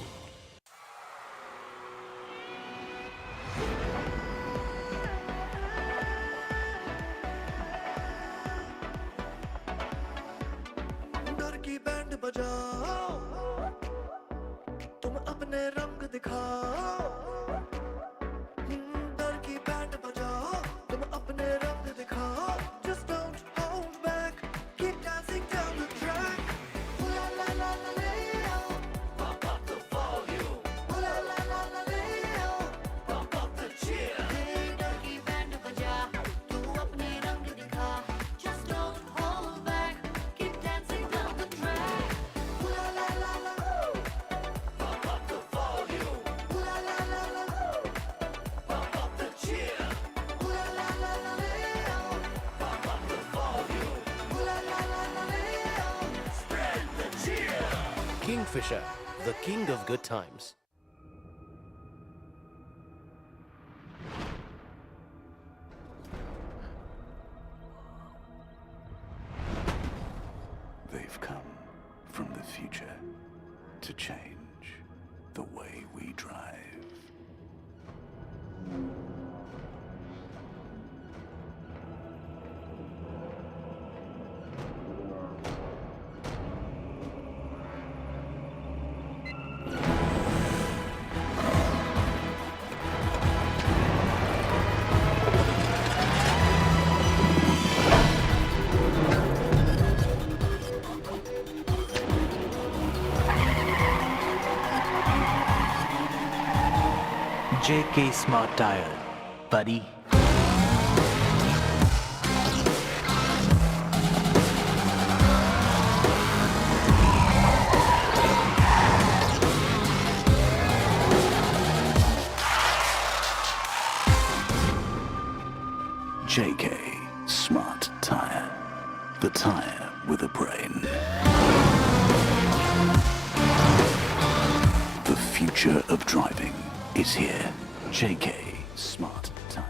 डर की band बजाओ तुम अपने रंग दिखाओ डर की band बजाओ तुम अपने रंग दिखाओ just don't hold back keep dancing down the track la la la la la pump up the volume la la la la la pump up the cheer डर की बैंड बजा तू अपने रंग दिखा just don't hold back keep dancing down the track la la la la Pump up the volume. la la la la Pump up the cheer. la la la la Pump up the volume. la la la la Spread the cheer. Kingfisher, the king of good times. They've come from the future to change the way we drive. JK Smart Tyre, buddy. JK Smart Tyre. The tire with a brain. The future of driving is here. JK Smart Tyre.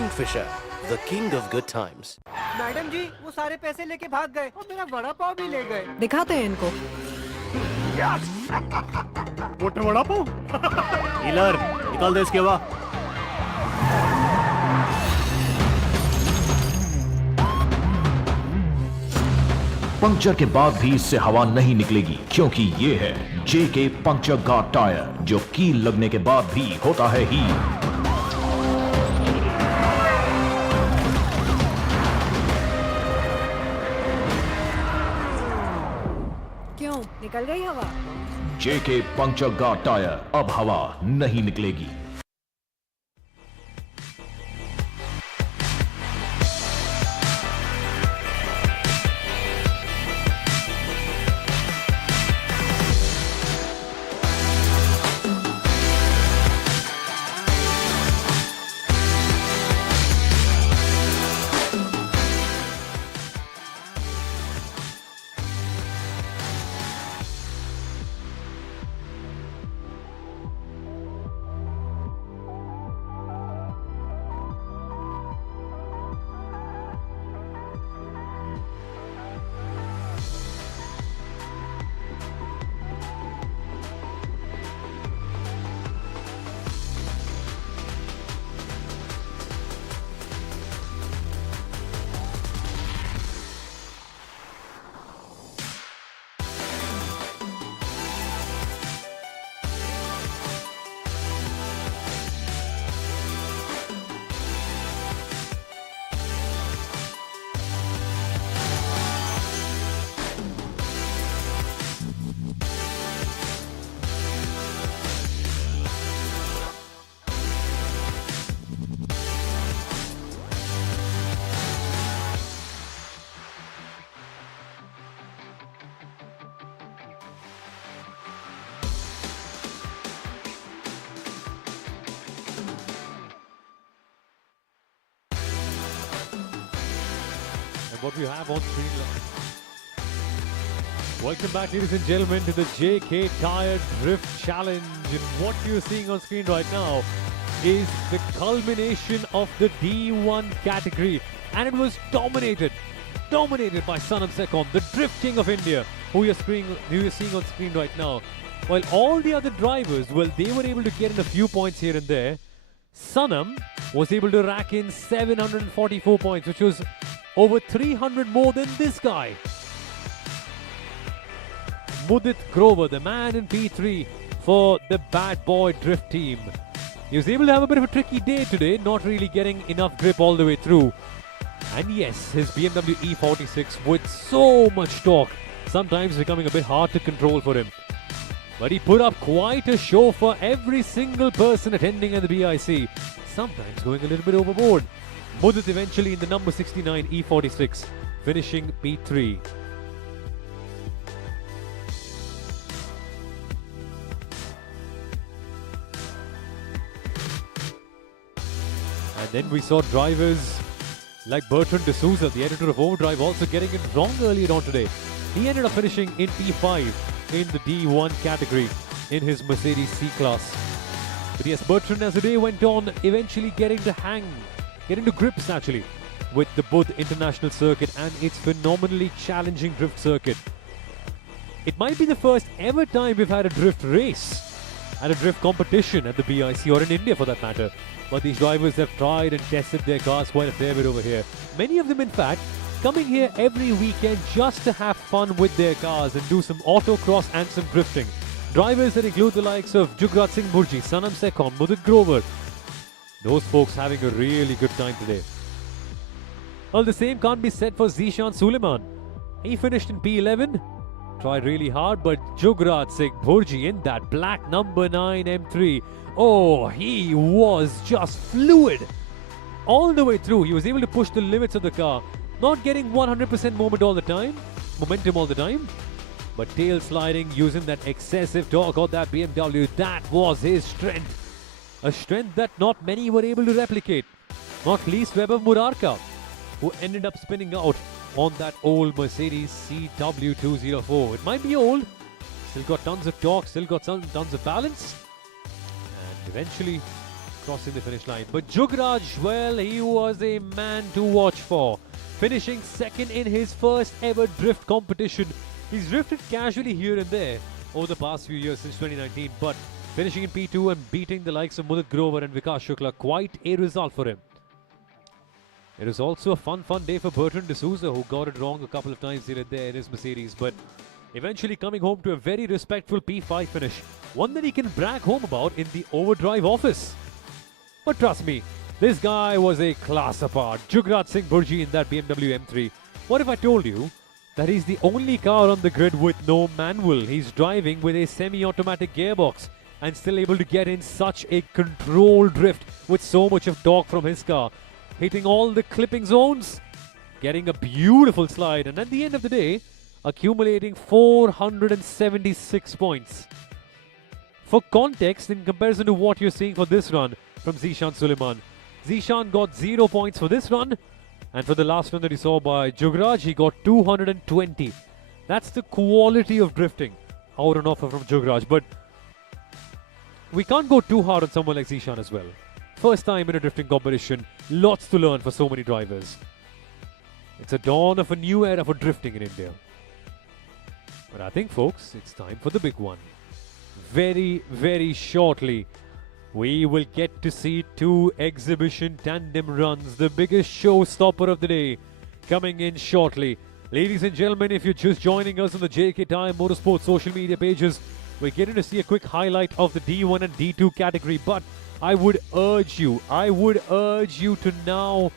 Kingfisher, the king of good times. Madam ji वो सारे पैसे लेके भाग गए और मेरा वड़ा पाव भी ले गए। दिखाते हैं इनको। मोटे वड़ा पाव। Healer, निकाल दे इसके हवा। पंक्चर के बाद भी इससे हवा नहीं निकलेगी क्योंकि ये है जेके पंक्चर गार्ड टायर जो कील लगने के बाद भी होता है हील। क्यों निकल गई हवा? जेके पंक्चर गार्ड टायर, अब हवा नहीं निकलेगी। What we have on screen. Welcome back, ladies and gentlemen, to the JK Tyre Drift Challenge. And what you're seeing on screen right now is the culmination of the D1 category. And it was dominated by Sanam Sekon, the Drift King of India, who you're seeing on screen right now. While all the other drivers, well, they were able to get in a few points here and there. Sanam was able to rack in 744 points, which was over 300 more than this guy. Mudit Grover, the man in P3 for the Bad Boy Drift team. He was able to have a bit of a tricky day today, not really getting enough grip all the way through. And yes, his BMW E46 with so much torque, sometimes becoming a bit hard to control for him. But he put up quite a show for every single person attending at the BIC, sometimes going a little bit overboard. Mudit eventually in the number 69 E46, finishing P3. And then we saw drivers like Bertrand D'Souza, the editor of Overdrive, also getting it wrong earlier on today. He ended up finishing in P5 in the D1 category in his Mercedes C-Class. But yes, Bertrand, as the day went on, eventually getting to grips actually with the Budh International Circuit and its phenomenally challenging drift circuit. It might be the first ever time we've had a drift race and a drift competition at the BIC, or in India for that matter. But these drivers have tried and tested their cars quite a fair bit over here. Many of them, in fact, coming here every weekend just to have fun with their cars and do some autocross and some drifting. Drivers that include the likes of Jugrat Singh Murji, Sanam Sekon, Mudit Grover. Those folks having a really good time today. Well, the same can't be said for Zishan Suleiman. He finished in P11. Tried really hard, but Jugrat Singh Murji in that black number 9 M3. Oh, he was just fluid. All the way through, he was able to push the limits of the car. Not getting 100% momentum all the time, but tail sliding, using that excessive torque on that BMW, that was his strength. A strength that not many were able to replicate. Not least Weber Murarka, who ended up spinning out on that old Mercedes CW204. It might be old, still got tons of torque, still got tons of balance. And eventually, crossing the finish line. But Jugraj, well, he was a man to watch for. Finishing second in his first ever drift competition. He's drifted casually here and there over the past few years since 2019, but finishing in P2 and beating the likes of Mudit Grover and Vikas Shukla, quite a result for him. It was also a fun day for Bertrand D'Souza, who got it wrong a couple of times here and there in his Mercedes, but eventually coming home to a very respectful P5 finish, one that he can brag home about in the overdrive office. But trust me, this guy was a class apart. Jugraj Singh Burji in that BMW M3. What if I told you that he's the only car on the grid with no manual? He's driving with a semi-automatic gearbox and still able to get in such a controlled drift with so much of torque from his car, hitting all the clipping zones, getting a beautiful slide, and at the end of the day, accumulating 476 points. For context, in comparison to what you're seeing for this run from Zishan Suleiman, Zishan got 0 points for this run, and for the last run that you saw by Jugraj, he got 220. That's the quality of drifting out on offer from Jugraj, but we can't go too hard on someone like Zishan as well. First time in a drifting competition, lots to learn for so many drivers. It's a dawn of a new era for drifting in India. But I think, folks, it's time for the big one. Very, very shortly, we will get to see 2 exhibition tandem runs, the biggest showstopper of the day, coming in shortly. Ladies and gentlemen, if you're just joining us on the JK Tyre Motorsport social media pages, we're getting to see a quick highlight of the D1 and D2 category, but I would urge you to now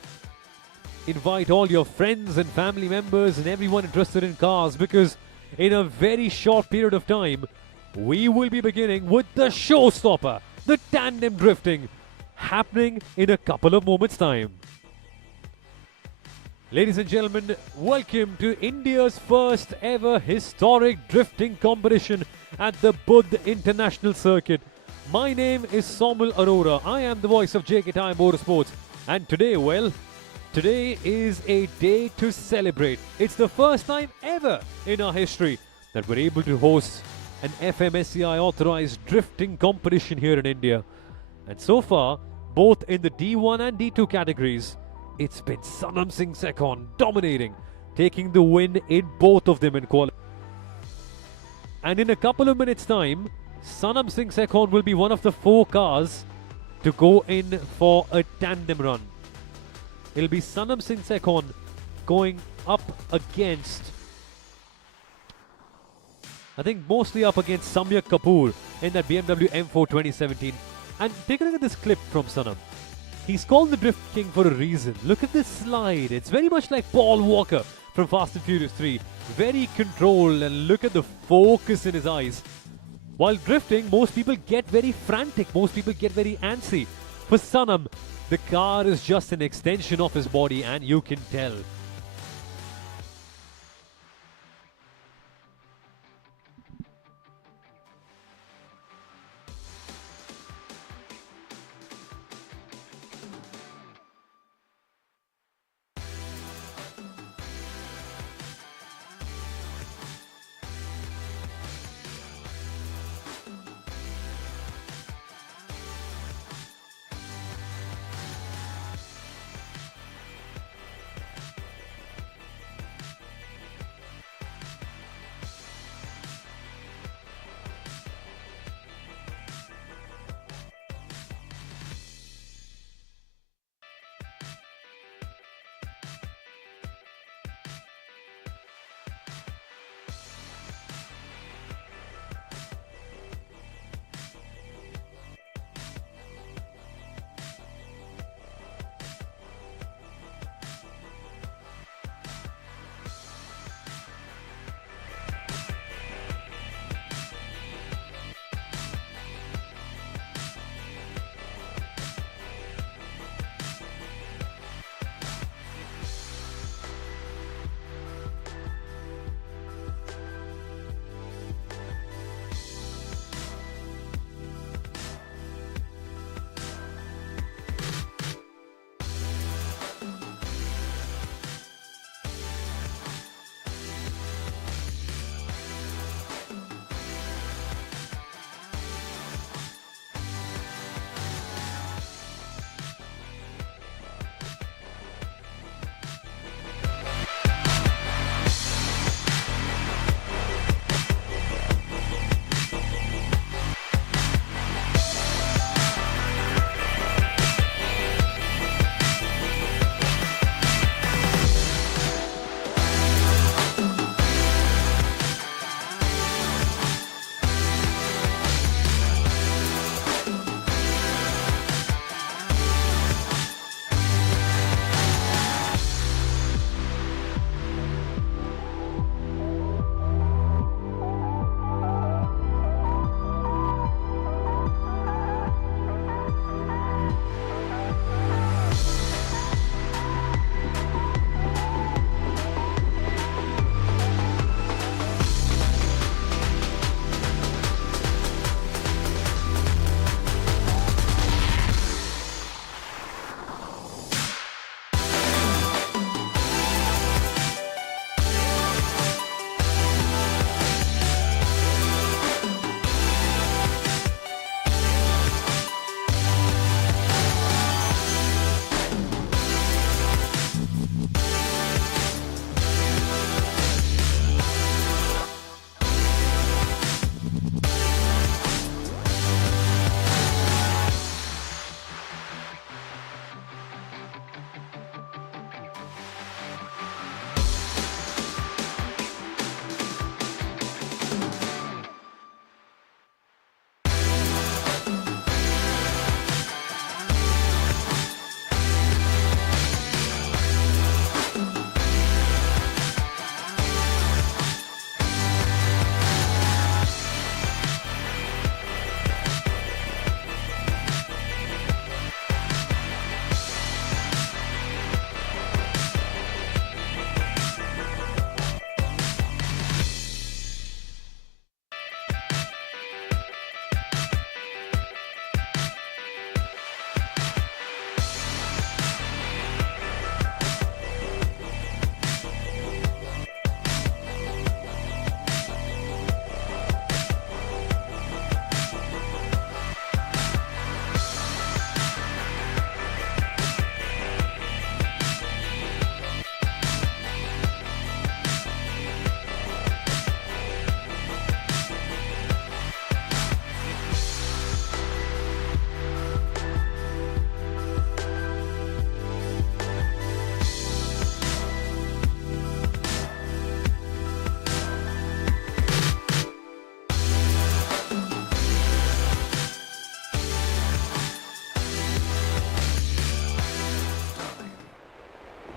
invite all your friends and family members and everyone interested in cars, because in a very short period of time, we will be beginning with the showstopper, the tandem drifting, happening in a couple of moments' time. Ladies and gentlemen, welcome to India's first ever historic drifting competition at the Buddh International Circuit. My name is Somil Arora. I am the voice of JK Tyre Motorsports, and today, well, today is a day to celebrate. It's the first time ever in our history that we're able to host an FMSCI authorized drifting competition here in India. And so far, both in the D1 and D2 categories, it's been Sanam Singh Sekhon dominating, taking the win in both of them in qualifying. And in a couple of minutes' time, Sanam Singh Sekhon will be one of the 4 cars to go in for a tandem run. It'll be Sanam Singh Sekhon going up against, I think mostly up against Samyak Kapoor in that BMW M4 2017. And take a look at this clip from Sanam. He's called the Drift King for a reason. Look at this slide. It's very much like Paul Walker from Fast and Furious 3. Very controlled, and look at the focus in his eyes. While drifting, most people get very frantic. Most people get very antsy. For Sanam, the car is just an extension of his body, and you can tell.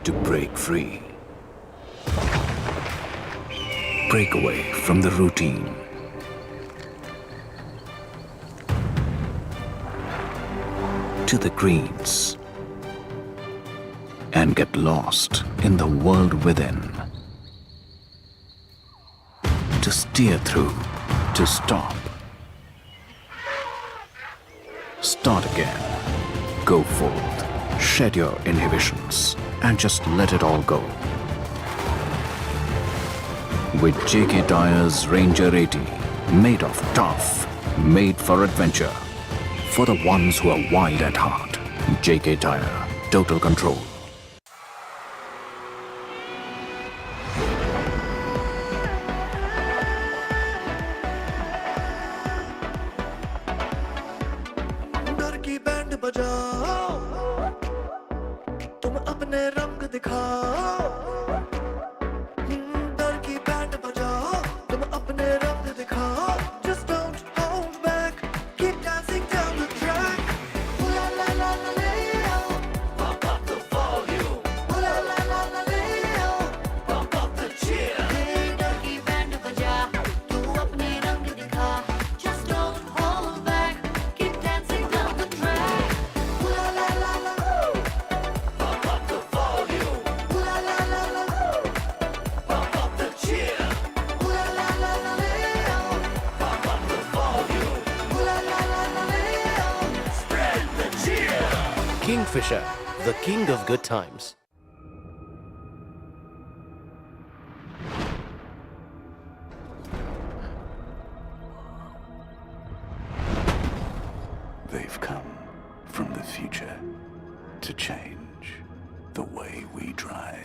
to break free. Break away from the routine. To the greens. And get lost in the world within. To steer through, to stop. Start again. Go forth. Shed your inhibitions and just let it all go. With JK Tyre's Ranger 80, made of tough, made for adventure. For the ones who are wild at heart. JK Tyre, total control. डर की band बजाओ तुम अपने रंग दिखाओ डर की band बजाओ तुम अपने रंग दिखाओ just don't hold back keep dancing down the track ooh la la la la la Pump up the volume. ooh la la la la la Pump up the cheer. डर की बैंड बजा तू अपने रंग दिखा just don't hold back keep dancing down the track ooh la la la la Pump up the volume. ooh la la la la Pump up the cheer. ooh la la la la Pump up the volume. ooh la la la la Spread the cheer. Kingfisher, the king of good times. They've come from the future to change the way we drive.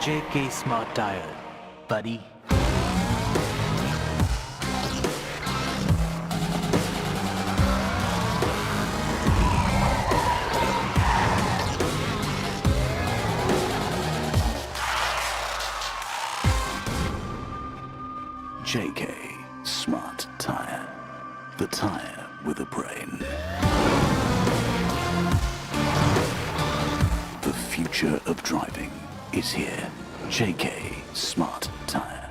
JK Smart Tire, buddy. JK Smart Tyre. The tire with a brain. The future of driving is here. JK Smart Tyre.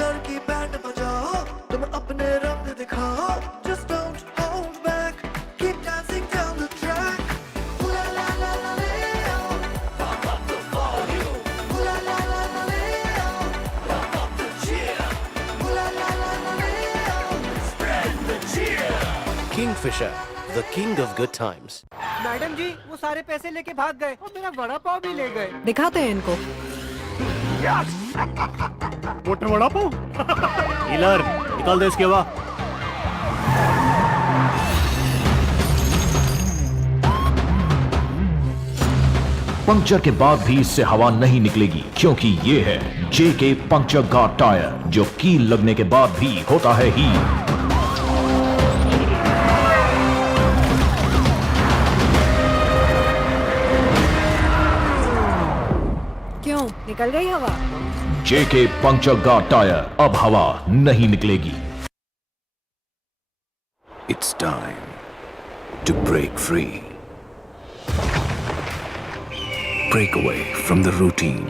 डर की band बजाओ तुम अपने रंग दिखाओ just don't hold back keep dancing down the track ooh la la la la la Pump up the volume. ooh la la la la la Pump up the cheer. ooh la la la la la Spread the cheer. Kingfisher, the king of good times. Madam ji वो सारे पैसे लेके भाग गए और मेरा वड़ा पाव भी ले गए। दिखाते हैं इनको। हीलर, निकाल दे इसके हवा। पंक्चर के बाद भी इससे हवा नहीं निकलेगी क्योंकि ये है JK पंक्चर गार्ड टायर जो कील लगने के बाद भी होता है हील। क्यों निकल गई हवा? JK पंक्चर गार्ड टायर अब हवा नहीं निकलेगी। It's time to break free. Break away from the routine.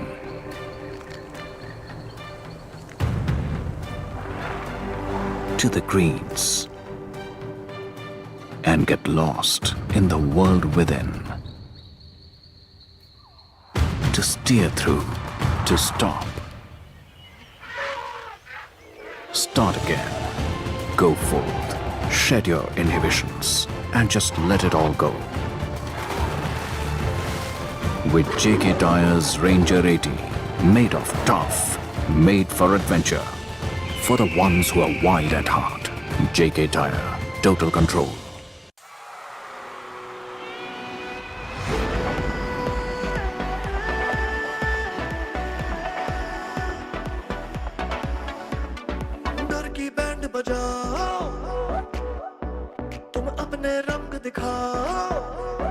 To the greens. And get lost in the world within. To steer through, to stop. Start again. Go forth. Shed your inhibitions and just let it all go. With JK Tyre's Ranger 80, made of tough, made for adventure. For the ones who are wild at heart. JK Tyre, total control. डर की band बजाओ तुम अपने रंग दिखाओ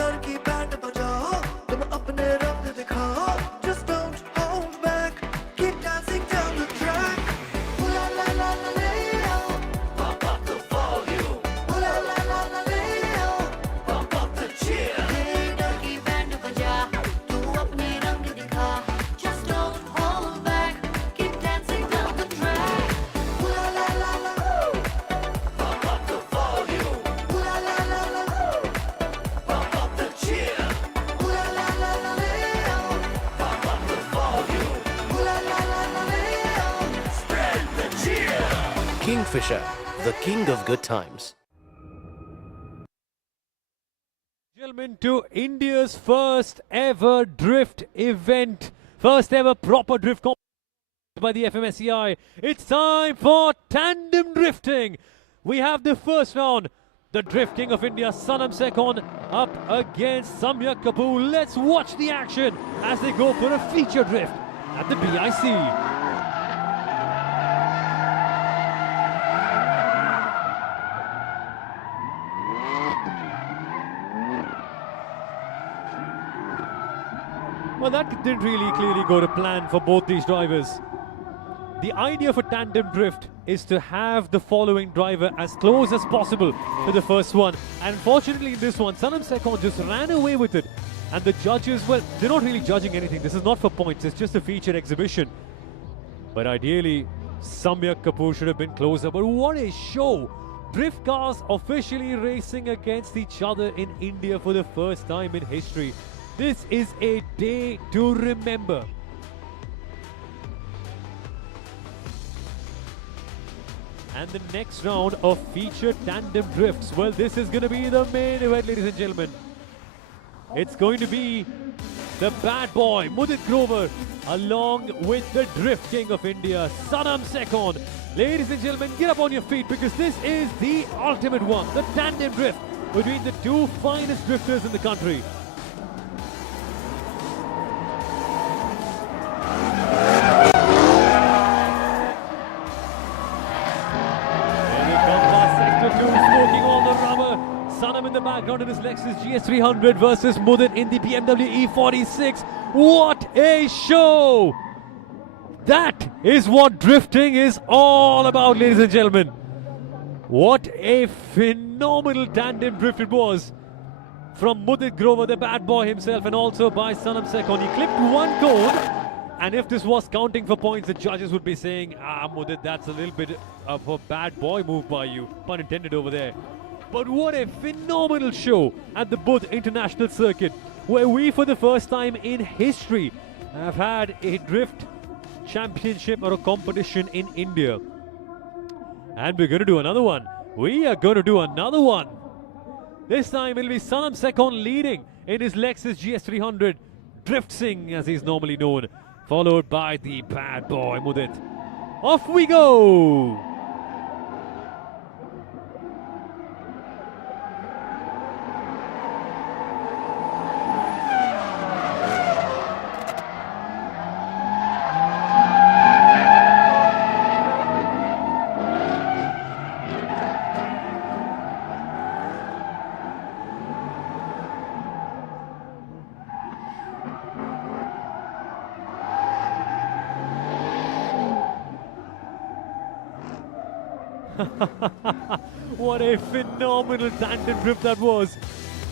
डर की band बजाओ तुम अपने रंग दिखाओ just don't hold back keep dancing down the track ooh la la la la la Pump up the volume. ooh la la la la la Pump up the cheer. Hey, डर की band बजा, तू अपने रंग दिखा. Just don't hold back, keep dancing down the track. ooh la la la la Pump up the volume. ooh la la la la Pump up the cheer. ooh la la la la Pump up the volume. ooh la la la la Spread the cheer. Kingfisher, the king of good times. Gentlemen, to India's first ever drift event, first ever proper drift competition by the FMSCI. It's time for tandem drifting. We have the first round. The Drift King of India, Sanam Sekon, up against Samyak Kapoor. Let's watch the action as they go for a feature drift at the BIC. Well, that didn't really clearly go to plan for both these drivers. The idea for tandem drift is to have the following driver as close as possible to the first one. And unfortunately in this one, Sanam Sekon just ran away with it. And the judges, well, they're not really judging anything. This is not for points, it's just a feature exhibition. But ideally, Samyak Kapoor should have been closer. But what a show! Drift cars officially racing against each other in India for the first time in history. This is a day to remember. And the next round of featured tandem drifts. Well, this is going to be the main event, ladies and gentlemen. It's going to be the bad boy, Mudit Grover, along with the Drift King of India, Sanam Sekon. Ladies and gentlemen, get up on your feet because this is the ultimate one, the tandem drift between the two finest drifters in the country. Smoking on the rubber. Sanam in the background in his Lexus GS300 versus Mudit in the BMW E46. What a show! That is what drifting is all about, ladies and gentlemen. What a phenomenal tandem drift it was from Mudit Grover, the bad boy himself, and also by Sanam Sekon. He clipped one cone. And if this was counting for points, the judges would be saying, Mudit, that's a little bit of a bad boy move by you. Pun intended over there. But what a phenomenal show at the Budh International Circuit, where we, for the first time in history, have had a drift championship or a competition in India. And we're going to do another one. We are going to do another one. This time it'll be Sanam Sekon leading in his Lexus GS300, Drift Singh as he's normally known, followed by the bad boy Mudit. Off we go! What a phenomenal tandem drift that was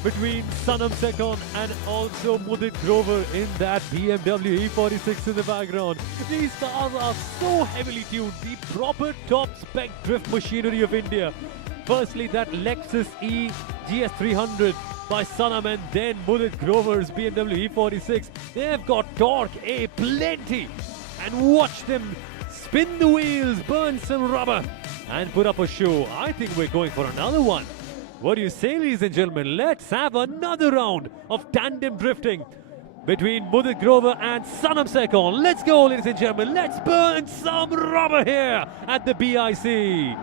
between Sanam Sekon and also Mudit Grover in that BMW E46 in the background. These cars are so heavily tuned, the proper top spec drift machinery of India. Firstly, that Lexus E GS300 by Sanam, and then Mudit Grover's BMW E46. They've got torque plenty. And watch them spin the wheels, burn some rubber, and put up a show. I think we're going for another one. What do you say, ladies and gentlemen? Let's have another round of tandem drifting. between Mudit Grover and Sanam Sekon. Let's go, ladies and gentlemen. Let's burn some rubber here at the BIC.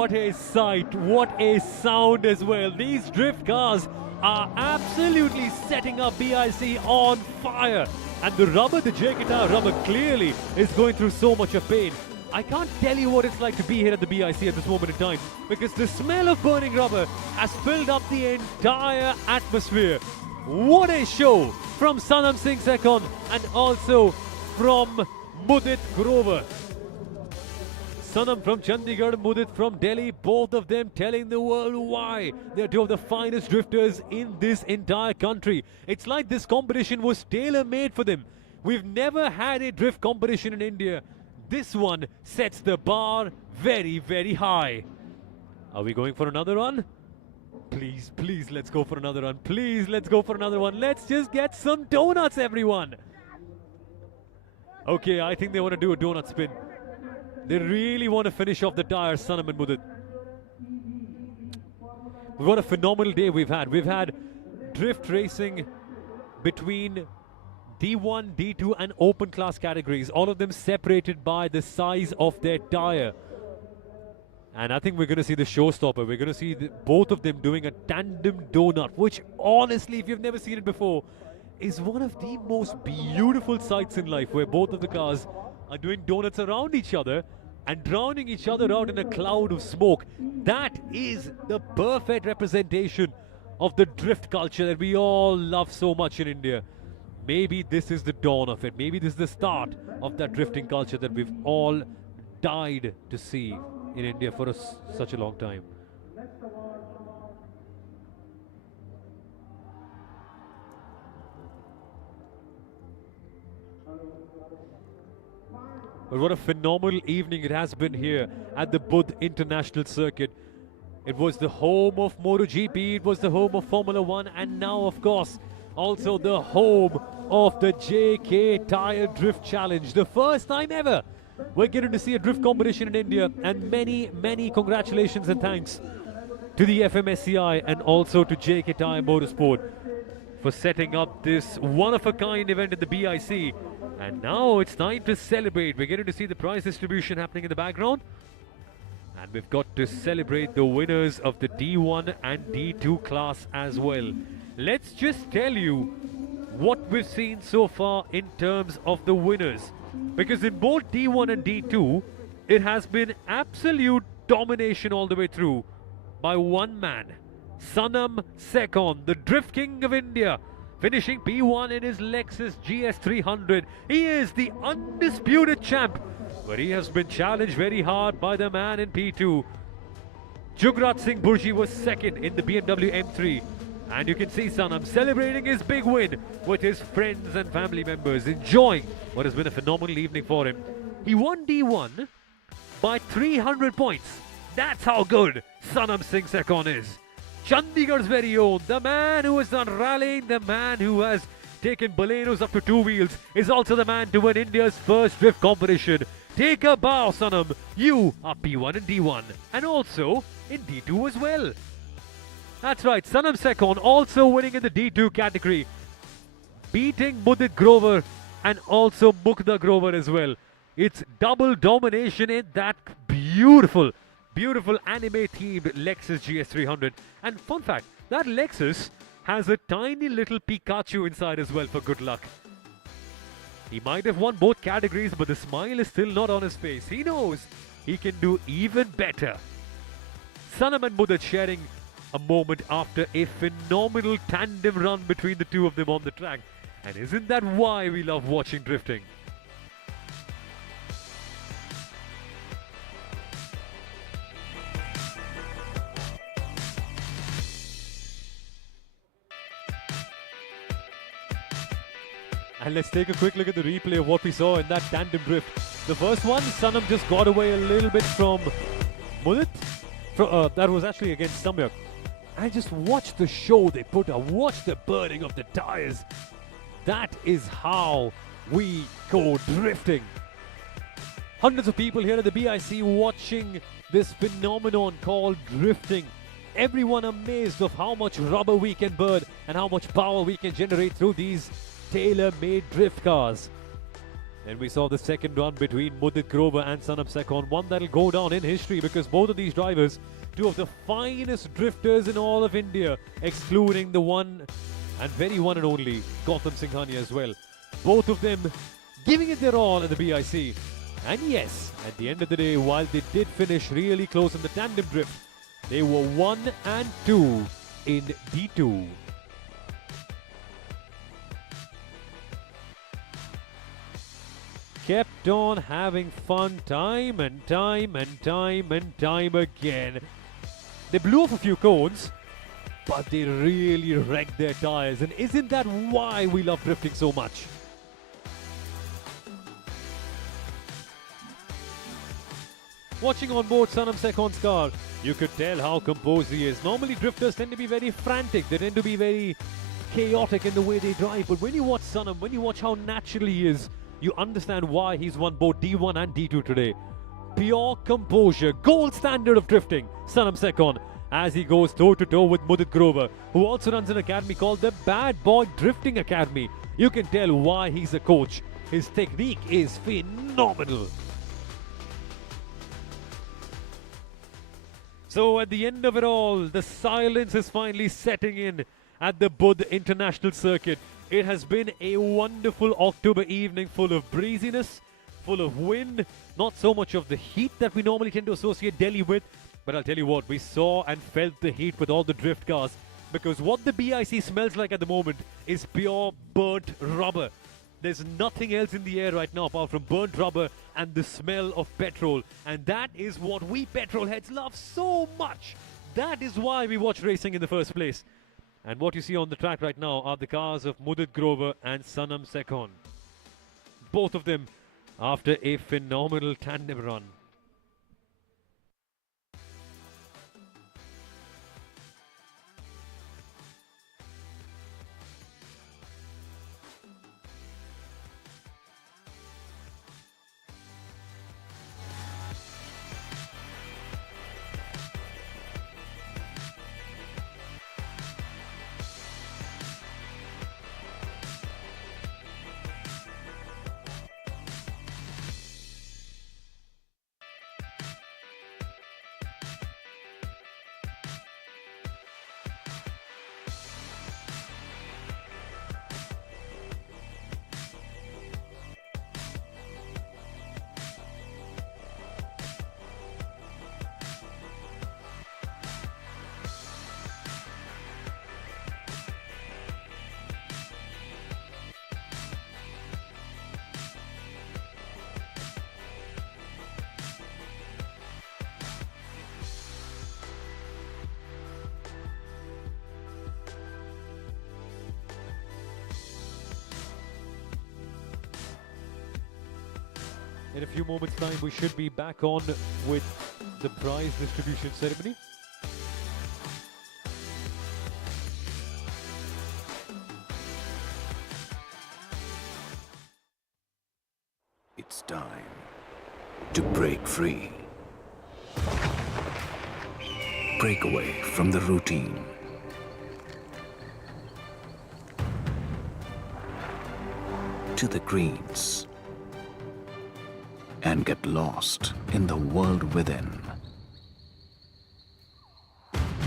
What a sight, what a sound as well. These drift cars are absolutely setting up BIC on fire. And the rubber, the JK Tyre rubber, clearly is going through so much of pain. I can't tell you what it's like to be here at the BIC at this moment in time, because the smell of burning rubber has filled up the entire atmosphere. What a show from Sanam Singh Sekon and also from Mudit Grover. Sanam from Chandigarh, Mudit from Delhi, both of them telling the world why they're two of the finest drifters in this entire country. It's like this competition was tailor-made for them. We've never had a drift competition in India. This one sets the bar very, very high. Are we going for another run? Please, please, let's go for another run. Please, let's go for another one. Let's just get some donuts, everyone. Okay, I think they want to do a donut spin. They really want to finish off the Tyre, Sanam and Mudit. What a phenomenal day we've had. We've had drift racing between D1, D2 and open class categories. All of them separated by the size of their tyre. And I think we're going to see the showstopper. We're going to see both of them doing a tandem donut, which honestly, if you've never seen it before, is one of the most beautiful sights in life, where both of the cars are doing donuts around each other and drowning each other out in a cloud of smoke. That is the perfect representation of the drift culture that we all love so much in India. Maybe this is the dawn of it. Maybe this is the start of that drifting culture that we've all died to see in India for such a long time. But what a phenomenal evening it has been here at the Budh International Circuit. It was the home of MotoGP, it was the home of Formula 1, and now, of course, also the home of the JK Tyre Drift Challenge. The first time ever we're getting to see a drift competition in India, and many, many congratulations and thanks to the FMSCI and also to JK Tyre Motorsport for setting up this one-of-a-kind event at the BIC. And now it's time to celebrate. We're getting to see the prize distribution happening in the background. And we've got to celebrate the winners of the D1 and D2 class as well. Let's just tell you what we've seen so far in terms of the winners. Because in both D1 and D2, it has been absolute domination all the way through by one man. Sanam Sekon, the Drift King of India, finishing P1 in his Lexus GS300. He is the undisputed champ, but he has been challenged very hard by the man in P2. Jugrat Singh Burji was second in the BMW M3. And you can see Sanam celebrating his big win with his friends and family members, enjoying what has been a phenomenal evening for him. He won D1 by 300 points. That's how good Sanam Singh Sekon is. Chandigarh's very own, the man who has done rallying, the man who has taken Balenos up to two wheels, is also the man to win India's first drift competition. Take a bow, Sanam. You are P1 and D1, and also in D2 as well. That's right, Sanam Sekon also winning in the D2 category, beating Mudit Grover and also Mukta Grover as well. It's double domination in that beautiful, beautiful anime-themed Lexus GS300. And fun fact, that Lexus has a tiny little Pikachu inside as well for good luck. He might have won both categories, but the smile is still not on his face. He knows he can do even better. Sanam and Mudit sharing a moment after a phenomenal tandem run between the two of them on the track. And isn't that why we love watching drifting? And let's take a quick look at the replay of what we saw in that tandem drift. The first one, Sanam just got away a little bit from Mudit. That was actually against Samyak. And just watch the show they put up. Watch the burning of the tires. That is how we go drifting. Hundreds of people here at the BIC watching this phenomenon called drifting. Everyone amazed of how much rubber we can burn and how much power we can generate through these tailor-made drift cars. And we saw the second run between Mudit Grover and Sanam Sekon, one that'll go down in history because both of these drivers, two of the finest drifters in all of India, excluding the one and very one and only Gautam Singhania as well. Both of them giving it their all at the BIC. And yes, at the end of the day, while they did finish really close in the tandem drift, they were 1 and 2 in D2. Kept on having fun time and time and time and time again. They blew off a few cones, but they really wrecked their tires. And isn't that why we love drifting so much? Watching on board Sanam Sekon's car, you could tell how composed he is. Normally drifters tend to be very frantic, they tend to be very chaotic in the way they drive. But when you watch Sanam, when you watch how natural he is, you understand why he's won both D1 and D2 today. Pure composure, gold standard of drifting, Sanam Sekon, as he goes toe-to-toe with Mudit Grover, who also runs an academy called the Bad Boy Drifting Academy. You can tell why he's a coach. His technique is phenomenal. So at the end of it all, the silence is finally setting in at the Budh International Circuit. It has been a wonderful October evening full of breeziness, full of wind, not so much of the heat that we normally tend to associate Delhi with. But I'll tell you what, we saw and felt the heat with all the drift cars, because what the BIC smells like at the moment is pure burnt rubber. There's nothing else in the air right now apart from burnt rubber and the smell of petrol. And that is what we petrol heads love so much. That is why we watch racing in the first place. And what you see on the track right now are the cars of Mudit Grover and Sanam Sekon. Both of them after a phenomenal tandem run. In a few moments' time, we should be back on with the prize distribution ceremony. It's time to break free. Break away from the routine. To the greens. And get lost in the world within.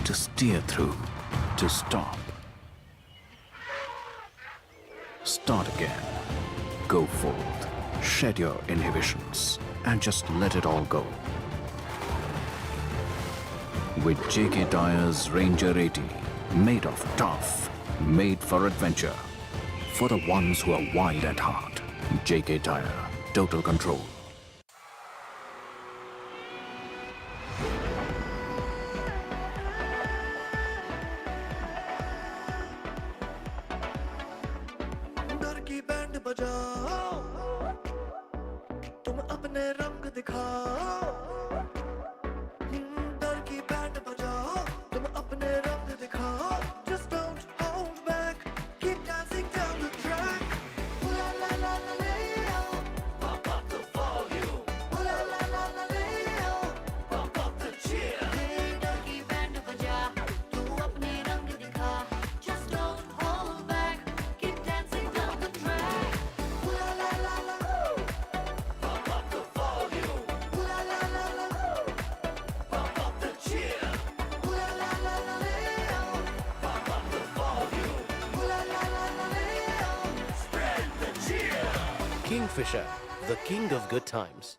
To steer through, to stop. Start again. Go forth. Shed your inhibitions and just let it all go. With JK Tyre's Ranger 80, made of tough, made for adventure. For the ones who are wild at heart. JK Tyre, total control. डर की band बजा अपने रंग दिखाओ डर की band बजाओ तुम अपने रंग दिखाओ just don't hold back keep dancing down the track ooh la la la la la Pump up the volume. ooh la la la la la Pump up the cheer. Hey, डर की band बजा, तू अपने रंग दिखा. Just don't hold back, keep dancing down the track. ooh la la la la Pump up the volume. ooh la la la la Pump up the cheer. ooh la la la la Pump up the volume. ooh la la la la Spread the cheer. Kingfisher, the king of good times.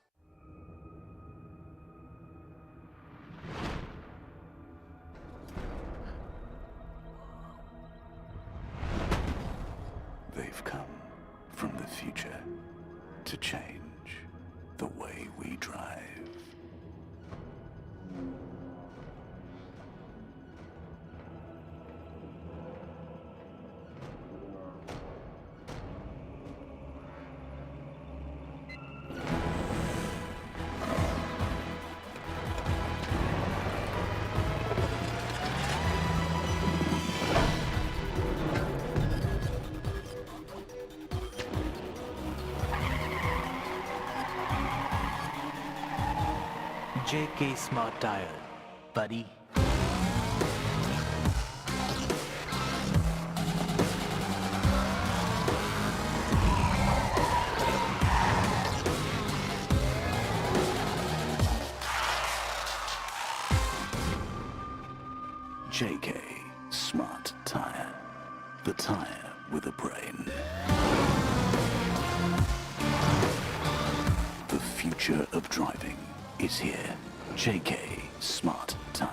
They've come from the future to change the way we drive. JK Smart Tire, buddy. JK Smart Tire. The tire with a brain. The future of driving is here. JK Smart Tire.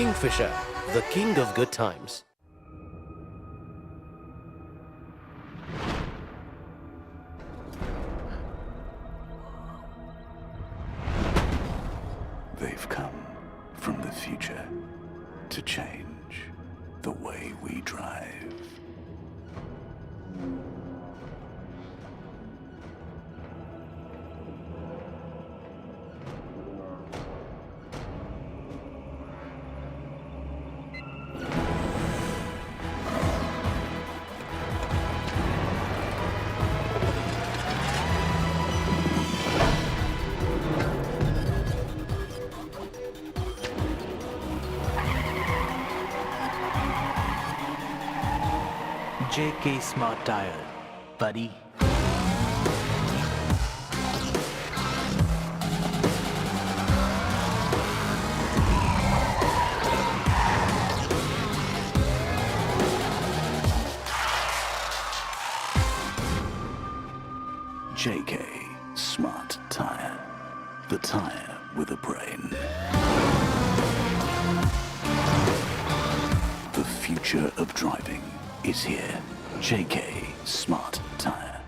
Kingfisher, the king of good times. They've come from the future to change the way we drive. JK Smart Tyre, buddy. JK Smart Tyre. The tire with a brain. The future of driving is here. JK Smart Tyre.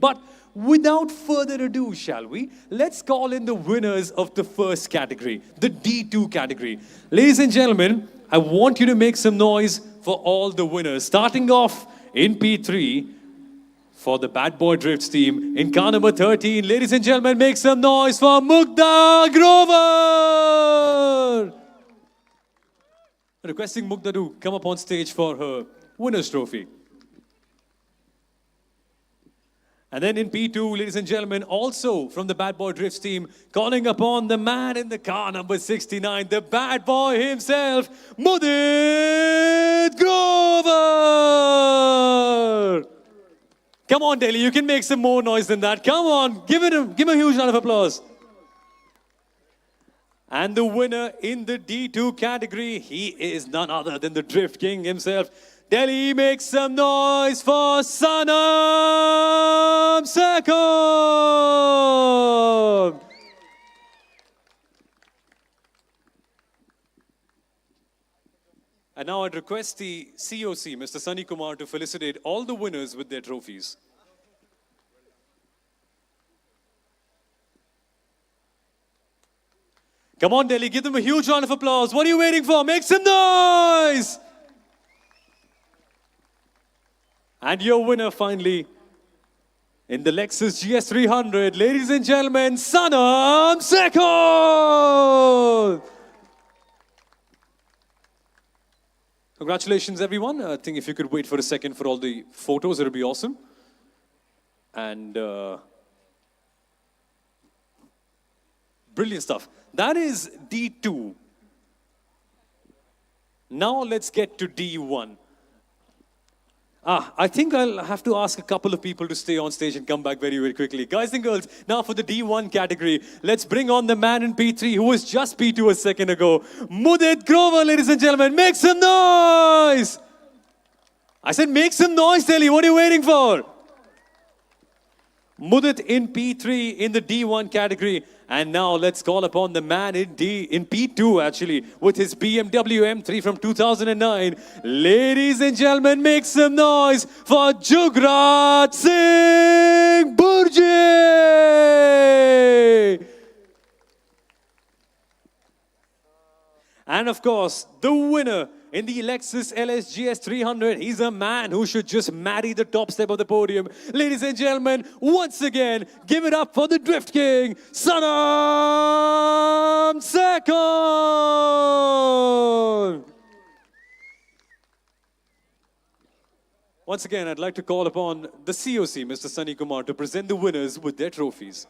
But without further ado, shall we? Let's call in the winners of the first category, the D2 category. Ladies and gentlemen, I want you to make some noise for all the winners. Starting off in P3 for the Bad Boy Drifts team in car number 13. Ladies and gentlemen, make some noise for Mugdha Grover. Requesting Mugdha to come up on stage for her winner's trophy. And then in P2, ladies and gentlemen, also from the Bad Boy Drifts team, calling upon the man in the car number 69, the bad boy himself, Mudit Grover! Come on, Delhi, you can make some more noise than that. Come on, give him a huge round of applause. And the winner in the D2 category, he is none other than the Drift King himself. Delhi, make some noise for Sanam Sekon! And now I'd request the COC, Mr. Sunny Kumar, to felicitate all the winners with their trophies. Come on, Delhi, give them a huge round of applause. What are you waiting for? Make some noise! And your winner finally in the Lexus GS300, ladies and gentlemen, Sanam Sekon! Congratulations, everyone. I think if you could wait for a second for all the photos, it would be awesome. And brilliant stuff. That is D2. Now let's get to D1. I think I'll have to ask a couple of people to stay on stage and come back very, very quickly. Guys and girls, now for the D1 category, let's bring on the man in P3 who was just P2 a second ago. Mudit Grover, ladies and gentlemen, make some noise! I said make some noise, Delhi. What are you waiting for? Mudit in P3 in the D1 category. And now let's call upon the man in P2 actually, with his BMW M3 from 2009. Ladies and gentlemen, make some noise for Jugrat Singh Burje! And of course, the winner in the Lexus LSGS 300. He's a man who should just marry the top step of the podium. Ladies and gentlemen, once again, give it up for the Drift King, Sanam Sekon. Once again, I'd like to call upon the COC, Mr. Sunny Kumar, to present the winners with their trophies.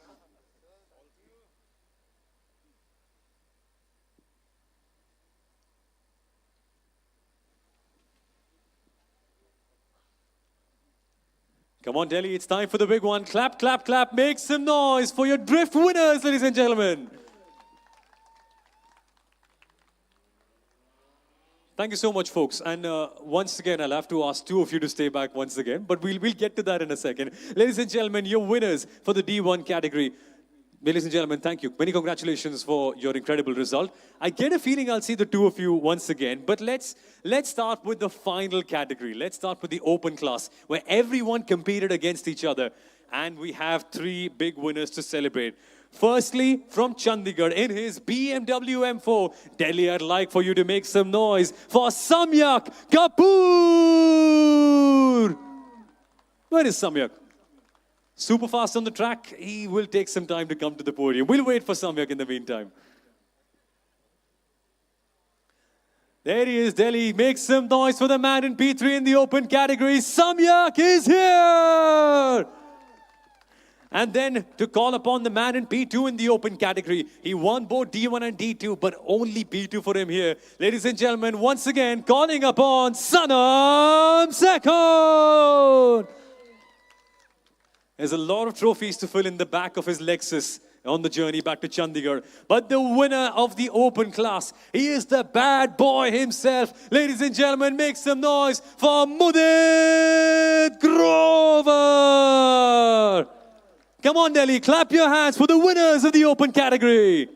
Come on, Delhi, it's time for the big one. Clap, clap, clap. Make some noise for your drift winners, ladies and gentlemen. Thank you so much, folks. And once again, I'll have to ask two of you to stay back once again, but we'll get to that in a second. Ladies and gentlemen, your winners for the D1 category. Ladies and gentlemen, thank you. Many congratulations for your incredible result. I get a feeling I'll see the two of you once again, but let's start with the final category. Let's start with the open class, where everyone competed against each other. And we have three big winners to celebrate. Firstly, from Chandigarh, in his BMW M4, Delhi, I'd like for you to make some noise for Samyak Kapoor. Where is Samyak? Super fast on the track. He will take some time to come to the podium. We'll wait for Samyak in the meantime. There he is, Delhi. Make some noise for the man in P3 in the open category. Samyak is here! And then to call upon the man in P2 in the open category. He won both D1 and D2, but only P2 for him here. Ladies and gentlemen, once again, calling upon Sanam Sekon. There's a lot of trophies to fill in the back of his Lexus on the journey back to Chandigarh. But the winner of the open class, he is the bad boy himself. Ladies and gentlemen, make some noise for Mudit Grover. Come on, Delhi, clap your hands for the winners of the open category.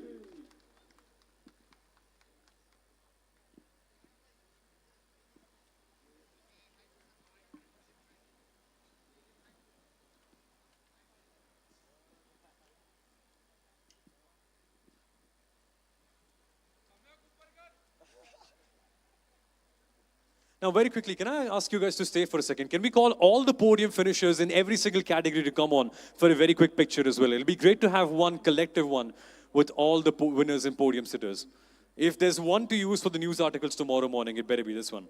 Now, very quickly, can I ask you guys to stay for a second? Can we call all the podium finishers in every single category to come on for a very quick picture as well? It'll be great to have one collective one with all the winners and podium sitters. If there's one to use for the news articles tomorrow morning, it better be this one.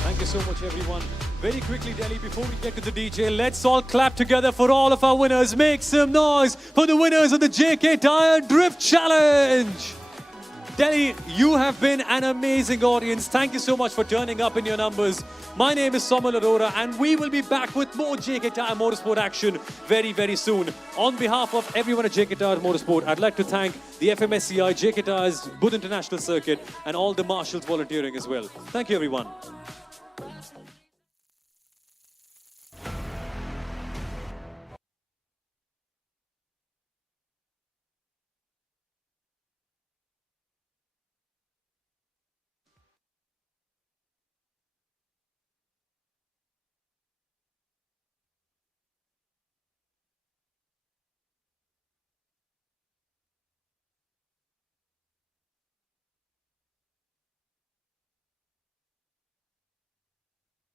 Thank you so much, everyone. Very quickly, Delhi, before we get to the DJ, let's all clap together for all of our winners. Make some noise for the winners of the JK Tyre Drift Challenge. Delhi, you have been an amazing audience. Thank you so much for turning up in your numbers. My name is Somal Arora, and we will be back with more JK Tyre Motorsport action very, very soon. On behalf of everyone at JK Tyre Motorsport, I'd like to thank the FMSCI, JK Tyre's Buddh International Circuit, and all the marshals volunteering as well. Thank you, everyone.